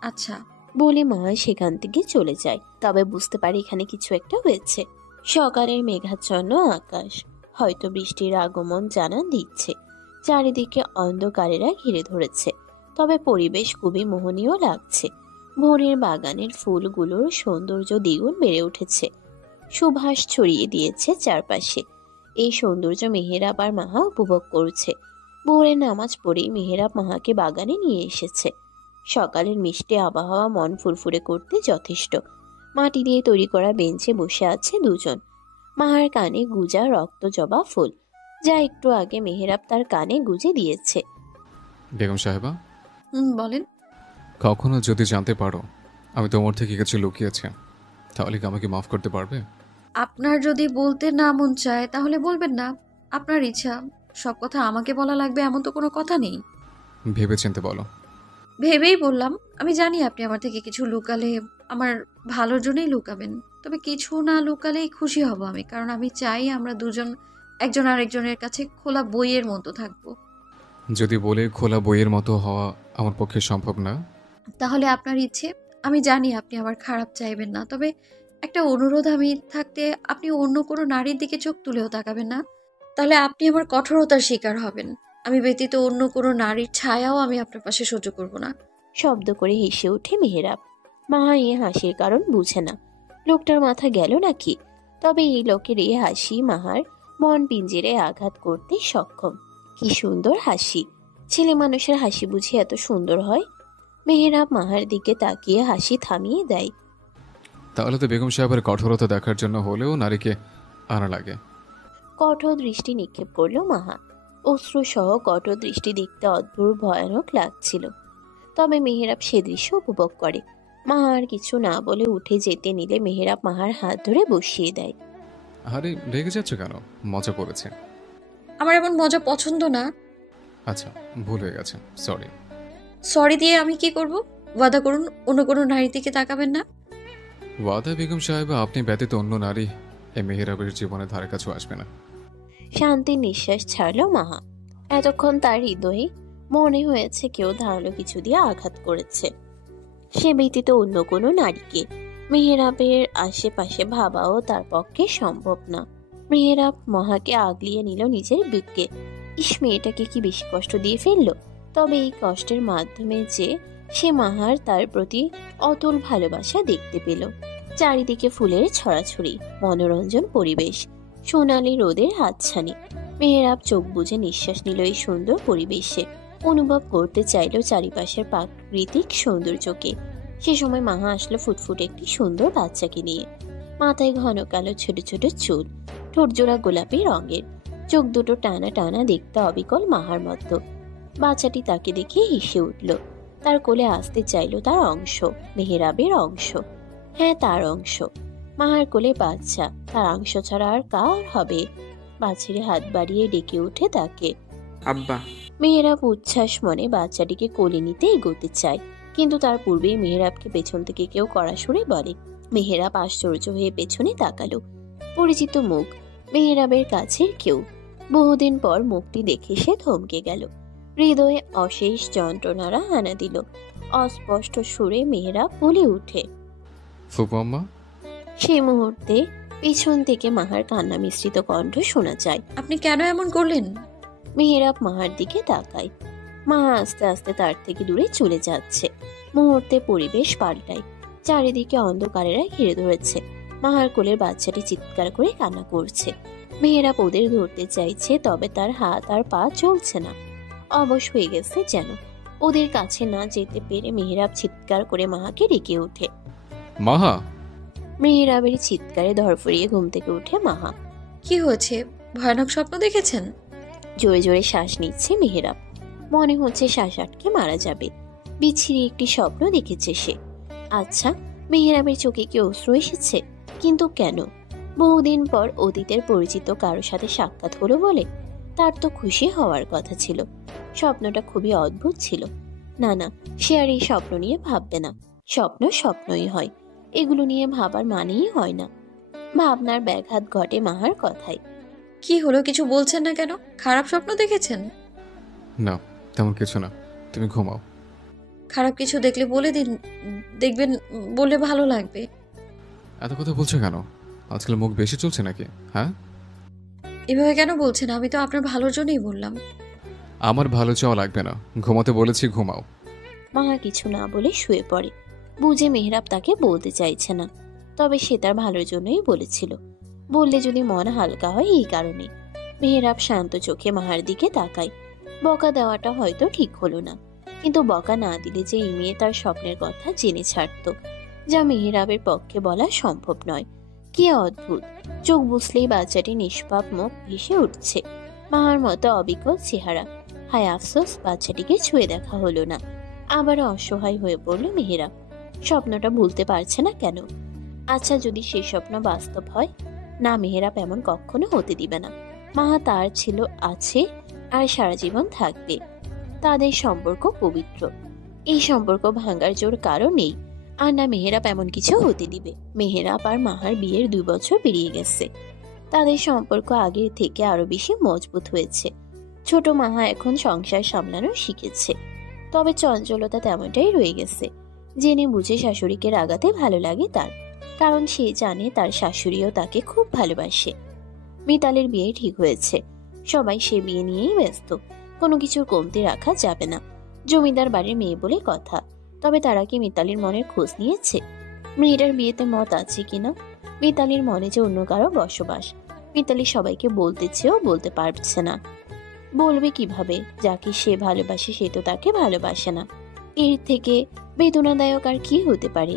আচ্ছা বলে মা সেখান থেকে চলে যায়। তবে বুঝতে পারে এখানে কিছু একটা হয়েছে। সকালের মেঘাচ্ছন্ন আকাশ হয়তো বৃষ্টির আগমন জানান দিচ্ছে। চারিদিকে অন্ধকারেরা ঘিরে ধরেছে। তবে পরিবেশ খুবই মোহনীয় লাগছে। ভোরের বাগানের ফুলগুলোর সৌন্দর্য দ্বিগুণ বেড়ে উঠেছে। সুবাস ছড়িয়ে দিয়েছে চারপাশে। এই সৌন্দর্য মেহেরাব আর মাহা উপভোগ করছে। ভোরের নামাজ পড়েই মেহেরাব মাহাকে বাগানে নিয়ে এসেছে। সকালের মিষ্টি আবহাওয়া মন ফুরফুরে করতে যথেষ্ট। মাটি দিয়ে তৈরি করা বেঞ্চে বসে আছে দুজন। মাহার কানে গুজা রক্ত জবা ফুল, যা একটু আগে মেহেরাব তার কানে গুজে দিয়েছে। বেগম সাহেবা, বলেন। কখনো যদি জানতে পারো আমি তোমার থেকে কিছু লুকিয়েছি, তাহলে কি আমাকে মাফ করতে পারবে? আপনার যদি বলতে না মন চায় তাহলে বলবেন না, আপনার ইচ্ছা। সব কথা আমাকে বলা লাগবে এমন তো কোনো কথা নেই। ভেবে চিনতে বলো। ভেবেই বললাম। আমি জানি আপনি আমার থেকে কিছু লুকালে আমার ভালোর জন্যই লুকাবেন, তবে কিছু না লুকালেই খুশি হব আমি, কারণ আমি চাই আমরা দুজন একজন আরেকজনের কাছে খোলা বইয়ের মতো থাকবো। যদি বলে খোলা বইয়ের মতো হওয়া আমার পক্ষে সম্ভব না, তাহলে আপনার ইচ্ছে। আমি জানি আপনি আমার খারাপ চাইবেন না, তবে একটা অনুরোধ আমি থাকতে আপনি অন্য কোনো নারীর দিকে চোখ তুলেও তাকাবেন না। তাহলে আপনি আমার কঠোরতার শিকার হবেন। আমি ব্যতীত অন্য কোনো নারীর ছায়াও আমি আপনার পাশে সহ্য করব না। শব্দ করে হেসে ওঠে মেহেরাব। মাহা এই হাসির কারণ বুঝে না। লোকটার মাথা গেল নাকি? তবে এই লোকের এই হাসি মাহার মন পিঞ্জিরে আঘাত করতে সক্ষম। কি সুন্দর হাসি! ছেলে মানুষের হাসি বুঝি এত সুন্দর হয়? মেহেরাব মাহার দিকে তাকিয়ে হাসি থামিয়ে দেয়। তাহলে তো বেগম সাহেবের কঠোরতা দেখার জন্য হলেও নারীকে আনা লাগে। কঠোর দৃষ্টি নিক্ষেপ করল মাহা। অশ্রু সহ কঠোর দৃষ্টি দেখতে অদ্ভুত ভয়ানক লাগছিল। তবে মেহেরাব সে দৃশ্য উপভোগ করে। মাহা আর কিছু না বলে উঠে যেতে নিলে মেহেরাব মাহার হাত ধরে বসিয়ে দেয়। আরে রেগে যাচ্ছ কেন? মজা পড়েছে। আমার এমন মজা পছন্দ না। আচ্ছা, ভুল হয়ে গেছে, সরি। সরি দিয়ে আমি কি করব? ওয়াদা করুন অন্য কোনো নারীর দিকে তাকাবেন না। ওয়াদা বেগম সাহেবা, আপনি ব্যতীত অন্য নারী এই মেহেরাবের জীবনে ধারে কাছেও আসবে না। শান্তির নিঃশ্বাস ছাড়ল মাহা। এতক্ষণ তার হৃদয়ে মনে হয়েছে কেউ ধারালো কিছু দিয়ে আঘাত করেছে। সে ব্যতীত অন্য কোনো নারীকে মেহেরাবের আশেপাশে ভাবাও তার পক্ষে সম্ভব না। মেহেরাব মহাকে আগলিয়ে নিল নিজের বুকে। ইস, মেয়েটাকে কি বেশি কষ্ট দিয়ে ফেললো? তবে এই কষ্টের মাধ্যমে যে সে মাহার তার প্রতি অতুল ভালোবাসা দেখতে পেল। চারিদিকে ফুলের ছড়াছড়ি, মনোরঞ্জন পরিবেশ, সোনালি রোদের হাতছানি। মেহেরাব চোখ বুজে নিঃশ্বাস নিল এই সুন্দর পরিবেশে। অনুভব করতে চাইল চারিপাশের প্রাকৃতিক সৌন্দর্যকে। সে সময় মাহা আসলো ফুটফুটে একটি সুন্দর বাচ্চাকে নিয়ে। মাথায় ঘন কালো ছোট ছোট চুল, ঠোঁটজোড়া গোলাপি রঙের, চোখ দুটো টানা টানা, দেখতে অবিকল মাহার মতো। বাচ্চাটি তাকে দেখে হেসে উঠল। তার কোলে আসতে চাইল তার অংশ, মেহেরাবের অংশ। হ্যাঁ, তার অংশ। মাহার কোলে বাচ্চা, তার অংশ ছাড়া আর কার হবে? বাছুরে হাত বাড়িয়ে ডেকে উঠে তাকে। আব্বা। মেহেরাব উচ্ছ্বাস মনে বাচ্চাটিকে কোলে নিতে এগোতে চায়, কিন্তু তার পূর্বেই মেহেরাবকে পেছন থেকে কেউ কড়া সুরে বলে। মেহেরাব আশ্চর্য হয়ে পেছনে তাকালো। পরিচিত মুখ, মেহেরাবের কাছের কেউ। বহুদিন পর মুখটি দেখে সে থমকে গেল। হৃদয়ে অশেষ যন্ত্রণারা হানা দিল। অস্পষ্ট সুরে মেহেরাব বলে উঠে, ফুপু আম্মা। সেই মুহূর্তে পিছন থেকে মাহার কান্না মিশ্রিত কণ্ঠ শোনা যায়। আপনি কেন এমন করলেন? মেহেরাব মাহার দিকে তাকায়। মাহা আস্তে আস্তে তার থেকে দূরে চলে যাচ্ছে। মুহূর্তে পরিবেশ পাল্টায়। চারিদিকে অন্ধকারেরা ঘিরে ধরেছে। মাহার কোলের বাচ্চাটি চিৎকার করে কান্না করছে। মেহেরাব ওদের ধরতে চাইছে, তবে তার হাত আর পা চলছে না। অবশ হয়ে গেছে যেন। ওদের কাছে না যেতে পেরে মেহেরাব চিৎকার করে মাহাকে ডেকে ওঠে। মাহা! মেহেরাবের চিৎকারে ধরফরিয়ে ঘুম থেকে উঠে মাহা। কি হয়েছে? ভয়ানক স্বপ্ন দেখেছেন? জোরে জোরে শ্বাস নিচ্ছে মেহেরাব। মনে হচ্ছে শ্বাস আটকে মারা যাবে। বিচ্ছিরি একটি স্বপ্ন দেখেছে সে। আচ্ছা, মেহেরাবের চোখে কি অশ্রু এসেছে? কিন্তু কেন? বহুদিন পর অতীতের পরিচিত কারোর সাথে সাক্ষাৎ হলো বলে? তার তো খুশি হওয়ার কথা ছিল। স্বপ্নটা খুবই অদ্ভুত ছিল। না না, সে আর এই স্বপ্ন নিয়ে ভাববে না। স্বপ্ন স্বপ্নই হয়, এগুলো নিয়ে ভাবার মানেই হয় না। ভাবনার ব্যাঘাত ঘটে মাহার কথায়। কি হলো, কিছু বলছেন না কেন? খারাপ স্বপ্ন দেখেছেন? না, তেমন কিছু না, তুমি ঘুমাও। খারাপ কিছু দেখলে বলে দিন, দেখবেন, বলে ভালো লাগবে। এত কথা বলছো কেন? আজকাল মুখ বেশি চলছে নাকি? হ্যাঁ, এভাবে কেন বলছেন? আমি তো আপনার ভালোর জন্যই বললাম। আমার ভালো চাওয়া লাগবে না, ঘুমাতে বলেছি, ঘুমাও। মাহা কিছু না বলে শুয়ে পড়ে। বুঝে মেহরাব তাকে বলতে চাইছে না, তবে সে তার ভালোর জন্যই বলেছিল। বললে যদি মন হালকা হয় এই কারণে। মেহরাব শান্ত চোখে মাহার দিকে তাকায়। বকা দেওয়াটা হয়তো ঠিক হলো না, কিন্তু বকা না দিলে যে এই মেয়ে তার স্বপ্নের কথা জেনে ছাড়ত, যা মেহরাবের পক্ষে বলা সম্ভব নয়। কি অদ্ভুত! চোখ বুঝলেই বাচ্চাটি নিষ্পাপ মুখ ভেসে উঠছে। মাহার মতো অবিকল চেহারা। হায় আফসোস, বাচ্চাটিকে ছুঁয়ে দেখা হলো না। আবারও অসহায় হয়ে পড়ল মেহরাব। স্বপ্নটা ভুলতে পারছে না কেন? আচ্ছা, যদি সেই স্বপ্ন বাস্তব হয়? না, মেহরাব এমন কখনো হতে দিবে না। মাহা তার ছিল, আছে, আর সারা জীবন থাকবে। তাদের সম্পর্ক পবিত্র। এই সম্পর্ক ভাঙার জোর কারো নেই। আর না মেহরাব এমন কিছু হতে দিবে। মেহরাব আর মাহার বিয়ের 2 বছর পেরিয়ে গেছে। তাদের সম্পর্ক আগের থেকে আরো বেশি মজবুত হয়েছে। ছোট মাহা এখন সংসার সামলানো শিখেছে, তবে চঞ্চলতা তেমনটাই রয়ে গেছে। জেনে বুঝে শাশুড়িকে রাগাতে ভালো লাগে তার, কারণ সে জানে তার শাশুড়িও তাকে খুব ভালোবাসে। মিতালের বিয়ে ঠিক হয়েছে। সবাই সে বিয়ে নিয়েই ব্যস্ত। কোনো কিছুর কমতি রাখা যাবে না। জমিদার বাড়ির মেয়ে বলে কথা, তবে তারা কি মিতালির মনের খোঁজ নিয়েছে? মেয়েটার বিয়েতে মত আছে কিনা? মিতালির মনে যে অন্য কারো বসবাস, মিতালি সবাইকে বলতে চেয়েও বলতে পারছে না। বলবে কিভাবে? যাকে সে ভালোবাসে সে তো তাকে ভালোবাসে না। এর থেকে বেদনাদায়ক আর কি হতে পারে?